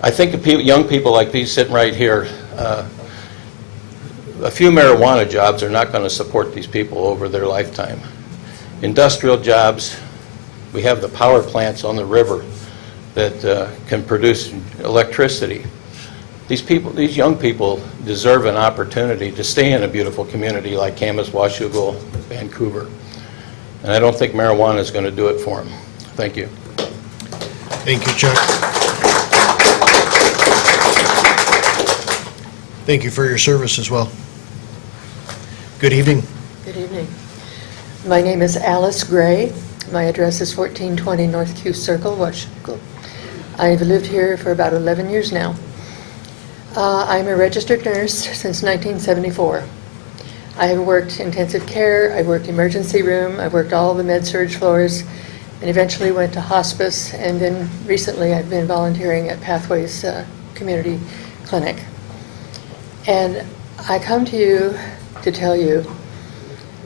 I think young people like these sitting right here, a few marijuana jobs are not going to support these people over their lifetime. Industrial jobs, we have the power plants on the river that can produce electricity. These young people deserve an opportunity to stay in a beautiful community like Camas, Washougal, Vancouver. And I don't think marijuana is going to do it for them. Thank you. Thank you, Chuck. Thank you for your service as well. Good evening. Good evening. My name is Alice Gray. My address is 1420 North Q Circle, Washougal. I've lived here for about 11 years now. I'm a registered nurse since 1974. I have worked intensive care, I've worked emergency room, I've worked all the med-surg floors, and eventually went to hospice, and then recently I've been volunteering at Pathways Community Clinic. And I come to you to tell you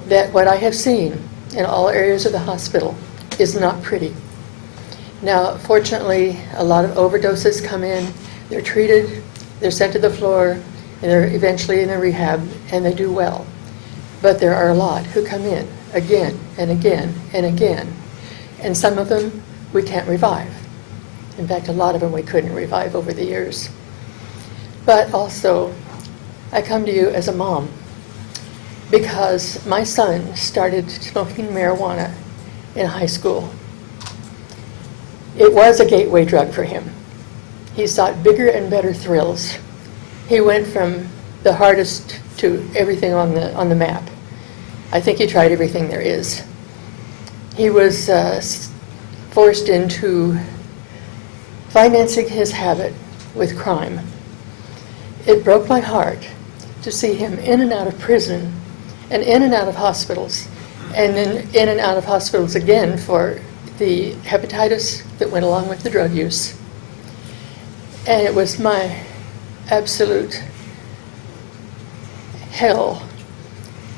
that what I have seen in all areas of the hospital is not pretty. Now, fortunately, a lot of overdoses come in, they're treated, they're sent to the floor, and they're eventually in a rehab, and they do well. But there are a lot who come in again and again and again, and some of them we can't revive. In fact, a lot of them we couldn't revive over the years. But also, I come to you as a mom because my son started smoking marijuana in high school. It was a gateway drug for him. He sought bigger and better thrills. He went from the hardest to everything on the map. I think he tried everything there is. He was forced into financing his habit with crime. It broke my heart to see him in and out of prison and in and out of hospitals, and then in and out of hospitals again for the hepatitis that went along with the drug use. And it was my absolute hell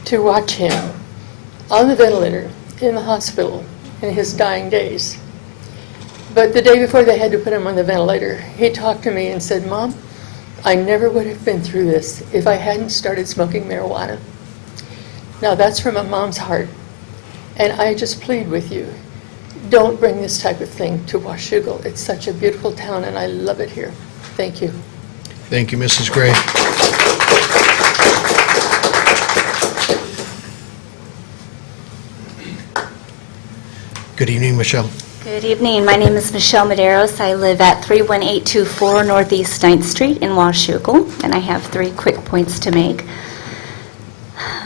to watch him on the ventilator in the hospital in his dying days. But the day before they had to put him on the ventilator, he talked to me and said, "Mom, I never would have been through this if I hadn't started smoking marijuana." Now that's from a mom's heart. And I just plead with you, don't bring this type of thing to Washougal. It's such a beautiful town and I love it here. Thank you. Thank you, Mrs. Gray. Good evening, Michelle. Good evening. My name is Michelle Medeiros. I live at 31824 Northeast 9th Street in Washougal, and I have 3 quick points to make.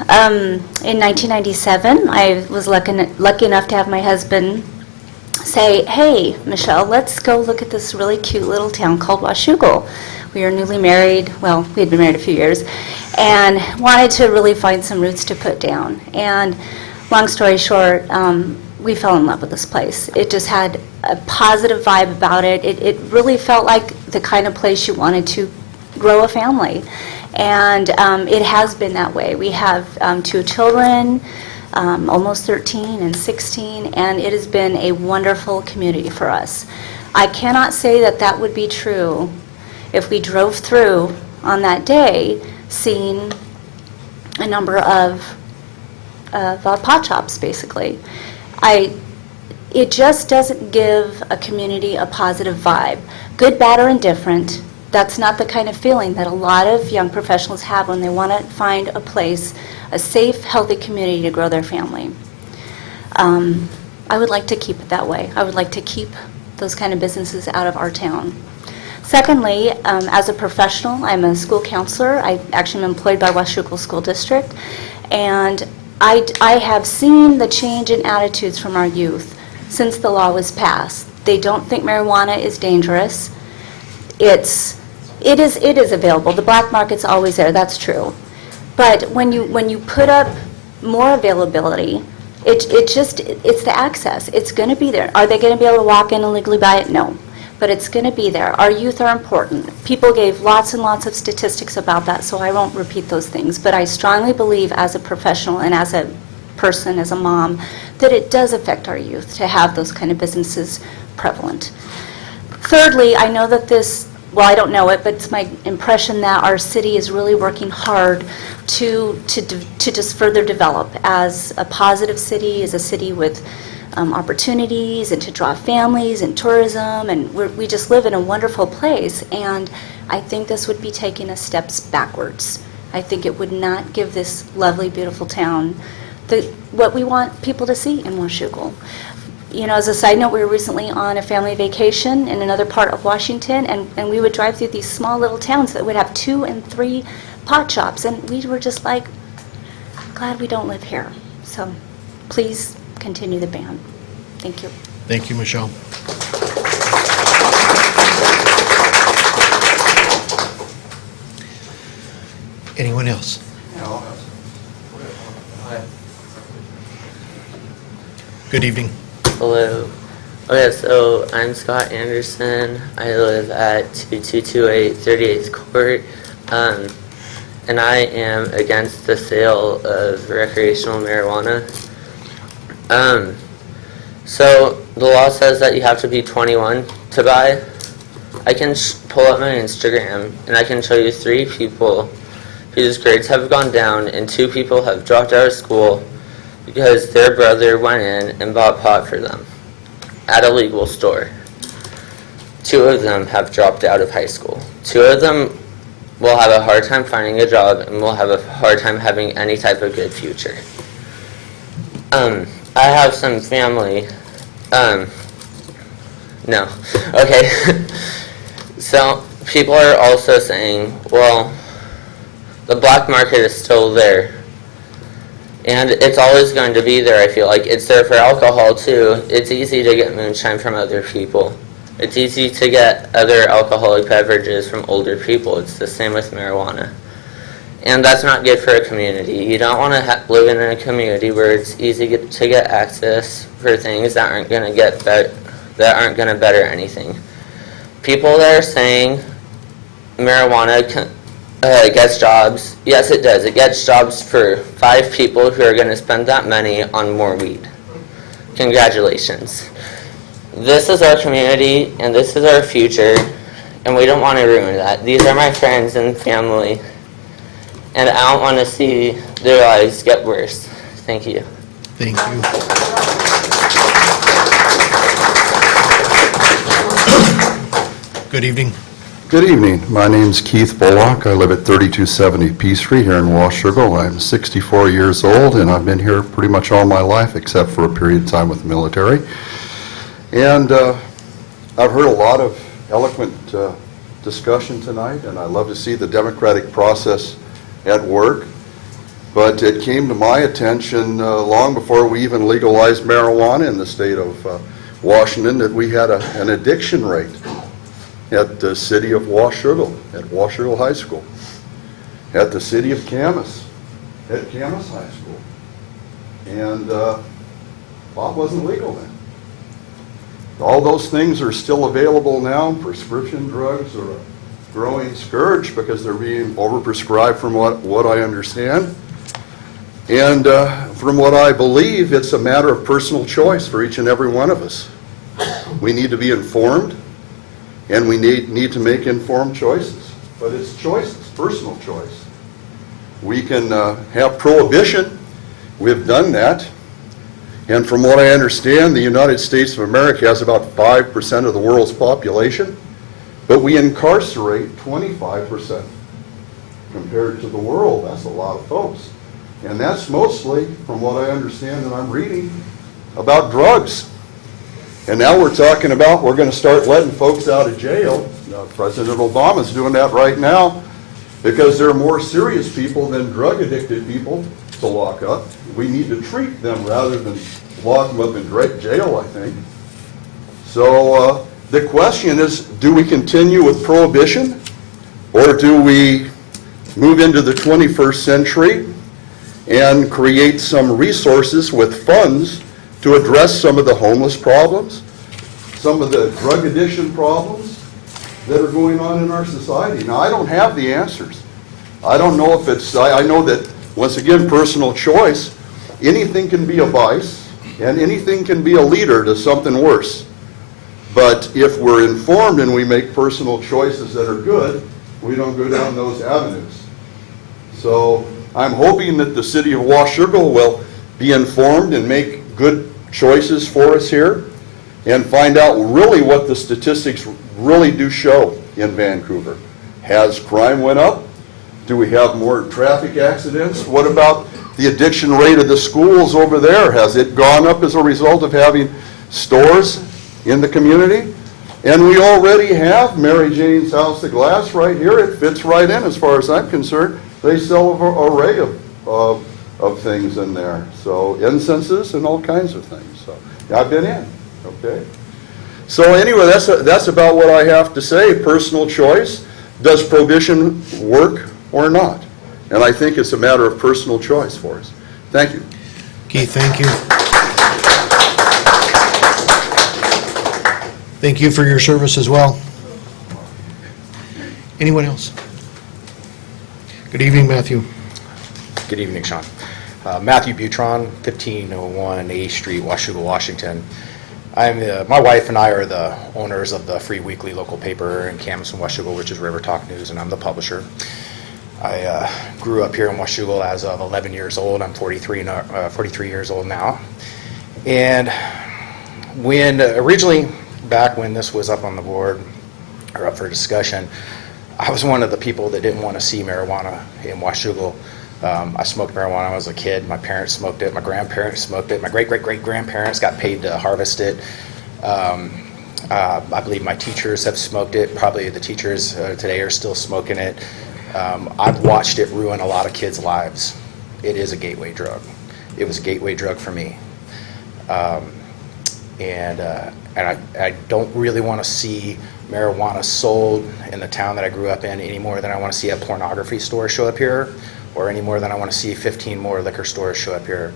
In 1997, I was lucky enough to have my husband say, "Hey, Michelle, let's go look at this really cute little town called Washougal." We were newly married, well, we had been married a few years, and wanted to really find some roots to put down. And long story short, we fell in love with this place. It just had a positive vibe about it. It really felt like the kind of place you wanted to grow a family. And it has been that way. We have 2 children, almost 13 and 16, and it has been a wonderful community for us. I cannot say that that would be true if we drove through on that day seeing a number of pot shops, basically. It just doesn't give a community a positive vibe. Good, bad, or indifferent, That's not the kind of feeling that a lot of young professionals have when they want to find a place, a safe, healthy community to grow their family. I would like to keep it that way. I would like to keep those kind of businesses out of our town. Secondly, as a professional, I'm a school counselor. I actually am employed by Washougal School District, and I have seen the change in attitudes from our youth since the law was passed. They don't think marijuana is dangerous. It is available. The black market's always there, that's true. But when you put up more availability, it's the access. It's going to be there. Are they going to be able to walk in and legally buy it? No. But it's going to be there. Our youth are important. People gave lots and lots of statistics about that, so I won't repeat those things. But I strongly believe as a professional and as a person, as a mom, that it does affect our youth to have those kind of businesses prevalent. Thirdly, I know that well, I don't know it, but it's my impression that our city is really working hard to just further develop as a positive city, as a city with opportunities, and to draw families and tourism, and we just live in a wonderful place, and I think this would be taking us steps backwards. I think it would not give this lovely, beautiful town what we want people to see in Washougal. You know, as a side note, we were recently on a family vacation in another part of Washington, and we would drive through these small little towns that would have 2 and 3 pot shops, and we were just like, glad we don't live here. So please continue the ban. Thank you. Thank you, Michelle. Anyone else? Good evening. Hello. Okay, so I'm Scott Anderson. I live at 2228 38th Court, and I am against the sale of recreational marijuana. So the law says that you have to be 21 to buy. I can pull up my Instagram and I can show you 3 people whose grades have gone down and 2 people have dropped out of school because their brother went in and bought pot for them at a legal store. 2 of them have dropped out of high school. 2 of them will have a hard time finding a job and will have a hard time having any type of good future. I have some family. No. Okay. So people are also saying, well, the black market is still there. And it's always going to be there, I feel like. It's there for alcohol, too. It's easy to get moonshine from other people. It's easy to get other alcoholic beverages from older people. It's the same with marijuana. And that's not good for a community. You don't want to live in a community where it's easy to get access for things that aren't going to better anything. People that are saying marijuana gets jobs, yes it does. It gets jobs for 5 people who are going to spend that money on more weed. Congratulations. This is our community and this is our future, and we don't want to ruin that. These are my friends and family, and I don't want to see their lives get worse. Thank you. Thank you. Good evening. Good evening. My name's Keith Bullock. I live at 3270 P Street here in Washougal. I'm 64 years old, and I've been here pretty much all my life except for a period of time with the military. And I've heard a lot of eloquent discussion tonight, and I love to see the democratic process at work. But it came to my attention long before we even legalized marijuana in the state of Washington that we had an addiction rate at the city of Washougal, at Washougal High School, at the city of Camas, at Camas High School. And pot wasn't legal then. All those things are still available now. Prescription drugs are a growing scourge because they're being overprescribed from what I understand. And from what I believe, it's a matter of personal choice for each and every one of us. We need to be informed, and we need to make informed choices. But it's choices, personal choice. We can have prohibition. We've done that. And from what I understand, the United States of America has about 5% of the world's population. but we incarcerate 25% compared to the world. That's a lot of folks. And that's mostly, from what I understand and I'm reading, about drugs. And now we're talking about we're going to start letting folks out of jail. President Obama's doing that right now because there are more serious people than drug-addicted people to lock up. We need to treat them rather than lock them up in jail, I think. So the question is, do we continue with prohibition, or do we move into the 21st century and create some resources with funds to address some of the homeless problems, some of the drug addiction problems that are going on in our society? Now, I don't have the answers. I don't know if it's, I know that, once again, personal choice, anything can be a vice, and anything can be a leader to something worse. But if we're informed and we make personal choices that are good, we don't go down those avenues. So I'm hoping that the city of Washougal will be informed and make good choices for us here and find out really what the statistics really do show in Vancouver. Has crime went up? Do we have more traffic accidents? What about the addiction rate of the schools over there? Has it gone up as a result of having stores in the community? And we already have Mary Jane's House of Glass right here. It fits right in as far as I'm concerned. They sell an array of things in there. So incenses and all kinds of things. So I've been in, okay? So anyway, that's about what I have to say. Personal choice. Does prohibition work or not? And I think it's a matter of personal choice for us. Thank you. Keith, thank you. Thank you for your service as well. Anyone else? Good evening, Matthew. Good evening, Sean. Matthew Butron, 1501 A Street, Washougal, Washington. My wife and I are the owners of the free weekly local paper in Camas and Washougal, which is River Talk News, and I'm the publisher. I grew up here in Washougal as of 11 years old. I'm 43 years old now. And when originally, back when this was up on the board, or up for discussion, I was one of the people that didn't want to see marijuana in Washougal. I smoked marijuana when I was a kid. My parents smoked it. My grandparents smoked it. My great-great-great-grandparents got paid to harvest it. I believe my teachers have smoked it. Probably the teachers today are still smoking it. I've watched it ruin a lot of kids' lives. It is a gateway drug. It was a gateway drug for me. And I don't really want to see marijuana sold in the town that I grew up in any more than I want to see a pornography store show up here, or any more than I want to see 15 more liquor stores show up here.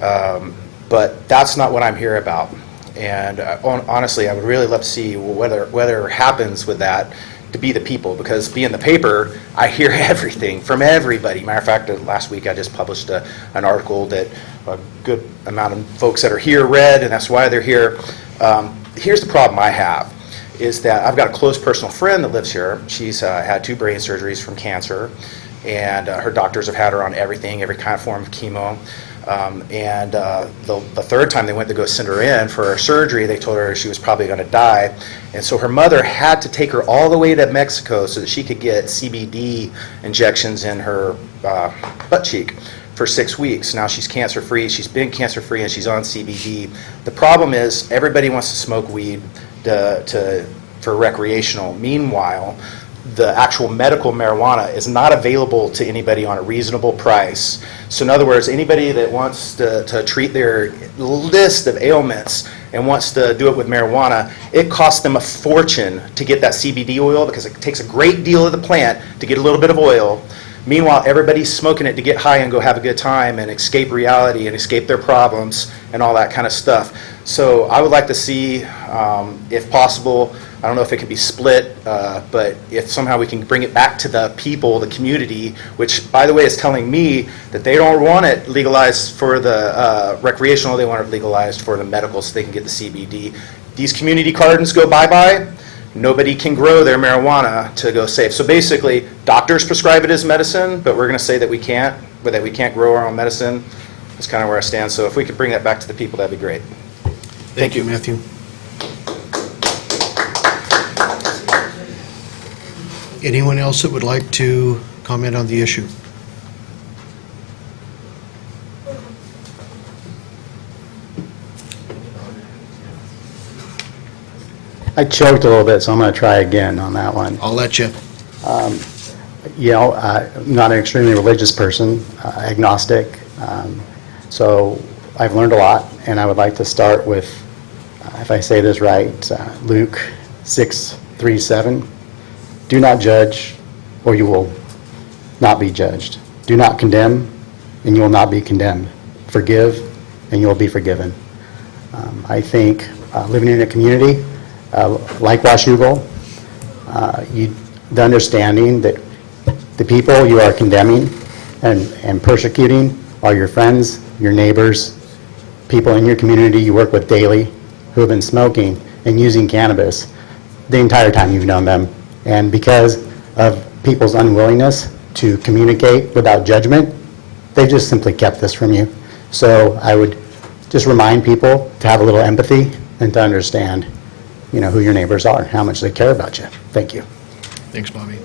But that's not what I'm here about. And honestly, I would really love to see whether happens with that to be the people, because being the paper, I hear everything from everybody. Matter of fact, last week I just published an article that a good amount of folks that are here read, and that's why they're here. Here's the problem I have, is that I've got a close personal friend that lives here. She's had 2 brain surgeries from cancer, and her doctors have had her on everything, every kind of form of chemo. The third time they went to go send her in for her surgery, they told her she was probably going to die. And so her mother had to take her all the way to Mexico so that she could get CBD injections in her butt cheek for 6 weeks. Now she's cancer-free. She's been cancer-free, and she's on CBD. The problem is everybody wants to smoke weed for recreational. Meanwhile, the actual medical marijuana is not available to anybody on a reasonable price. So in other words, anybody that wants to treat their list of ailments and wants to do it with marijuana, it costs them a fortune to get that CBD oil, because it takes a great deal of the plant to get a little bit of oil. Meanwhile, everybody's smoking it to get high and go have a good time and escape reality and escape their problems and all that kind of stuff. So I would like to see, if possible, I don't know if it can be split, but if somehow we can bring it back to the people, the community, which, by the way, is telling me that they don't want it legalized for the recreational, they want it legalized for the medical so they can get the CBD. These community gardens go bye-bye. Nobody can grow their marijuana to go safe. So basically, doctors prescribe it as medicine, but we're going to say that we can't grow our own medicine. That's kind of where I stand. So if we could bring that back to the people, that'd be great. Thank you, Matthew. Anyone else that would like to comment on the issue? I choked a little bit, so I'm going to try again on that one. I'll let you. You know, I'm not an extremely religious person, agnostic, so I've learned a lot, and I would like to start with, if I say this right, Luke 6:3-7. Do not judge, or you will not be judged. Do not condemn, and you will not be condemned. Forgive, and you will be forgiven. I think living in a community like Washougal, the understanding that the people you are condemning and persecuting are your friends, your neighbors, people in your community you work with daily who have been smoking and using cannabis the entire time you've known them. And because of people's unwillingness to communicate without judgment, they just simply kept this from you. So I would just remind people to have a little empathy and to understand, you know, who your neighbors are, how much they care about you. Thank you. Thanks, Bobby.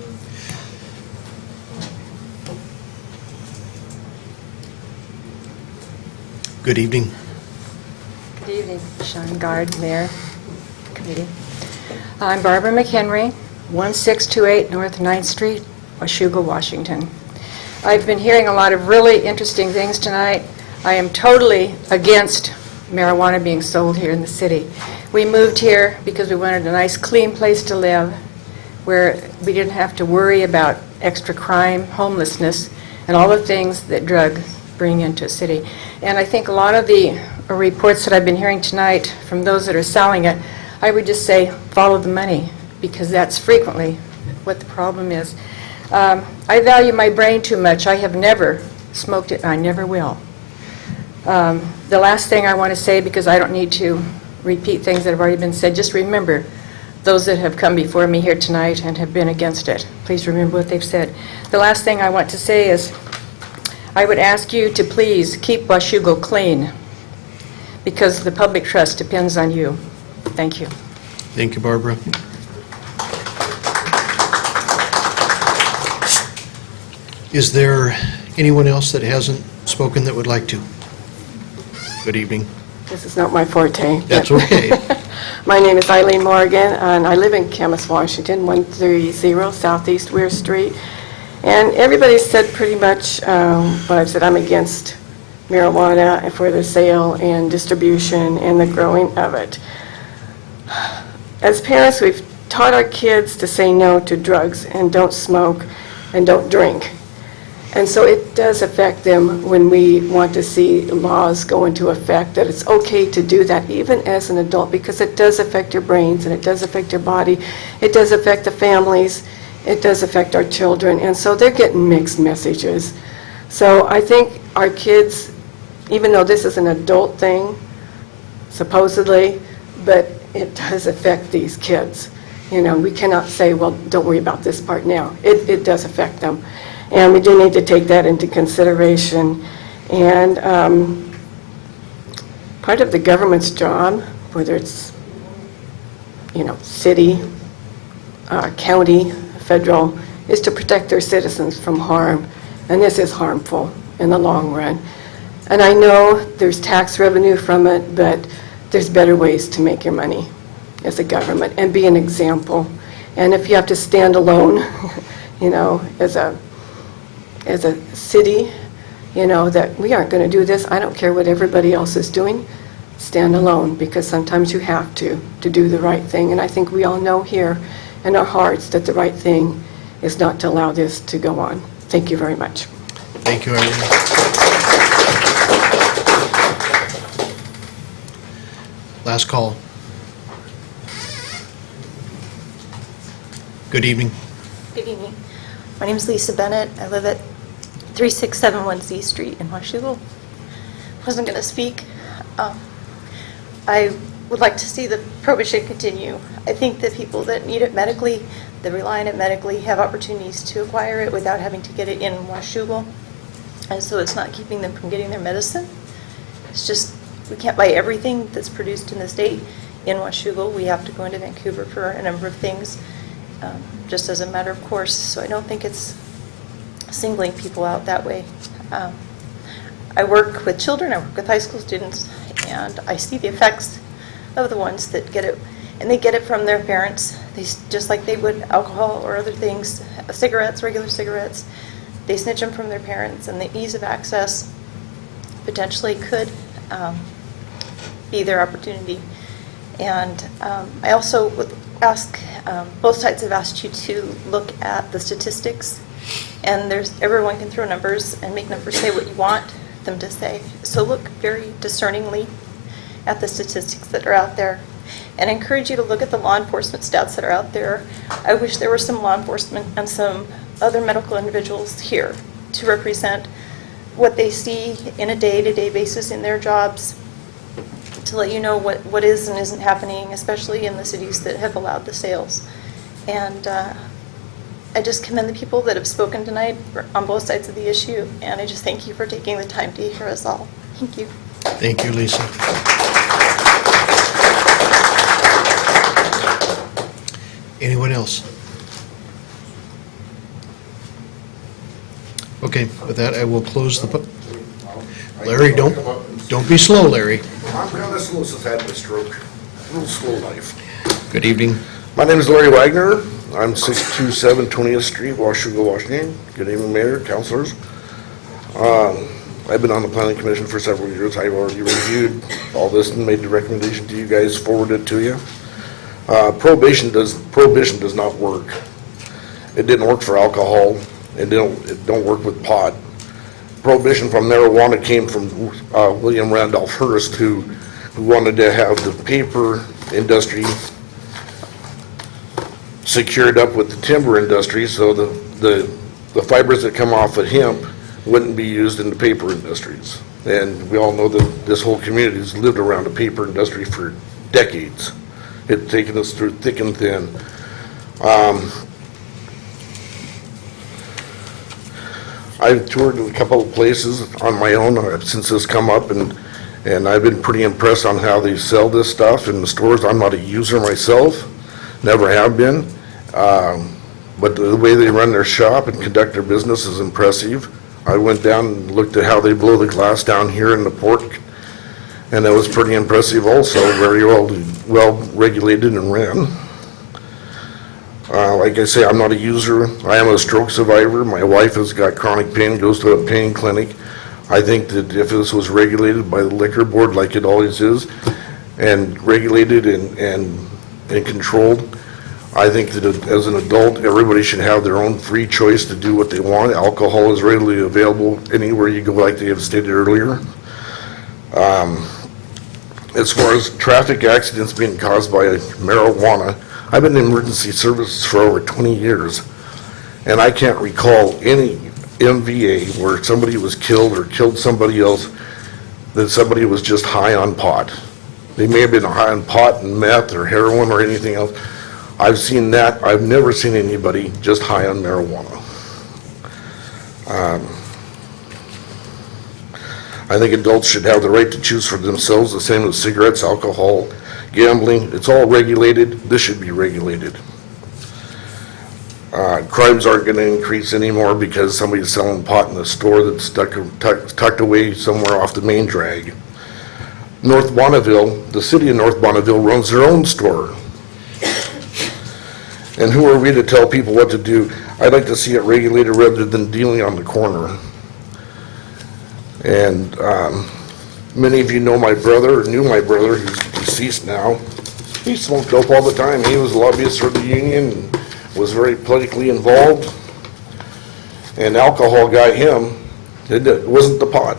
Good evening. Good evening, Sean Guard, Mayor, Committee. I'm Barbara McHenry, 1628 North 9th Street, Washougal, Washington. I've been hearing a lot of really interesting things tonight. I am totally against marijuana being sold here in the city. We moved here because we wanted a nice, clean place to live where we didn't have to worry about extra crime, homelessness, and all the things that drugs bring into a city. And I think a lot of the reports that I've been hearing tonight from those that are selling it, I would just say follow the money, because that's frequently what the problem is. I value my brain too much. I have never smoked it, and I never will. The last thing I want to say, because I don't need to repeat things that have already been said, just remember those that have come before me here tonight and have been against it. Please remember what they've said. The last thing I want to say is I would ask you to please keep Washougal clean, because the public trust depends on you. Thank you. Thank you, Barbara. Is there anyone else that hasn't spoken that would like to? Good evening. This is not my forte. That's okay. My name is Eileen Morgan, and I live in Camas, Washington, 130 Southeast Weir Street. And everybody said pretty much what I've said. I'm against marijuana for the sale and distribution and the growing of it. As parents, we've taught our kids to say no to drugs and don't smoke and don't drink. And so it does affect them when we want to see laws go into effect, that it's okay to do that even as an adult, because it does affect your brains and it does affect your body. It does affect the families. It does affect our children. And so they're getting mixed messages. So I think our kids, even though this is an adult thing, supposedly, but it does affect these kids. You know, we cannot say, well, don't worry about this part now. It does affect them. And we do need to take that into consideration. And part of the government's job, whether it's, you know, city, county, federal, is to protect their citizens from harm. And this is harmful in the long run. And I know there's tax revenue from it, but there's better ways to make your money as a government and be an example. And if you have to stand alone, you know, as a city, you know, that we aren't going to do this. I don't care what everybody else is doing. Stand alone, because sometimes you have to do the right thing. And I think we all know here in our hearts that the right thing is not to allow this to go on. Thank you very much. Thank you, Eileen. Last call. Good evening. Good evening. My name is Lisa Bennett. I live at 3671 Z Street in Washougal. Wasn't going to speak. I would like to see the prohibition continue. I think that people that need it medically, that rely on it medically, have opportunities to acquire it without having to get it in Washougal. And so it's not keeping them from getting their medicine. It's just we can't buy everything that's produced in the state in Washougal. We have to go into Vancouver for a number of things. just as a matter of course. So I don't think it's singling people out that way. I work with children, I work with high school students, and I see the effects of the ones that get it, and they get it from their parents. Just like they would alcohol or other things, cigarettes, regular cigarettes, they snitch them from their parents, and the ease of access potentially could be their opportunity. And I also would ask, both sides have asked you to look at the statistics, and everyone can throw numbers and make numbers say what you want them to say. So look very discerningly at the statistics that are out there, and I encourage you to look at the law enforcement stats that are out there. I wish there were some law enforcement and some other medical individuals here to represent what they see in a day-to-day basis in their jobs, to let you know what is and isn't happening, especially in the cities that have allowed the sales. And I just commend the people that have spoken tonight on both sides of the issue, and I just thank you for taking the time to hear us all. Thank you. Thank you, Lisa. Anyone else? Okay, with that, I will close the, Larry, don't be slow, Larry. I'm kind of slow since I had my stroke. A little slow life. Good evening. My name is Larry Wagner. I'm 627 20th Street, Washougal, Washington. Good evening, Mayor, councilors. I've been on the planning commission for several years. I've already reviewed all this and made the recommendation to you guys, forwarded it to you. Prohibition does not work. It didn't work for alcohol. It don't work with pot. Prohibition from marijuana came from William Randolph Hearst, who wanted to have the paper industry secured up with the timber industry, so the fibers that come off of hemp wouldn't be used in the paper industries. And we all know that this whole community has lived around the paper industry for decades. It's taken us through thick and thin. I've toured a couple of places on my own since this come up, and I've been pretty impressed on how they sell this stuff in the stores. I'm not a user myself, never have been, but the way they run their shop and conduct their business is impressive. I went down and looked at how they blow the glass down here in the port, and that was pretty impressive also, very well regulated and ran. Like I say, I'm not a user. I am a stroke survivor. My wife has got chronic pain, goes to a pain clinic. I think that if this was regulated by the liquor board like it always is, and regulated and controlled, I think that as an adult, everybody should have their own free choice to do what they want. Alcohol is readily available anywhere you go, like they have stated earlier. As far as traffic accidents being caused by marijuana, I've been in emergency services for over 20 years, and I can't recall any MVA where somebody was killed or killed somebody else that somebody was just high on pot. They may have been high on pot and meth or heroin or anything else. I've seen that. I've never seen anybody just high on marijuana. I think adults should have the right to choose for themselves, the same as cigarettes, alcohol, gambling. It's all regulated. This should be regulated. Crimes aren't going to increase anymore because somebody's selling pot in a store that's tucked away somewhere off the main drag. North Bonneville, the city of North Bonneville runs their own store. And who are we to tell people what to do? I'd like to see it regulated rather than dealing on the corner. And many of you know my brother, or knew my brother, who's deceased now. He smoked dope all the time. He was a lobbyist for the union and was very politically involved. And alcohol got him. It wasn't the pot.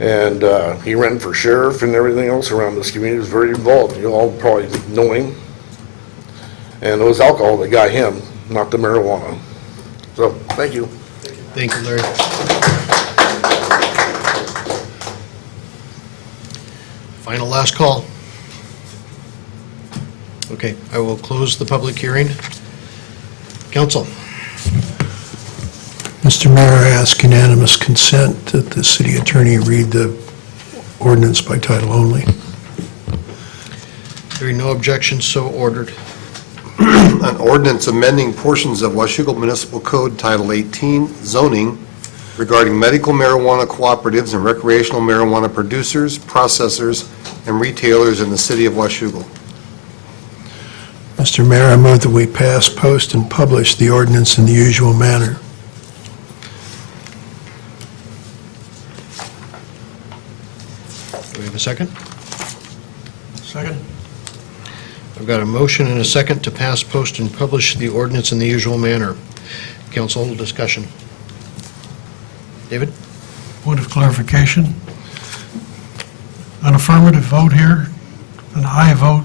And he ran for sheriff and everything else around this community. He was very involved. You all probably know him. And it was alcohol that got him, not the marijuana. So, thank you. Thank you, Larry. Final last call. Okay, I will close the public hearing. Council. Mr. Mayor, I ask unanimous consent that the city attorney read the ordinance by title only. Hearing no objections, so ordered. An ordinance amending portions of Washougal Municipal Code Title 18 zoning regarding medical marijuana cooperatives and recreational marijuana producers, processors, and retailers in the city of Washougal. Mr. Mayor, I move that we pass, post, and publish the ordinance in the usual manner. Do we have a second? Second. I've got a motion and a second to pass, post, and publish the ordinance in the usual manner. Council discussion. David? Point of clarification. An affirmative vote here, an aye vote,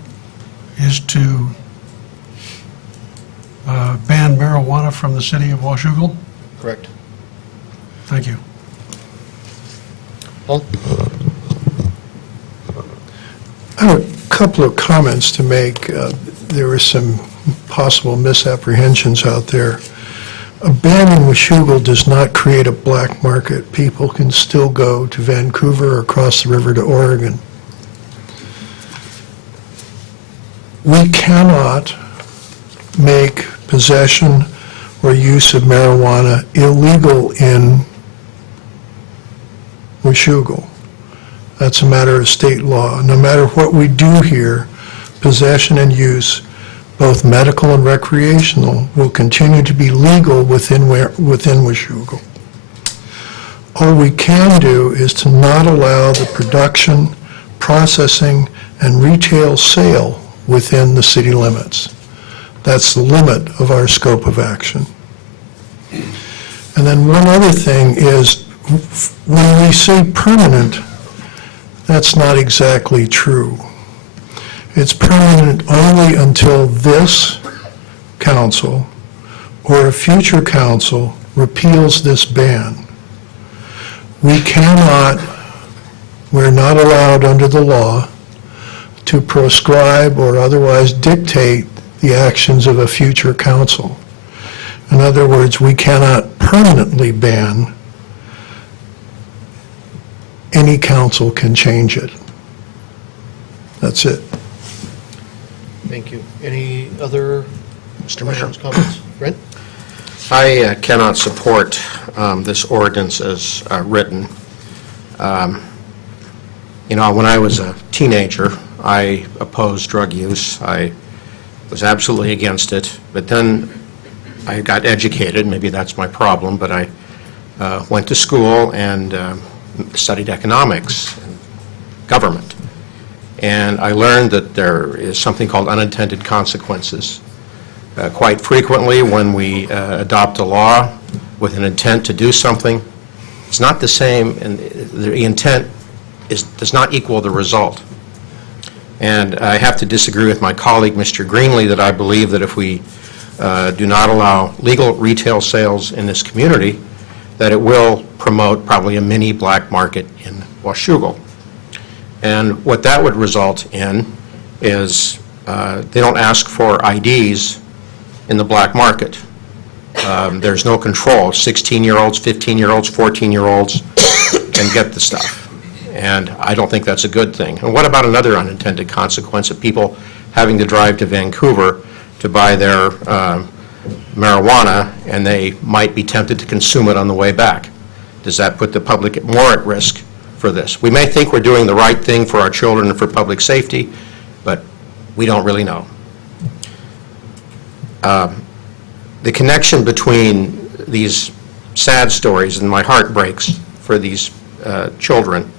is to ban marijuana from the city of Washougal? Correct. Thank you. Paul? I have a couple of comments to make. There were some possible misapprehensions out there. A ban in Washougal does not create a black market. People can still go to Vancouver or across the river to Oregon. We cannot make possession or use of marijuana illegal in Washougal. That's a matter of state law. No matter what we do here, possession and use, both medical and recreational, will continue to be legal within Washougal. All we can do is to not allow the production, processing, and retail sale within the city limits. That's the limit of our scope of action. And then one other thing is, when we say permanent, that's not exactly true. It's permanent only until this council or a future council repeals this ban. We're not allowed under the law to proscribe or otherwise dictate the actions of a future council. In other words, we cannot permanently ban. Any council can change it. That's it. Thank you. Any other questions, comments? Brent? I cannot support this ordinance as written. When I was a teenager, I opposed drug use. I was absolutely against it. But then I got educated. Maybe that's my problem. But I went to school and studied economics and government. And I learned that there is something called unintended consequences. Quite frequently, when we adopt a law with an intent to do something, it's not the same, and the intent does not equal the result. And I have to disagree with my colleague, Mr. Greenlee, that I believe that if we do not allow legal retail sales in this community, that it will promote probably a mini black market in Washougal. And what that would result in is they don't ask for IDs in the black market. There's no control. 16-year-olds, 15-year-olds, 14-year-olds can get the stuff. And I don't think that's a good thing. And what about another unintended consequence of people having to drive to Vancouver to buy their marijuana, and they might be tempted to consume it on the way back? Does that put the public more at risk for this? We may think we're doing the right thing for our children and for public safety, but we don't really know. The connection between these sad stories, and my heart breaks for these children,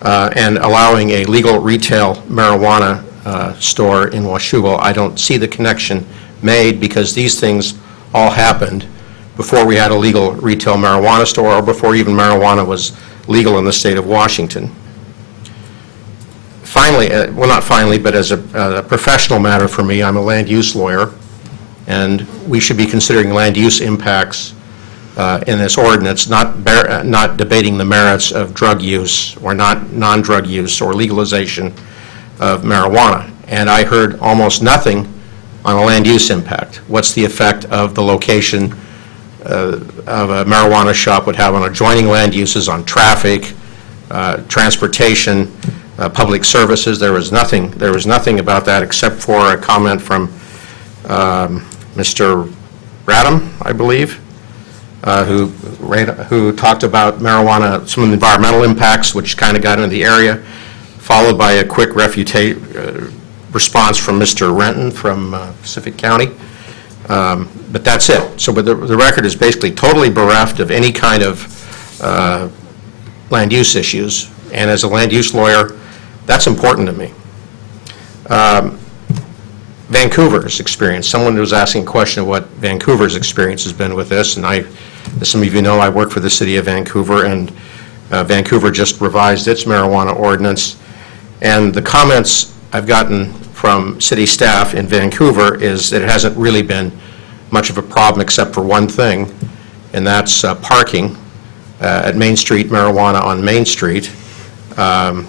and allowing a legal retail marijuana store in Washougal, I don't see the connection made, because these things all happened before we had a legal retail marijuana store, or before even marijuana was legal in the state of Washington. Finally, well, not finally, but as a professional matter for me, I'm a land use lawyer, and we should be considering land use impacts in this ordinance, not debating the merits of drug use or non-drug use or legalization of marijuana. And I heard almost nothing on a land use impact. What's the effect of the location of a marijuana shop would have on adjoining land uses, on traffic, transportation, public services? There was nothing about that except for a comment from Mr. Radham, I believe, who talked about marijuana, some of the environmental impacts, which kind of got into the area, followed by a quick response from Mr. Renton from Pacific County. But that's it. So but the record is basically totally bereft of any kind of land use issues. And as a land use lawyer, that's important to me. Vancouver's experience. Someone was asking a question of what Vancouver's experience has been with this, and as some of you know, I work for the City of Vancouver, and Vancouver just revised its marijuana ordinance. And the comments I've gotten from city staff in Vancouver is that it hasn't really been much of a problem except for one thing, and that's parking at Main Street, marijuana on Main Street,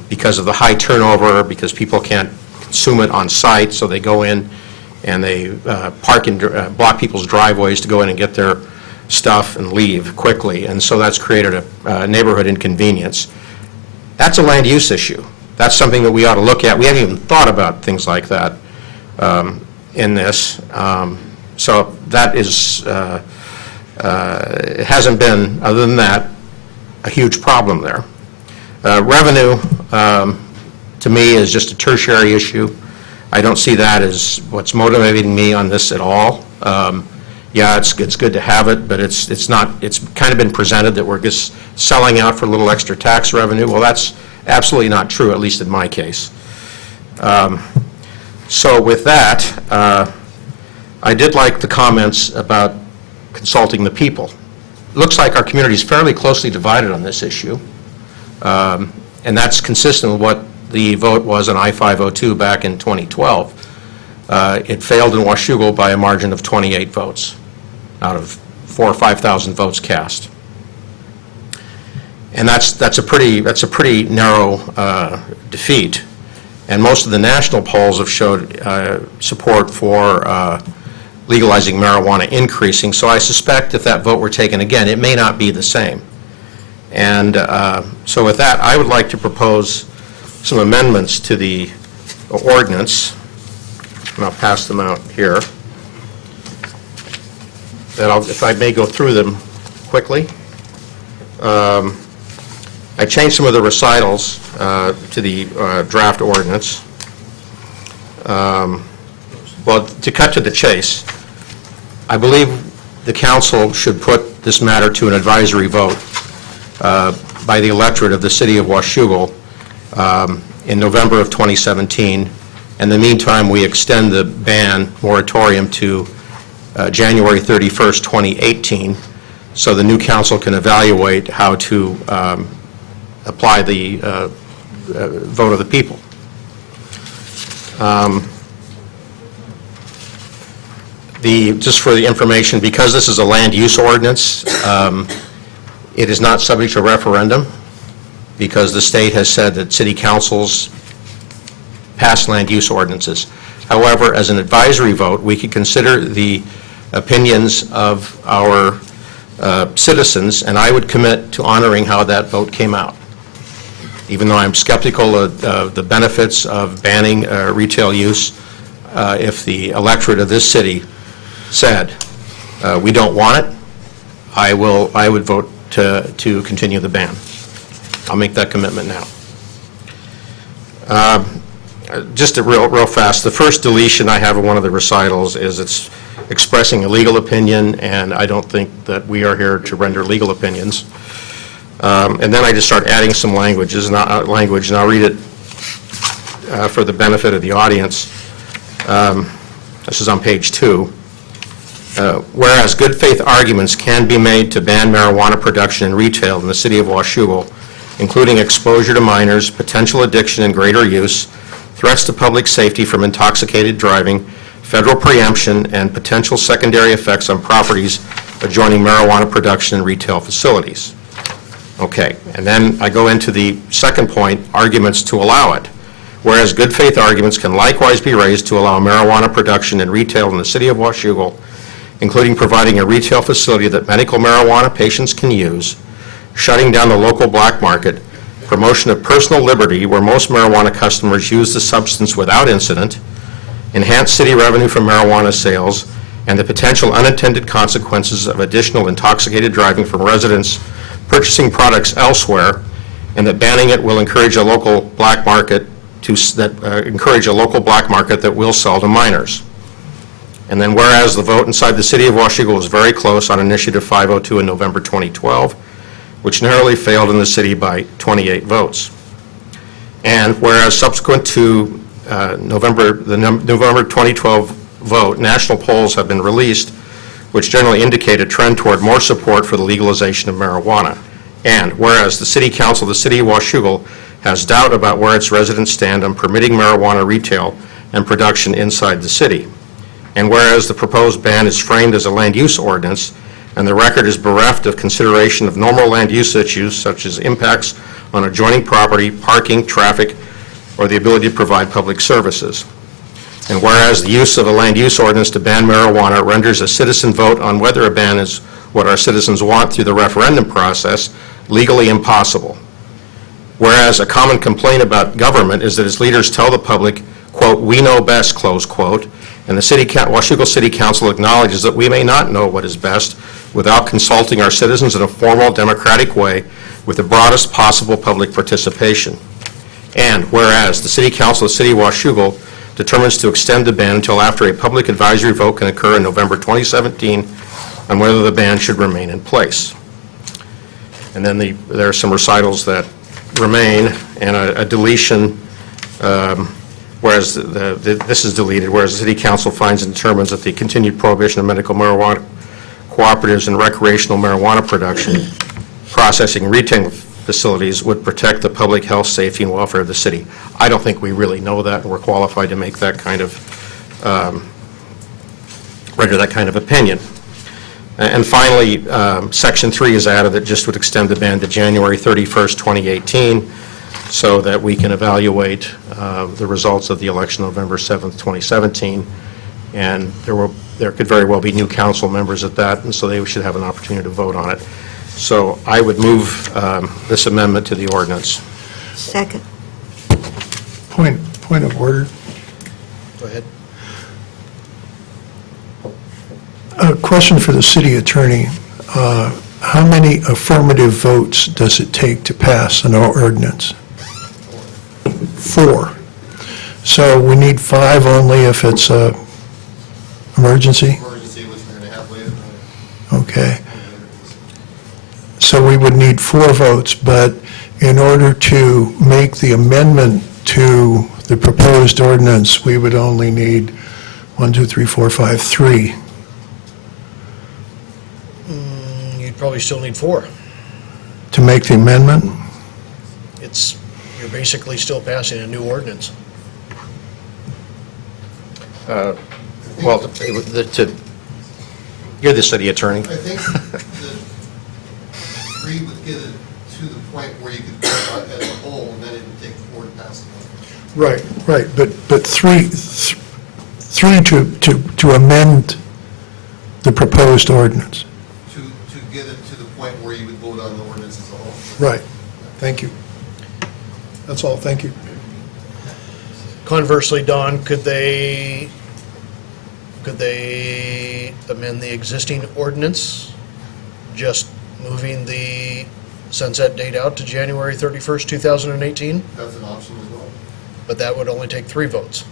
because of the high turnover, because people can't consume it on site, so they go in and they park and block people's driveways to go in and get their stuff and leave quickly, and so that's created a neighborhood inconvenience. That's a land use issue. That's something that we ought to look at. We haven't even thought about things like that in this. So that is, it hasn't been, other than that, a huge problem there. Revenue, to me, is just a tertiary issue. I don't see that as what's motivating me on this at all. Yeah, it's good to have it, but it's not. It's kind of been presented that we're just selling out for a little extra tax revenue. Well, that's absolutely not true, at least in my case. So with that, I did like the comments about consulting the people. It looks like our community is fairly closely divided on this issue, and that's consistent with what the vote was on I-502 back in 2012. It failed in Washougal by a margin of 28 votes out of 4,000 or 5,000 votes cast. And that's a pretty narrow defeat. And most of the national polls have showed support for legalizing marijuana increasing. So I suspect if that vote were taken again, it may not be the same. And so with that, I would like to propose some amendments to the ordinance, and I'll pass them out here. If I may go through them quickly. I changed some of the recitals to the draft ordinance. Well, to cut to the chase, I believe the council should put this matter to an advisory vote by the electorate of the city of Washougal in November of 2017. In the meantime, we extend the ban moratorium to January 31st, 2018, so the new council can evaluate how to apply the vote of the people. Just for the information, because this is a land use ordinance, it is not subject to referendum, because the state has said that city councils pass land use ordinances. However, as an advisory vote, we could consider the opinions of our citizens, and I would commit to honoring how that vote came out. Even though I'm skeptical of the benefits of banning retail use, if the electorate of this city said, we don't want it, I would vote to continue the ban. I'll make that commitment now. Just real fast, the first deletion I have in one of the recitals is it's expressing a legal opinion, and I don't think that we are here to render legal opinions. And then I just start adding some language, and I'll read it for the benefit of the audience. This is on page 2. Whereas good faith arguments can be made to ban marijuana production and retail in the city of Washougal, including exposure to minors, potential addiction and greater use, threats to public safety from intoxicated driving, federal preemption, and potential secondary effects on properties adjoining marijuana production and retail facilities. Okay, and then I go into the second point, arguments to allow it. Whereas good faith arguments can likewise be raised to allow marijuana production and retail in the city of Washougal, including providing a retail facility that medical marijuana patients can use, shutting down the local black market, promotion of personal liberty where most marijuana customers use the substance without incident, enhanced city revenue from marijuana sales, and the potential unintended consequences of additional intoxicated driving from residents purchasing products elsewhere, and that banning it will encourage a local black market that will sell to minors. And then whereas the vote inside the city of Washougal was very close on Initiative 502 in November 2012, which narrowly failed in the city by 28 votes. And whereas subsequent to November 2012 vote, national polls have been released which generally indicate a trend toward more support for the legalization of marijuana. And whereas the City Council of the City of Washougal has doubt about where its residents stand on permitting marijuana retail and production inside the city. And whereas the proposed ban is framed as a land use ordinance, and the record is bereft of consideration of normal land use issues such as impacts on adjoining property, parking, traffic, or the ability to provide public services. And whereas the use of a land use ordinance to ban marijuana renders a citizen vote on whether a ban is what our citizens want through the referendum process legally impossible. Whereas a common complaint about government is that its leaders tell the public, quote, "we know best," close quote, and the Washougal City Council acknowledges that we may not know what is best without consulting our citizens in a formal democratic way with the broadest possible public participation. And whereas the City Council of the City of Washougal determines to extend the ban until after a public advisory vote can occur in November 2017 on whether the ban should remain in place. And then there are some recitals that remain and a deletion, whereas this is deleted, whereas the City Council finds and determines that the continued prohibition of medical marijuana cooperatives and recreational marijuana production, processing, retailing facilities would protect the public health, safety, and welfare of the city. I don't think we really know that, and we're qualified to make that kind of, render that kind of opinion. And finally, Section 3 is added that just would extend the ban to January 31st, 2018, so that we can evaluate the results of the election November 7th, 2017. And there could very well be new council members at that, and so they should have an opportunity to vote on it. So I would move this amendment to the ordinance. Second. Point of order. Go ahead. A question for the city attorney. How many affirmative votes does it take to pass an ordinance? 4. So we need 5 only if it's a emergency? Emergency, which we're going to have later. Okay. So we would need 4 votes, but in order to make the amendment to the proposed ordinance, we would only need 1, 2, 3, 4, 5, 3. You'd probably still need 4. To make the amendment? You're basically still passing a new ordinance. Well, you're the city attorney. I think that 3 would get it to the point where you could vote as a whole, and then it would take 4 to pass it. Right, but 3 to amend the proposed ordinance. To get it to the point where you would vote on the ordinance as a whole. Right, thank you. That's all, thank you. Conversely, Don, could they amend the existing ordinance, just moving the sunset date out to January 31st, 2018? That's an option as well. But that would only take 3 votes.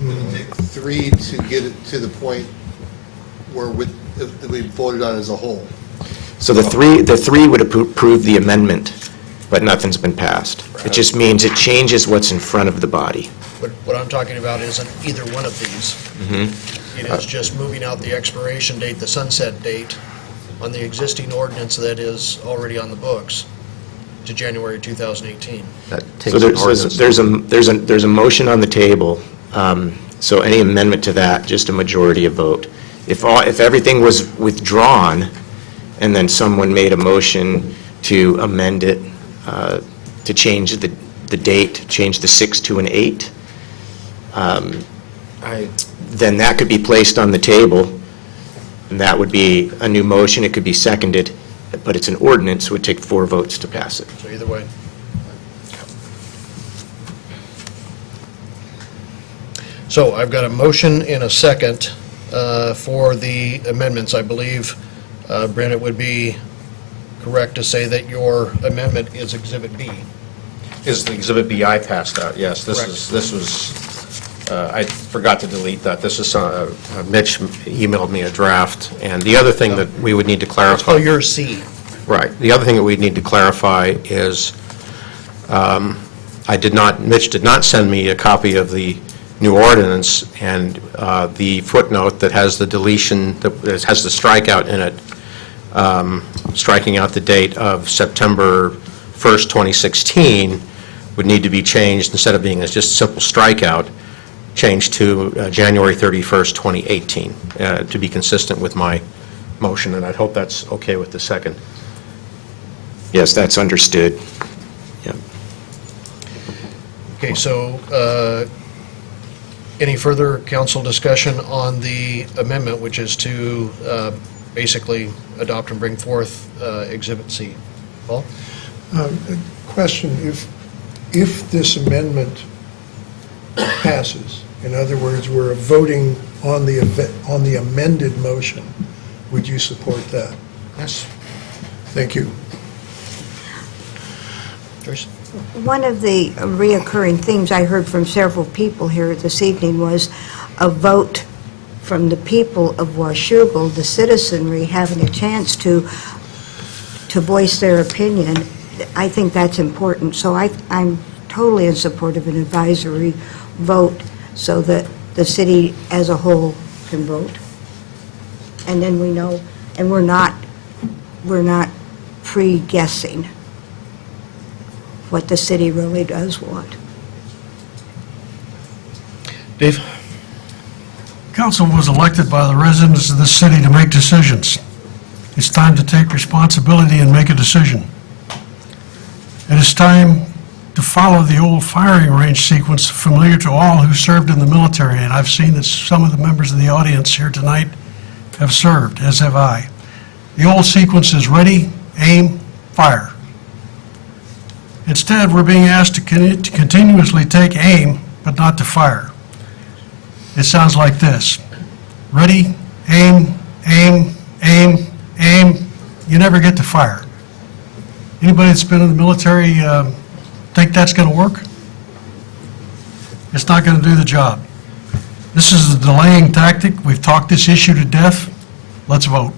It would take 3 to get it to the point where we voted on as a whole. So the three would approve the amendment, but nothing's been passed. It just means it changes what's in front of the body. But what I'm talking about isn't either one of these. It is just moving out the expiration date, the sunset date, on the existing ordinance that is already on the books to January 2018. So there's a motion on the table, so any amendment to that, just a majority of vote. If everything was withdrawn, and then someone made a motion to amend it, to change the date, change the 6 to an 8, then that could be placed on the table, and that would be a new motion. It could be seconded, but it's an ordinance, so it would take 4 votes to pass it. So either way. So I've got a motion and a second for the amendments. I believe, Brent, it would be correct to say that your amendment is Exhibit B. Is the Exhibit B I passed out, yes. Correct. This was, I forgot to delete that. This is, Mitch emailed me a draft, and the other thing that we would need to clarify. Oh, you're C. Right. The other thing that we need to clarify is, Mitch did not send me a copy of the new ordinance, and the footnote that has the deletion, that has the strikeout in it, striking out the date of September 1st, 2016, would need to be changed, instead of being as just simple strikeout, changed to January 31st, 2018, to be consistent with my motion, and I hope that's okay with the second. Yes, that's understood. Yeah. Okay, so any further council discussion on the amendment, which is to basically adopt and bring forth Exhibit C? Paul? Question, if this amendment passes, in other words, we're voting on the amended motion, would you support that? Yes. Thank you. Joyce? One of the reoccurring themes I heard from several people here this evening was a vote from the people of Washougal, the citizenry, having a chance to voice their opinion. I think that's important. So I'm totally in support of an advisory vote so that the city as a whole can vote. And then we know, and we're not pre-guessing what the city really does want. Dave? Council was elected by the residents of this city to make decisions. It's time to take responsibility and make a decision. It is time to follow the old firing range sequence familiar to all who served in the military, and I've seen that some of the members of the audience here tonight have served, as have I. The old sequence is ready, aim, fire. Instead, we're being asked to continuously take aim, but not to fire. It sounds like this: ready, aim, aim, aim, aim. You never get to fire. Anybody that's been in the military think that's going to work? It's not going to do the job. This is a delaying tactic. We've talked this issue to death. Let's vote.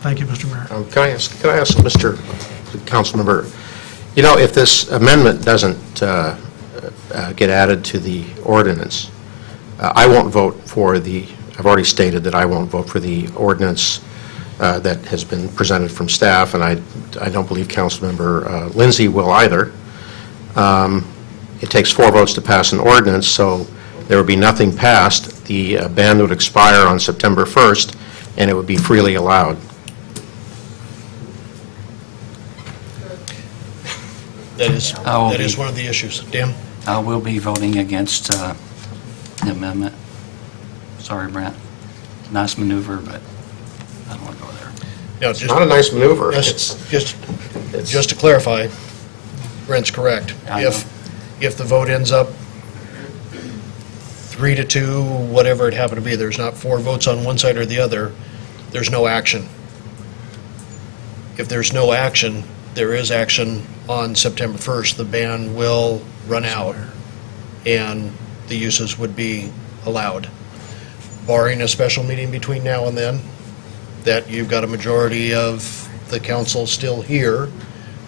Thank you, Mr. Mayor. Can I ask Mr. Councilmember, if this amendment doesn't get added to the ordinance, I won't vote for I've already stated that I won't vote for the ordinance that has been presented from staff, and I don't believe Councilmember Lindsay will either. It takes 4 votes to pass an ordinance, so there would be nothing passed. The ban would expire on September 1st, and it would be freely allowed. That is one of the issues. Dan? I will be voting against the amendment. Sorry, Brent. Nice maneuver, but I don't want to go there. No, It's not a nice maneuver. Just to clarify, Brent's correct. I know. If the vote ends up 3-2, whatever it happened to be, there's not 4 votes on one side or the other, there's no action. If there's no action, there is action on September 1st. The ban will run out, and the uses would be allowed. Barring a special meeting between now and then, that you've got a majority of the council still here,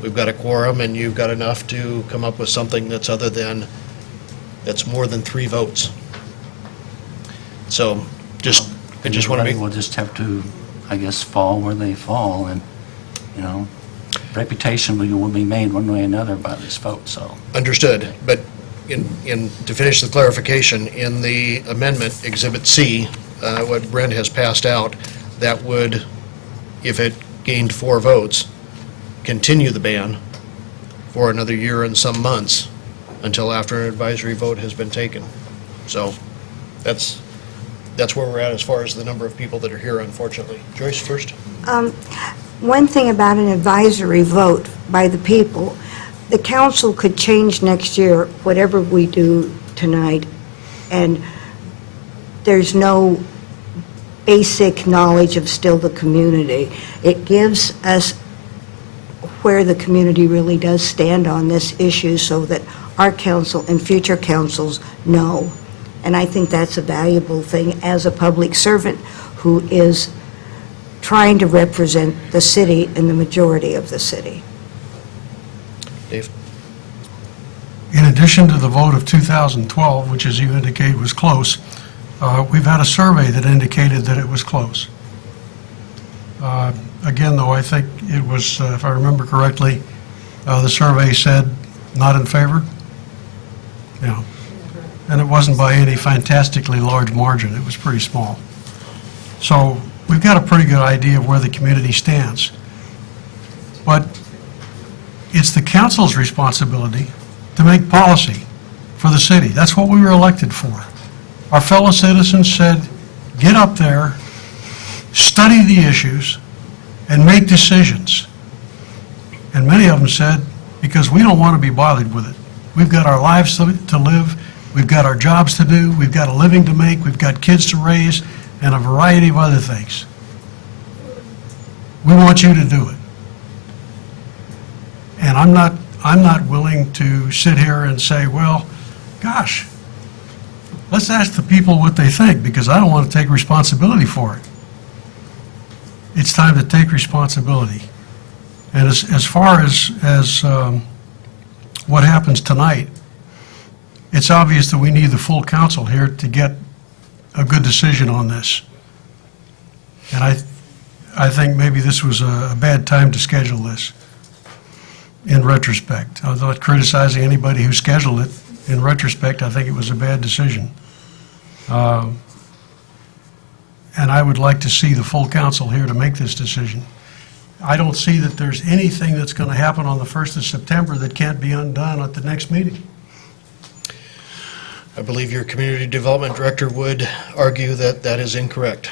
we've got a quorum, and you've got enough to come up with something that's that's more than 3 votes. So, I just want to Everybody be... will just have to, I guess, fall where they fall, and, reputation will be made one way or another by this vote, so. Understood, but to finish the clarification, in the amendment, Exhibit C, what Brent has passed out, that would, if it gained 4 votes, continue the ban for another year and some months until after an advisory vote has been taken. So that's where we're at as far as the number of people that are here, unfortunately. Joyce, first. One thing about an advisory vote by the people, the council could change next year whatever we do tonight, and there's no basic knowledge of still the community. It gives us where the community really does stand on this issue so that our council and future councils know. And I think that's a valuable thing as a public servant who is trying to represent the city and the majority of the city. Dave? In addition to the vote of 2012, which as you indicate was close, we've had a survey that indicated that it was close. Again, though, I think it was, if I remember correctly, the survey said not in favor. Yeah. And it wasn't by any fantastically large margin. It was pretty small. So we've got a pretty good idea of where the community stands. But it's the council's responsibility to make policy for the city. That's what we were elected for. Our fellow citizens said, get up there, study the issues, and make decisions. And many of them said, because we don't want to be bothered with it. We've got our lives to live, we've got our jobs to do, we've got a living to make, we've got kids to raise, and a variety of other things. We want you to do it. And I'm not willing to sit here and say, well, gosh, let's ask the people what they think, because I don't want to take responsibility for it. It's time to take responsibility. And as far as what happens tonight, it's obvious that we need the full council here to get a good decision on this. And I think maybe this was a bad time to schedule this, in retrospect. I'm not criticizing anybody who scheduled it. In retrospect, I think it was a bad decision. And I would like to see the full council here to make this decision. I don't see that there's anything that's going to happen on the 1st of September that can't be undone at the next meeting. I believe your community development director would argue that that is incorrect.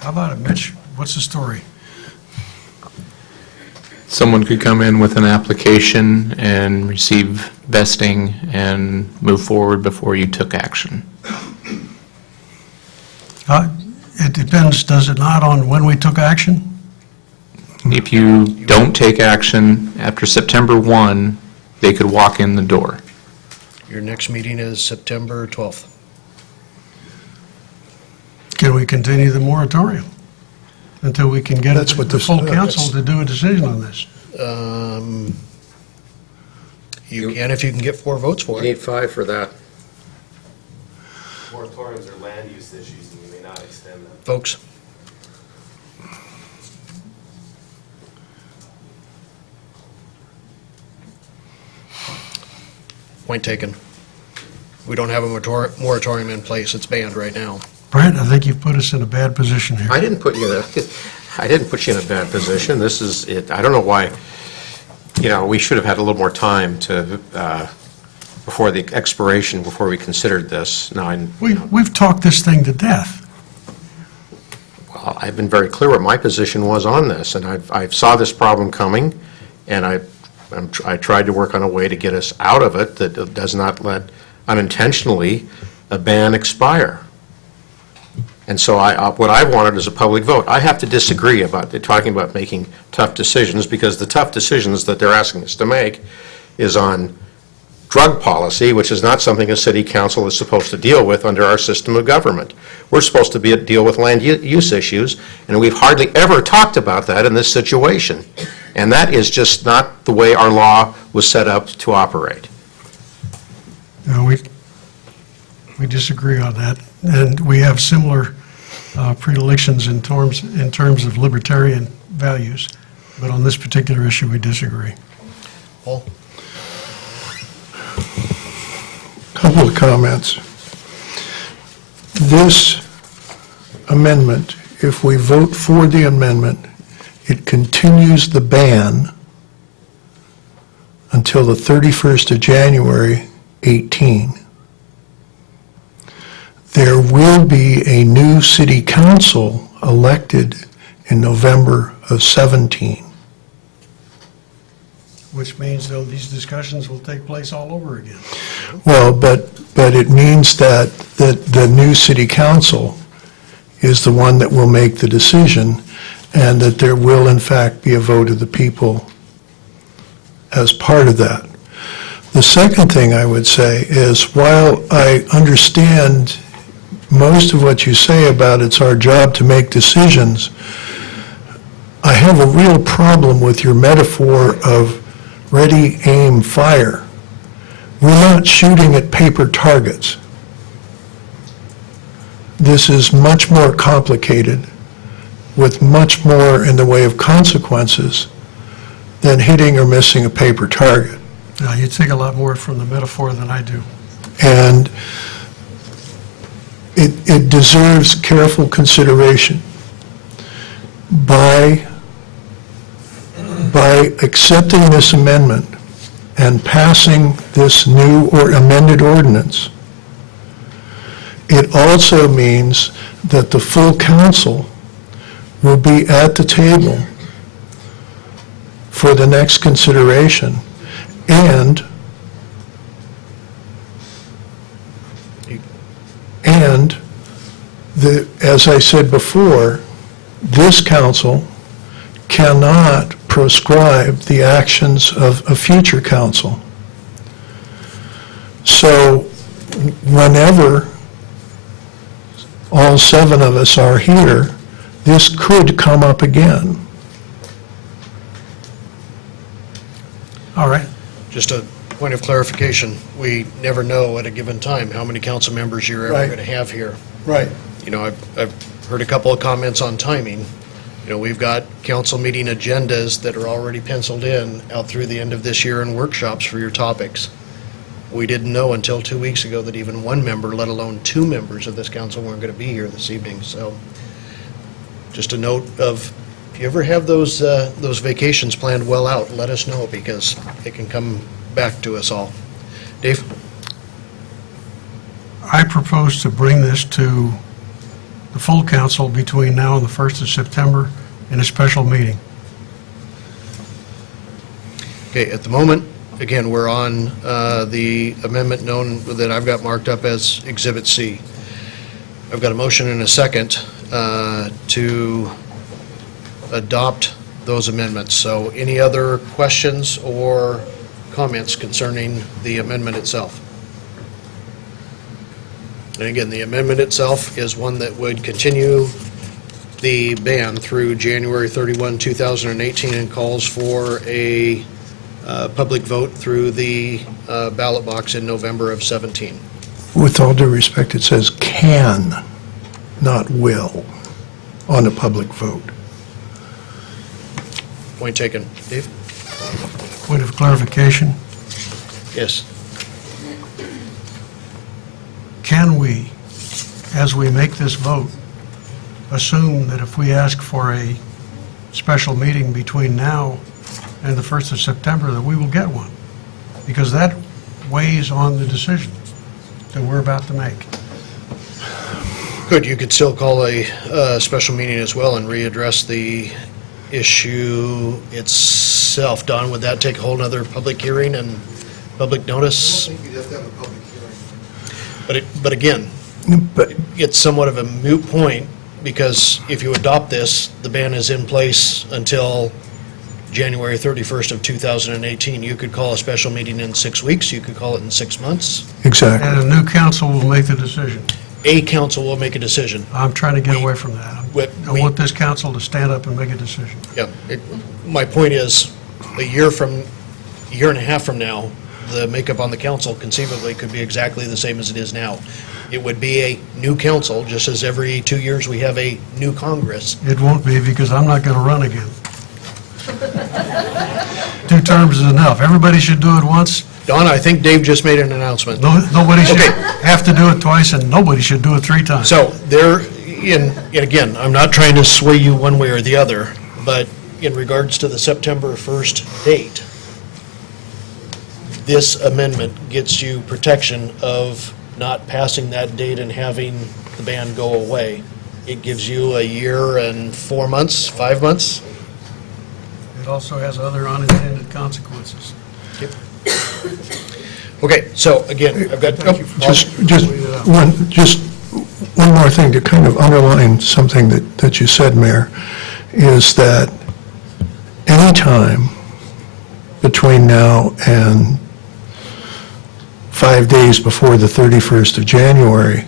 How about it, Mitch? What's the story? Someone could come in with an application and receive vesting and move forward before you took action. It depends, does it not, on when we took action? If you don't take action after September 1, they could walk in the door. Your next meeting is September 12th. Can we continue the moratorium until we can get That's what the this- full council to do a decision on this? You can if you can get 4 votes for You it. need 5 for that. Moratoriums are land use issues, and you may not extend them. Folks? Point taken. We don't have a moratorium in place. It's banned right now. Brent, I think you've put us in a bad position here. I didn't put you in a bad position. This is it. I don't know why, we should have had a little more time to, before the expiration, before we considered this. Now, We've talked this thing to death. well, I've been very clear what my position was on this, and I saw this problem coming, and I tried to work on a way to get us out of it that does not let unintentionally a ban expire. And so what I wanted is a public vote. I have to disagree about talking about making tough decisions, because the tough decisions that they're asking us to make is on drug policy, which is not something a city council is supposed to deal with under our system of government. We're supposed to deal with land use issues, and we've hardly ever talked about that in this situation. And that is just not the way our law was set up to operate. No, we disagree on that, and we have similar predilections in terms of libertarian values, but on this particular issue, we disagree. Paul? Couple of comments. This amendment, if we vote for the amendment, it continues the ban until the 31st of January 18. There will be a new city council elected in November of 17. which means though these discussions will take place all over again. Well, but it means that the new city council is the one that will make the decision, and that there will in fact be a vote of the people as part of that. The second thing I would say is, while I understand most of what you say about it's our job to make decisions, I have a real problem with your metaphor of ready, aim, fire. We're not shooting at paper targets. This is much more complicated, with much more in the way of consequences than hitting or missing a paper target. Now, you take a lot more from the metaphor than I do. And it deserves careful consideration. By accepting this amendment and passing this new or amended ordinance, it also means that the full council will be at the table for the next consideration, and as I said before, this council cannot proscribe the actions of a future council. So whenever all 7 of us are here, this could come up again. All right. Just a point of clarification, we never know at a given time how many council members you're ever Right. going to have here. Right. You know, I've heard a couple of comments on timing. You know, we've got council meeting agendas that are already penciled in out through the end of this year and workshops for your topics. We didn't know until 2 weeks ago that even one member, let alone 2 members of this council, weren't going to be here this evening. So just a note of, if you ever have those vacations planned well out, let us know, because it can come back to us all. Dave? I propose to bring this to the full council between now and the 1st of September in a special meeting. Okay, at the moment, again, we're on the amendment known, that I've got marked up as Exhibit C. I've got a motion and a second to adopt those amendments. So any other questions or comments concerning the amendment itself? And again, the amendment itself is one that would continue the ban through January 31, 2018, and calls for a public vote through the ballot box in November of 17. With all due respect, it says can, not will, on a public vote. Point taken. Dave? Point of clarification, Yes. can we, as we make this vote, assume that if we ask for a special meeting between now and the 1st of September, that we will get one? Because that weighs on the decision that we're about to make. Good, you could still call a special meeting as well and readdress the issue itself. Don, would that take a whole nother public hearing and public notice? You'd have to have a public hearing. But again, But it's somewhat of a moot point, because if you adopt this, the ban is in place until January 31st of 2018. You could call a special meeting in 6 weeks, you could call it in 6 months. exactly. And a new council will make the decision. A council will make a decision. I'm trying to get away from that. I We- want this council to stand up and make a decision. Yeah, my point is, a year and a half from now, the makeup on the council conceivably could be exactly the same as it is now. It would be a new council, just as every 2 years we have a new Congress. It won't be, because I'm not going to run again. 2 terms is enough. Everybody should do it once. Don, I think Dave just made an announcement. Nobody should Okay. have to do it twice, and nobody should do it 3 times. So there, and again, I'm not trying to sway you one way or the other, but in regards to the September 1st date, this amendment gets you protection of not passing that date and having the ban go away. It gives you a year and 4 months, 5 months? also has other unintended consequences. Okay, so again, I've got, Just one more thing to kind of underline something that you said, Mayor, is that anytime between now and 5 days before the 31st of January,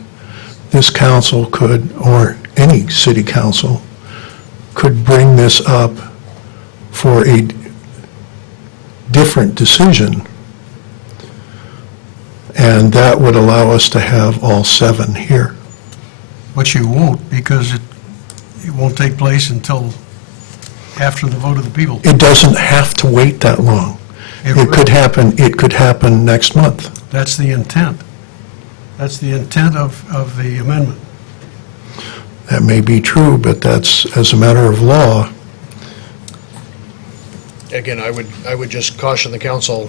this council could, or any city council, could bring this up for a different decision, and that would allow us to have all 7 here. But you won't, because it won't take place until after the vote of the people. It doesn't have to wait that long. It could happen next month. That's the intent. That's the intent of the amendment. That may be true, but that's, as a matter of law, again, I would just caution the council,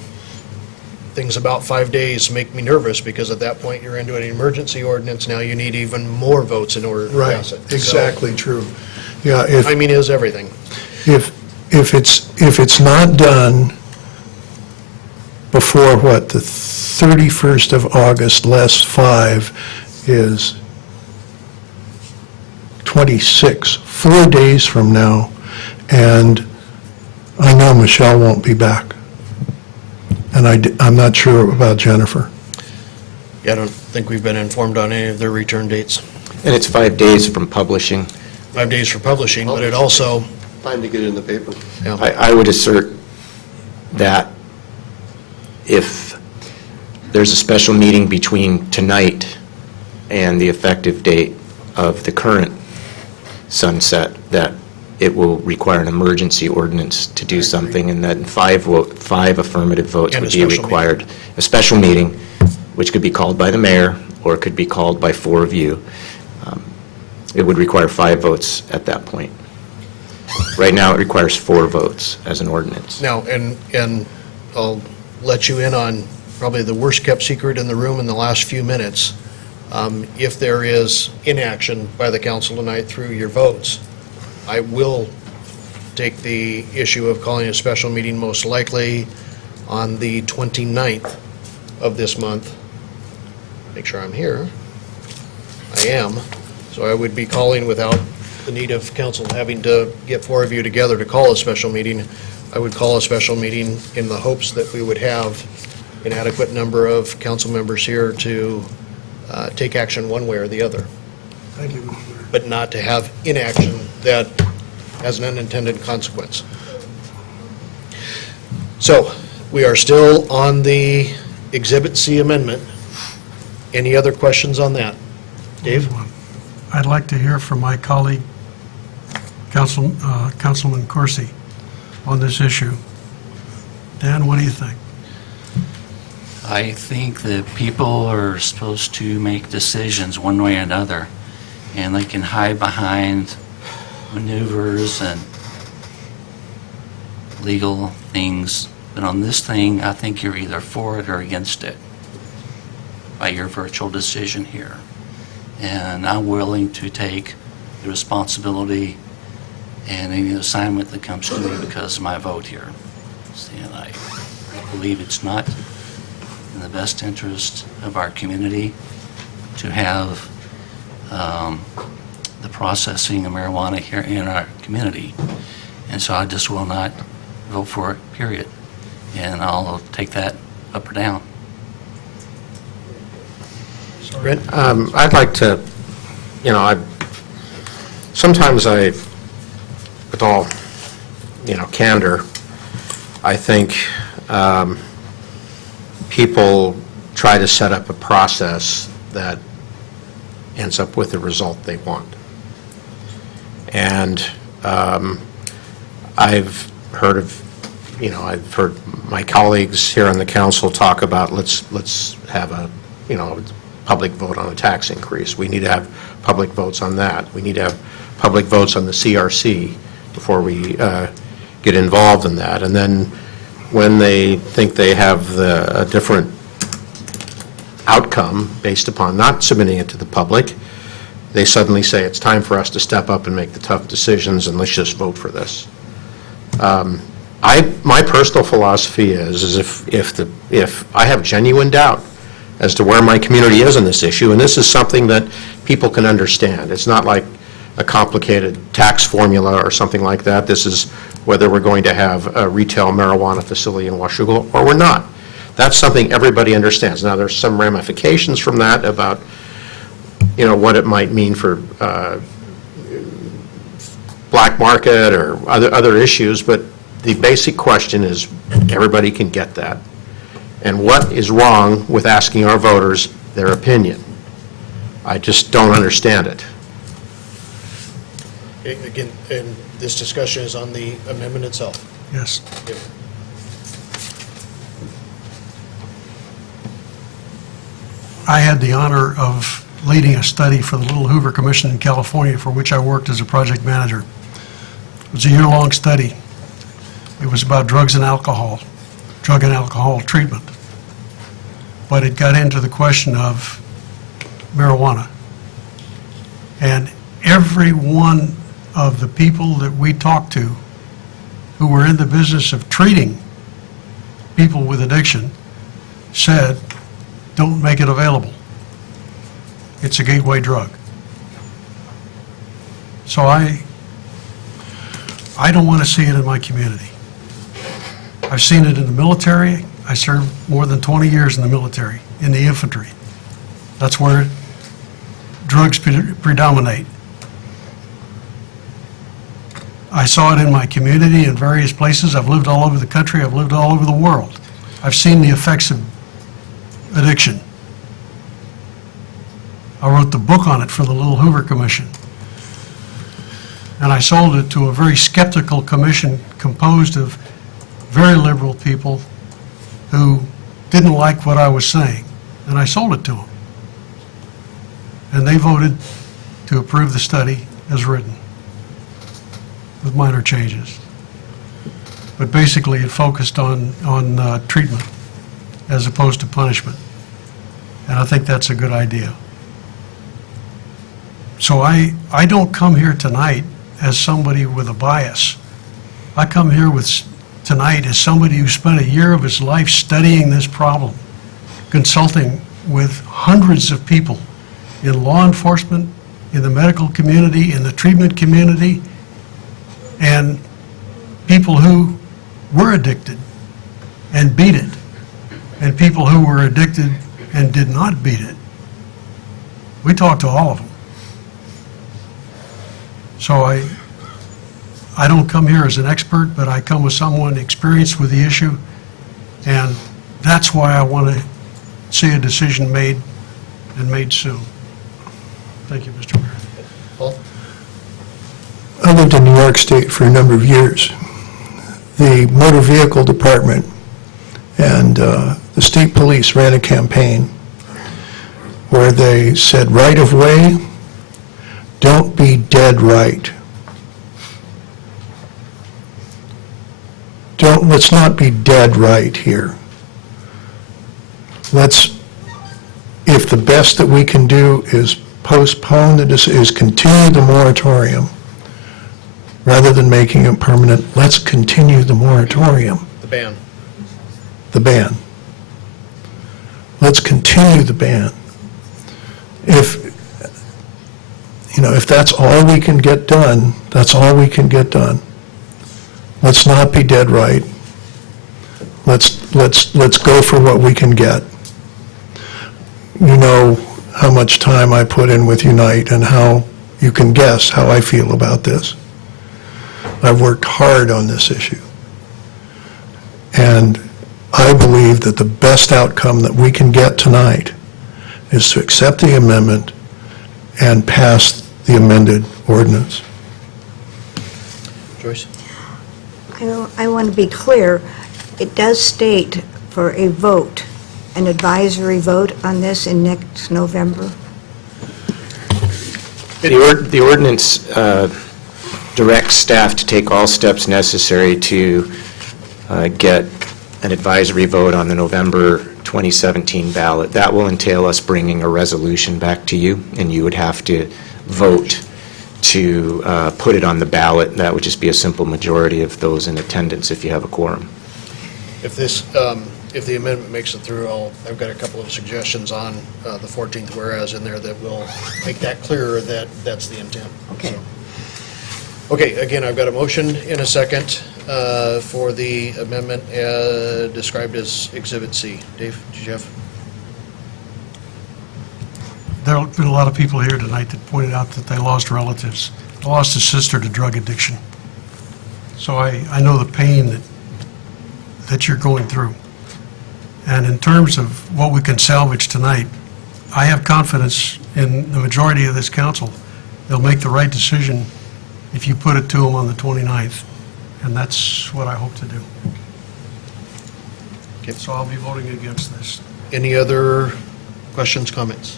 things about 5 days make me nervous, because at that point, you're into an emergency ordinance. Now you need even more votes in order to pass it. exactly true. Yeah, Timing is everything. if it's not done before, what, the 31st of August, less 5 is 26, 4 days from now, and I know Michelle won't be back. And I'm not sure about Jennifer. Yeah, I don't think we've been informed on any of their return dates. And it's 5 days from publishing. 5 days for publishing, but it also, Time to get it in the paper. I would assert that if there's a special meeting between tonight and the effective date of the current sunset, that it will require an emergency ordinance to do something, and that 5 affirmative votes And a would be special required. A special meeting, which could be called by the mayor, or it could be called by 4 of you. It would require 5 votes at that point. Right now, it requires 4 votes as an ordinance. now, and I'll let you in on probably the worst-kept secret in the room in the last few minutes. If there is inaction by the council tonight through your votes, I will take the issue of calling a special meeting most likely on the 29th of this month. Make sure I'm here. I am. So I would be calling without the need of council having to get 4 of you together to call a special meeting. I would call a special meeting in the hopes that we would have an adequate number of council members here to take action one way or the other, Thank you. but not to have inaction that has an unintended consequence. So, we are still on the Exhibit C amendment. Any other questions on that? Dave? I'd like to hear from my colleague, Councilman Corsi, on this issue. Dan, what do you think? I think that people are supposed to make decisions one way or another, and they can hide behind maneuvers and legal things. But on this thing, I think you're either for it or against it by your virtual decision here. And I'm willing to take the responsibility and any assignment that comes to me because of my vote here. And I believe it's not in the best interest of our community to have the processing of marijuana here in our community. And so I just will not vote for it, period. And I'll take that up or down. I'd like to, sometimes with all, candor, I think people try to set up a process that ends up with the result they want. And I've heard my colleagues here on the council talk about let's have a, public vote on a tax increase. We need to have public votes on that. We need to have public votes on the CRC before we get involved in that. And then when they think they have a different outcome based upon not submitting it to the public, they suddenly say it's time for us to step up and make the tough decisions and let's just vote for this. My personal philosophy is if I have genuine doubt as to where my community is on this issue, and this is something that people can understand. It's not like a complicated tax formula or something like that. This is whether we're going to have a retail marijuana facility in Washougal or we're not. That's something everybody understands. Now, there's some ramifications from that about, what it might mean for black market or other issues, but the basic question is, everybody can get that. And what is wrong with asking our voters their opinion? I just don't understand it. Again, and this discussion is on the amendment itself. Yes. I had the honor of leading a study for the Little Hoover Commission in California, for which I worked as a project manager. It was a year-long study. It was about drugs and alcohol, drug and alcohol treatment. But it got into the question of marijuana. And every one of the people that we talked to who were in the business of treating people with addiction said, don't make it available. It's a gateway drug. So I don't want to see it in my community. I've seen it in the military. I served more than 20 years in the military, in the infantry. That's where drugs predominate. I saw it in my community in various places. I've lived all over the country. I've lived all over the world. I've seen the effects of addiction. I wrote the book on it for the Little Hoover Commission. And I sold it to a very skeptical commission composed of very liberal people who didn't like what I was saying. And I sold it to them. And they voted to approve the study as written, with minor changes. But basically, it focused on treatment as opposed to punishment. And I think that's a good idea. So I don't come here tonight as somebody with a bias. I come here tonight as somebody who spent a year of his life studying this problem, consulting with hundreds of people in law enforcement, in the medical community, in the treatment community, and people who were addicted and beat it, and people who were addicted and did not beat it. We talked to all of them. So I don't come here as an expert, but I come with someone experienced with the issue, and that's why I want to see a decision made, and made soon. Thank you, Mr. Mayor. Paul? I lived in New York State for a number of years. The Motor Vehicle Department and the state police ran a campaign where they said, right of way, don't be dead right. Let's not be dead right here. If the best that we can do is postpone is continue the moratorium, rather than making it permanent, let's continue the moratorium. The ban. The ban. Let's continue the ban. If that's all we can get done, that's all we can get done. Let's not be dead right. Let's go for what we can get. You know how much time I put in with Unite and how you can guess how I feel about this. I've worked hard on this issue. And I believe that the best outcome that we can get tonight is to accept the amendment and pass the amended ordinance. Joyce? I want to be clear. It does state for a vote, an advisory vote on this in next November. The ordinance directs staff to take all steps necessary to get an advisory vote on the November 2017 ballot. That will entail us bringing a resolution back to you, and you would have to vote to put it on the ballot. That would just be a simple majority of those in attendance if you have a quorum. If this, if the amendment makes it through, I've got a couple of suggestions on the 14th whereas in there that will make that clearer that that's the intent. Okay. So. Okay, again, I've got a motion in a second for the amendment described as Exhibit C. Dave, did you have? There have been a lot of people here tonight that pointed out that they lost relatives. I lost a sister to drug addiction. So I know the pain that you're going through. And in terms of what we can salvage tonight, I have confidence in the majority of this council. They'll make the right decision if you put it to them on the 29th. And that's what I hope to do. Okay. So I'll be voting against this. Any other questions, comments?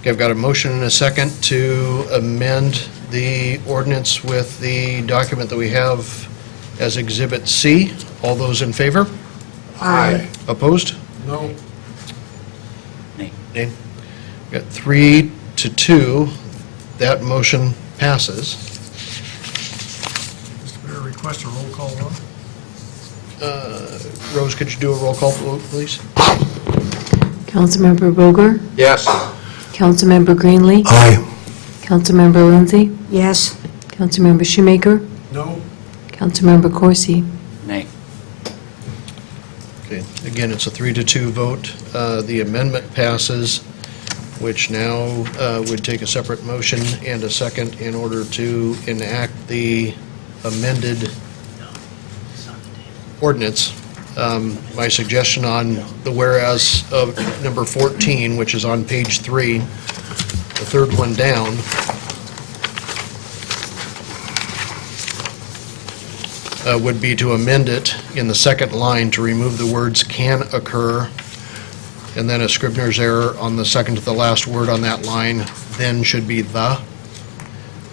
Okay, I've got a motion and a second to amend the ordinance with the document that we have as Exhibit C. All those in favor? Aye. Opposed? No. Nay. Nay. Got 3-2. That motion passes. Mr. Mayor, request a roll call vote. Rose, could you do a roll call vote, please? Councilmember Boger? Yes. Councilmember Greenlee? Aye. Councilmember Lindsay? Yes. Councilmember Shoemaker? No. Councilmember Corsi? Nay. Okay, again, it's a 3-2 vote. The amendment passes, which now would take a separate motion and a second in order to enact the amended ordinance. My suggestion on the whereas of number 14, which is on page 3, the third one down, would be to amend it in the second line to remove the words "can occur," and then a Scribner's error on the second to the last word on that line, then should be "the."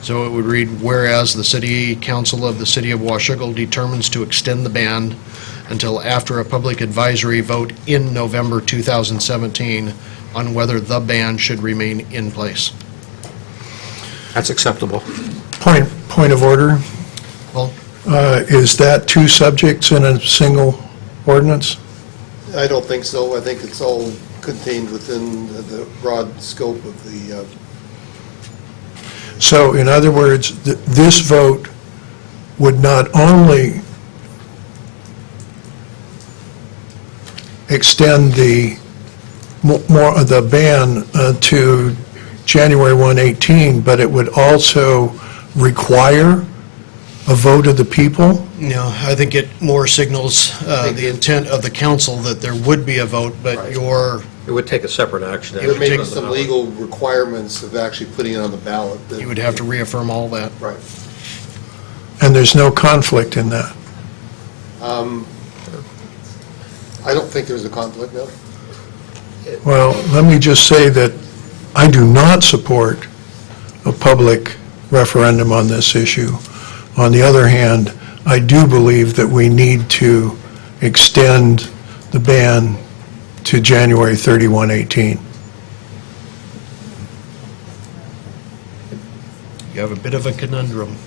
So it would read, whereas the City Council of the City of Washougal determines to extend the ban until after a public advisory vote in November 2017 on whether the ban should remain in place. That's acceptable. Point of order. Paul? Is that two subjects in a single ordinance? I don't think so. I think it's all contained within the broad scope of the, So in other words, this vote would not only extend the ban to January 1, 18, but it would also require a vote of the people? No, I think it more signals the intent of the council that there would be a vote, but your, It would take a separate action. there may be some legal requirements of actually putting it on the ballot. that- you would have to reaffirm all that. Right. And there's no conflict in that? I don't think there's a conflict, no. Well, let me just say that I do not support a public referendum on this issue. On the other hand, I do believe that we need to extend the ban to January 31, 18. You have a bit of a conundrum.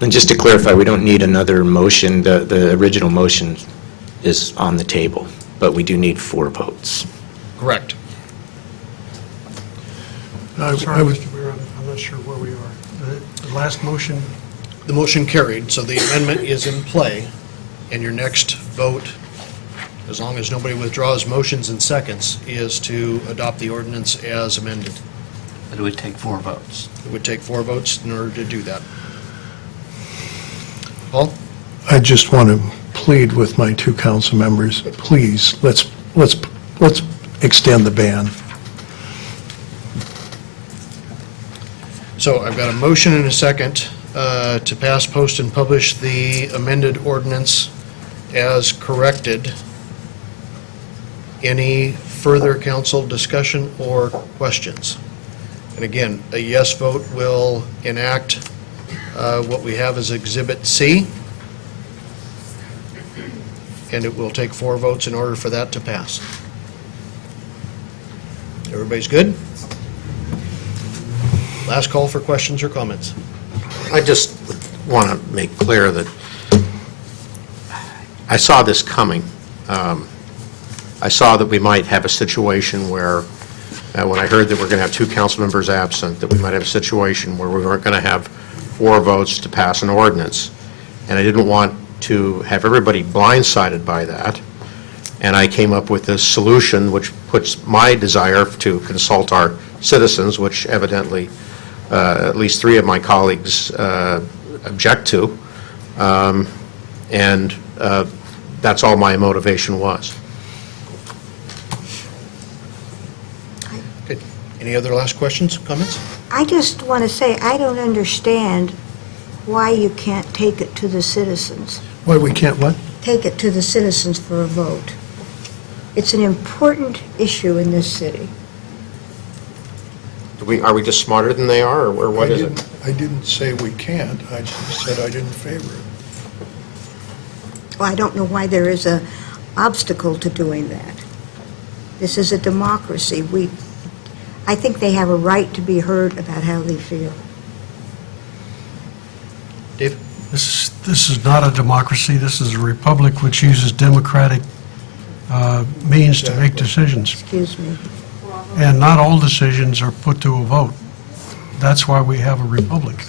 And just to clarify, we don't need another motion. The original motion is on the table, but we do need 4 votes. Correct. Sorry, Mr. Mayor, I'm not sure where we are. The last motion, The motion carried, so the amendment is in play, and your next vote, as long as nobody withdraws motions and seconds, is to adopt the ordinance as amended. But it would take 4 votes. It would take 4 votes in order to do that. Paul? I just want to plead with my two council members, please, let's extend the ban. So I've got a motion and a second to pass, post, and publish the amended ordinance as corrected. Any further council discussion or questions? And again, a yes vote will enact what we have as Exhibit C, and it will take 4 votes in order for that to pass. Everybody's good? Last call for questions or comments. I just want to make clear that I saw this coming. I saw that we might have a situation where, when I heard that we're going to have 2 council members absent, that we might have a situation where we weren't going to have 4 votes to pass an ordinance. And I didn't want to have everybody blindsided by that. And I came up with this solution, which puts my desire to consult our citizens, which evidently at least 3 of my colleagues object to. And that's all my motivation was. Good. Any other last questions, comments? I just want to say, I don't understand why you can't take it to the citizens. Why we can't what? Take it to the citizens for a vote. It's an important issue in this city. Are we just smarter than they are, or what is it? I didn't say we can't, I just said I didn't favor it. Well, I don't know why there is a obstacle to doing that. This is a democracy. I think they have a right to be heard about how they feel. Dave? This is not a democracy. This is a republic which uses democratic means to make decisions. Excuse me. And not all decisions are put to a vote. That's why we have a republic.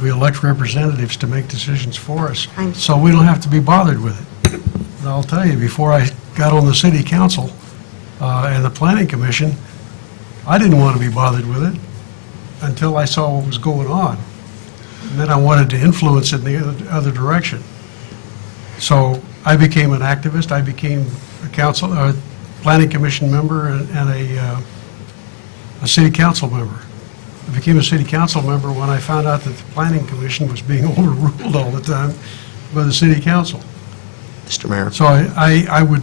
We elect representatives to make decisions for us, so we don't have to be bothered with it. And I'll tell you, before I got on the city council and the planning commission, I didn't want to be bothered with it until I saw what was going on. And then I wanted to influence it in the other direction. So I became an activist. I became a planning commission member and a city council member. I became a city council member when I found out that the planning commission was being overruled all the time by the city council. Mr. Mayor? So I would,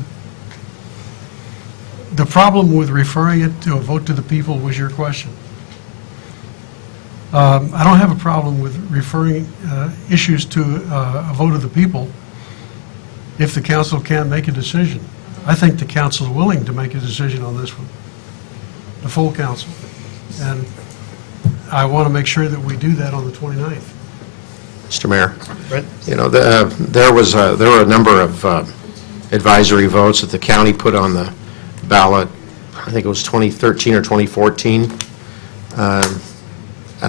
the problem with referring it to a vote to the people was your question. I don't have a problem with referring issues to a vote of the people if the council can't make a decision. I think the council is willing to make a decision on this one, the full council. And I want to make sure that we do that on the 29th. Mr. Mayor? Brent? You know, there were a number of advisory votes that the county put on the ballot. I think it was 2013 or 2014. And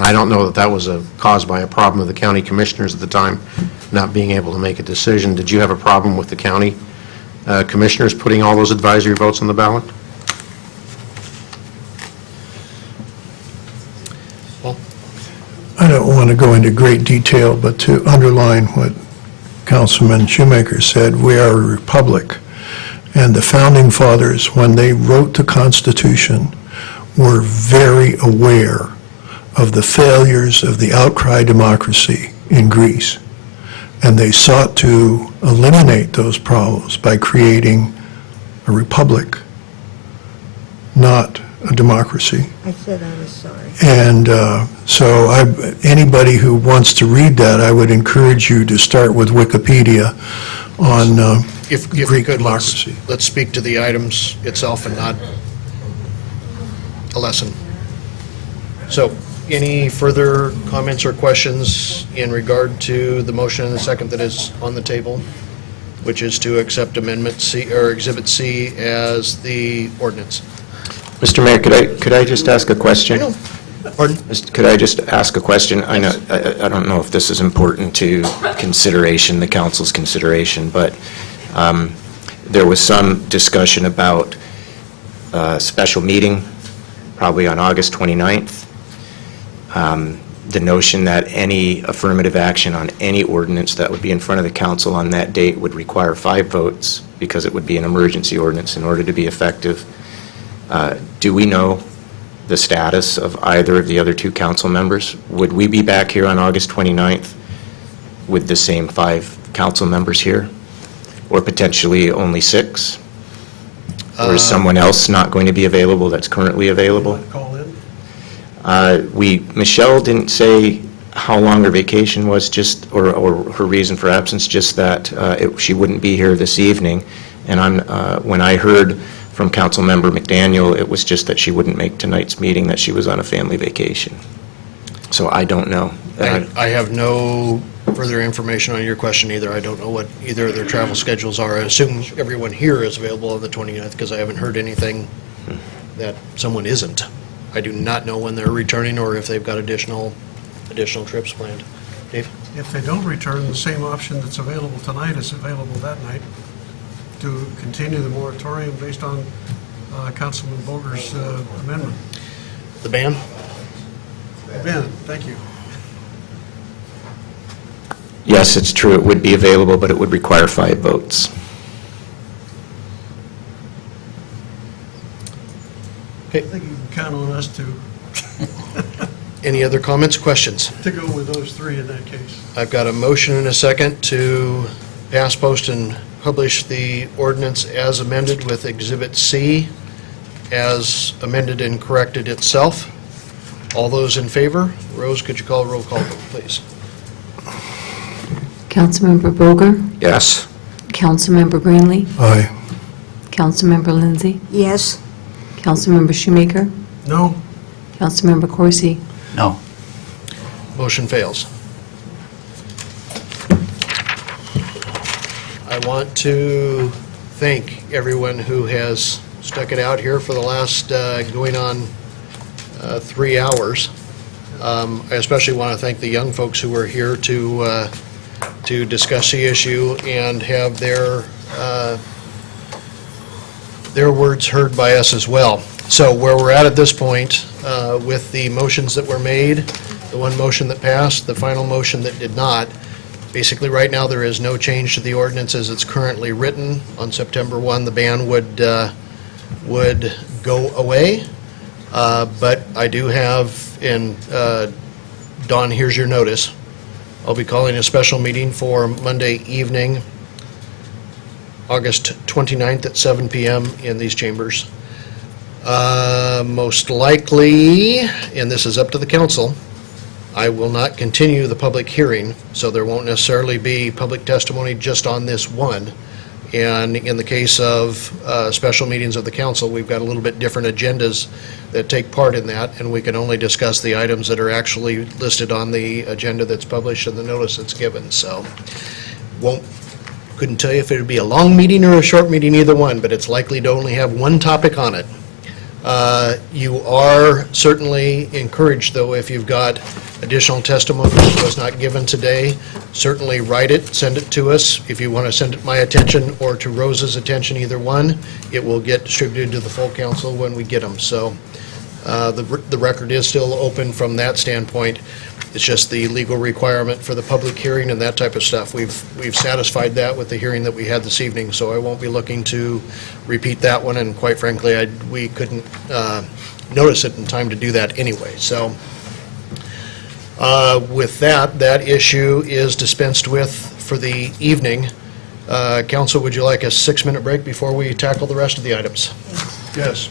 I don't know that that was caused by a problem of the county commissioners at the time not being able to make a decision. Did you have a problem with the county commissioners putting all those advisory votes on the ballot? I don't want to go into great detail, but to underline what Councilman Shoemaker said, we are a republic. And the Founding Fathers, when they wrote the Constitution, were very aware of the failures of the outcry democracy in Greece. And they sought to eliminate those problems by creating a republic, not a democracy. I said I was sorry. And so anybody who wants to read that, I would encourage you to start with Wikipedia on If we Greek could, democracy. let's speak to the items itself and not a lesson. So, any further comments or questions in regard to the motion and the second that is on the table, which is to accept Amendment C, or Exhibit C as the ordinance? Mr. Mayor, could I just ask a question? Pardon? Could I just ask a question? I know, I don't know if this is important to consideration, the council's consideration, but there was some discussion about a special meeting, probably on August 29th. The notion that any affirmative action on any ordinance that would be in front of the council on that date would require 5 votes because it would be an emergency ordinance in order to be effective. Do we know the status of either of the other 2 council members? Would we be back here on August 29th with the same 5 council members here? Or potentially only 6? Or is someone else not going to be available that's currently available? Call in? Michelle didn't say how long her vacation was, or her reason for absence, just that she wouldn't be here this evening. And when I heard from Councilmember McDaniel, it was just that she wouldn't make tonight's meeting, that she was on a family vacation. So I don't know. I have no further information on your question either. I don't know what either of their travel schedules are. I assume everyone here is available on the 29th because I haven't heard anything that someone isn't. I do not know when they're returning or if they've got additional trips planned. Dave? If they don't return, the same option that's available tonight is available that night to continue the moratorium based on Councilman Boger's amendment. The ban? Ben, thank you. Yes, it's true, it would be available, but it would require 5 votes. I think you can count on us to Any other comments, questions? go with those three in that case. I've got a motion and a second to pass, post, and publish the ordinance as amended with Exhibit C as amended and corrected itself. All those in favor? Rose, could you call a roll call vote, please? Councilmember Boger, Yes. Councilmember Greenlee, Aye. Councilmember Lindsay, Yes, Councilmember Shoemaker, No, Councilmember Corsi. No. Motion fails. I want to thank everyone who has stuck it out here for the last going on 3 hours. I especially want to thank the young folks who were here to discuss the issue and have their words heard by us as well. So where we're at this point, with the motions that were made, the one motion that passed, the final motion that did not, basically right now there is no change to the ordinance as it's currently written. On September 1, the ban would go away. But I do have, and Dawn, here's your notice. I'll be calling a special meeting for Monday evening, August 29th at 7 p.m. in these chambers. Most likely, and this is up to the council, I will not continue the public hearing, so there won't necessarily be public testimony just on this one. And in the case of special meetings of the council, we've got a little bit different agendas that take part in that, and we can only discuss the items that are actually listed on the agenda that's published and the notice that's given. So couldn't tell you if it would be a long meeting or a short meeting, either one, but it's likely to only have one topic on it. You are certainly encouraged, though, if you've got additional testimony that was not given today, certainly write it, send it to us. If you want to send it to my attention or to Rose's attention, either one, it will get distributed to the full council when we get them. So the record is still open from that standpoint. It's just the legal requirement for the public hearing and that type of stuff. We've satisfied that with the hearing that we had this evening, so I won't be looking to repeat that one, and quite frankly, we couldn't notice it in time to do that anyway. So with that issue is dispensed with for the evening. Council, would you like a 6-minute break before we tackle the rest of the items? yes.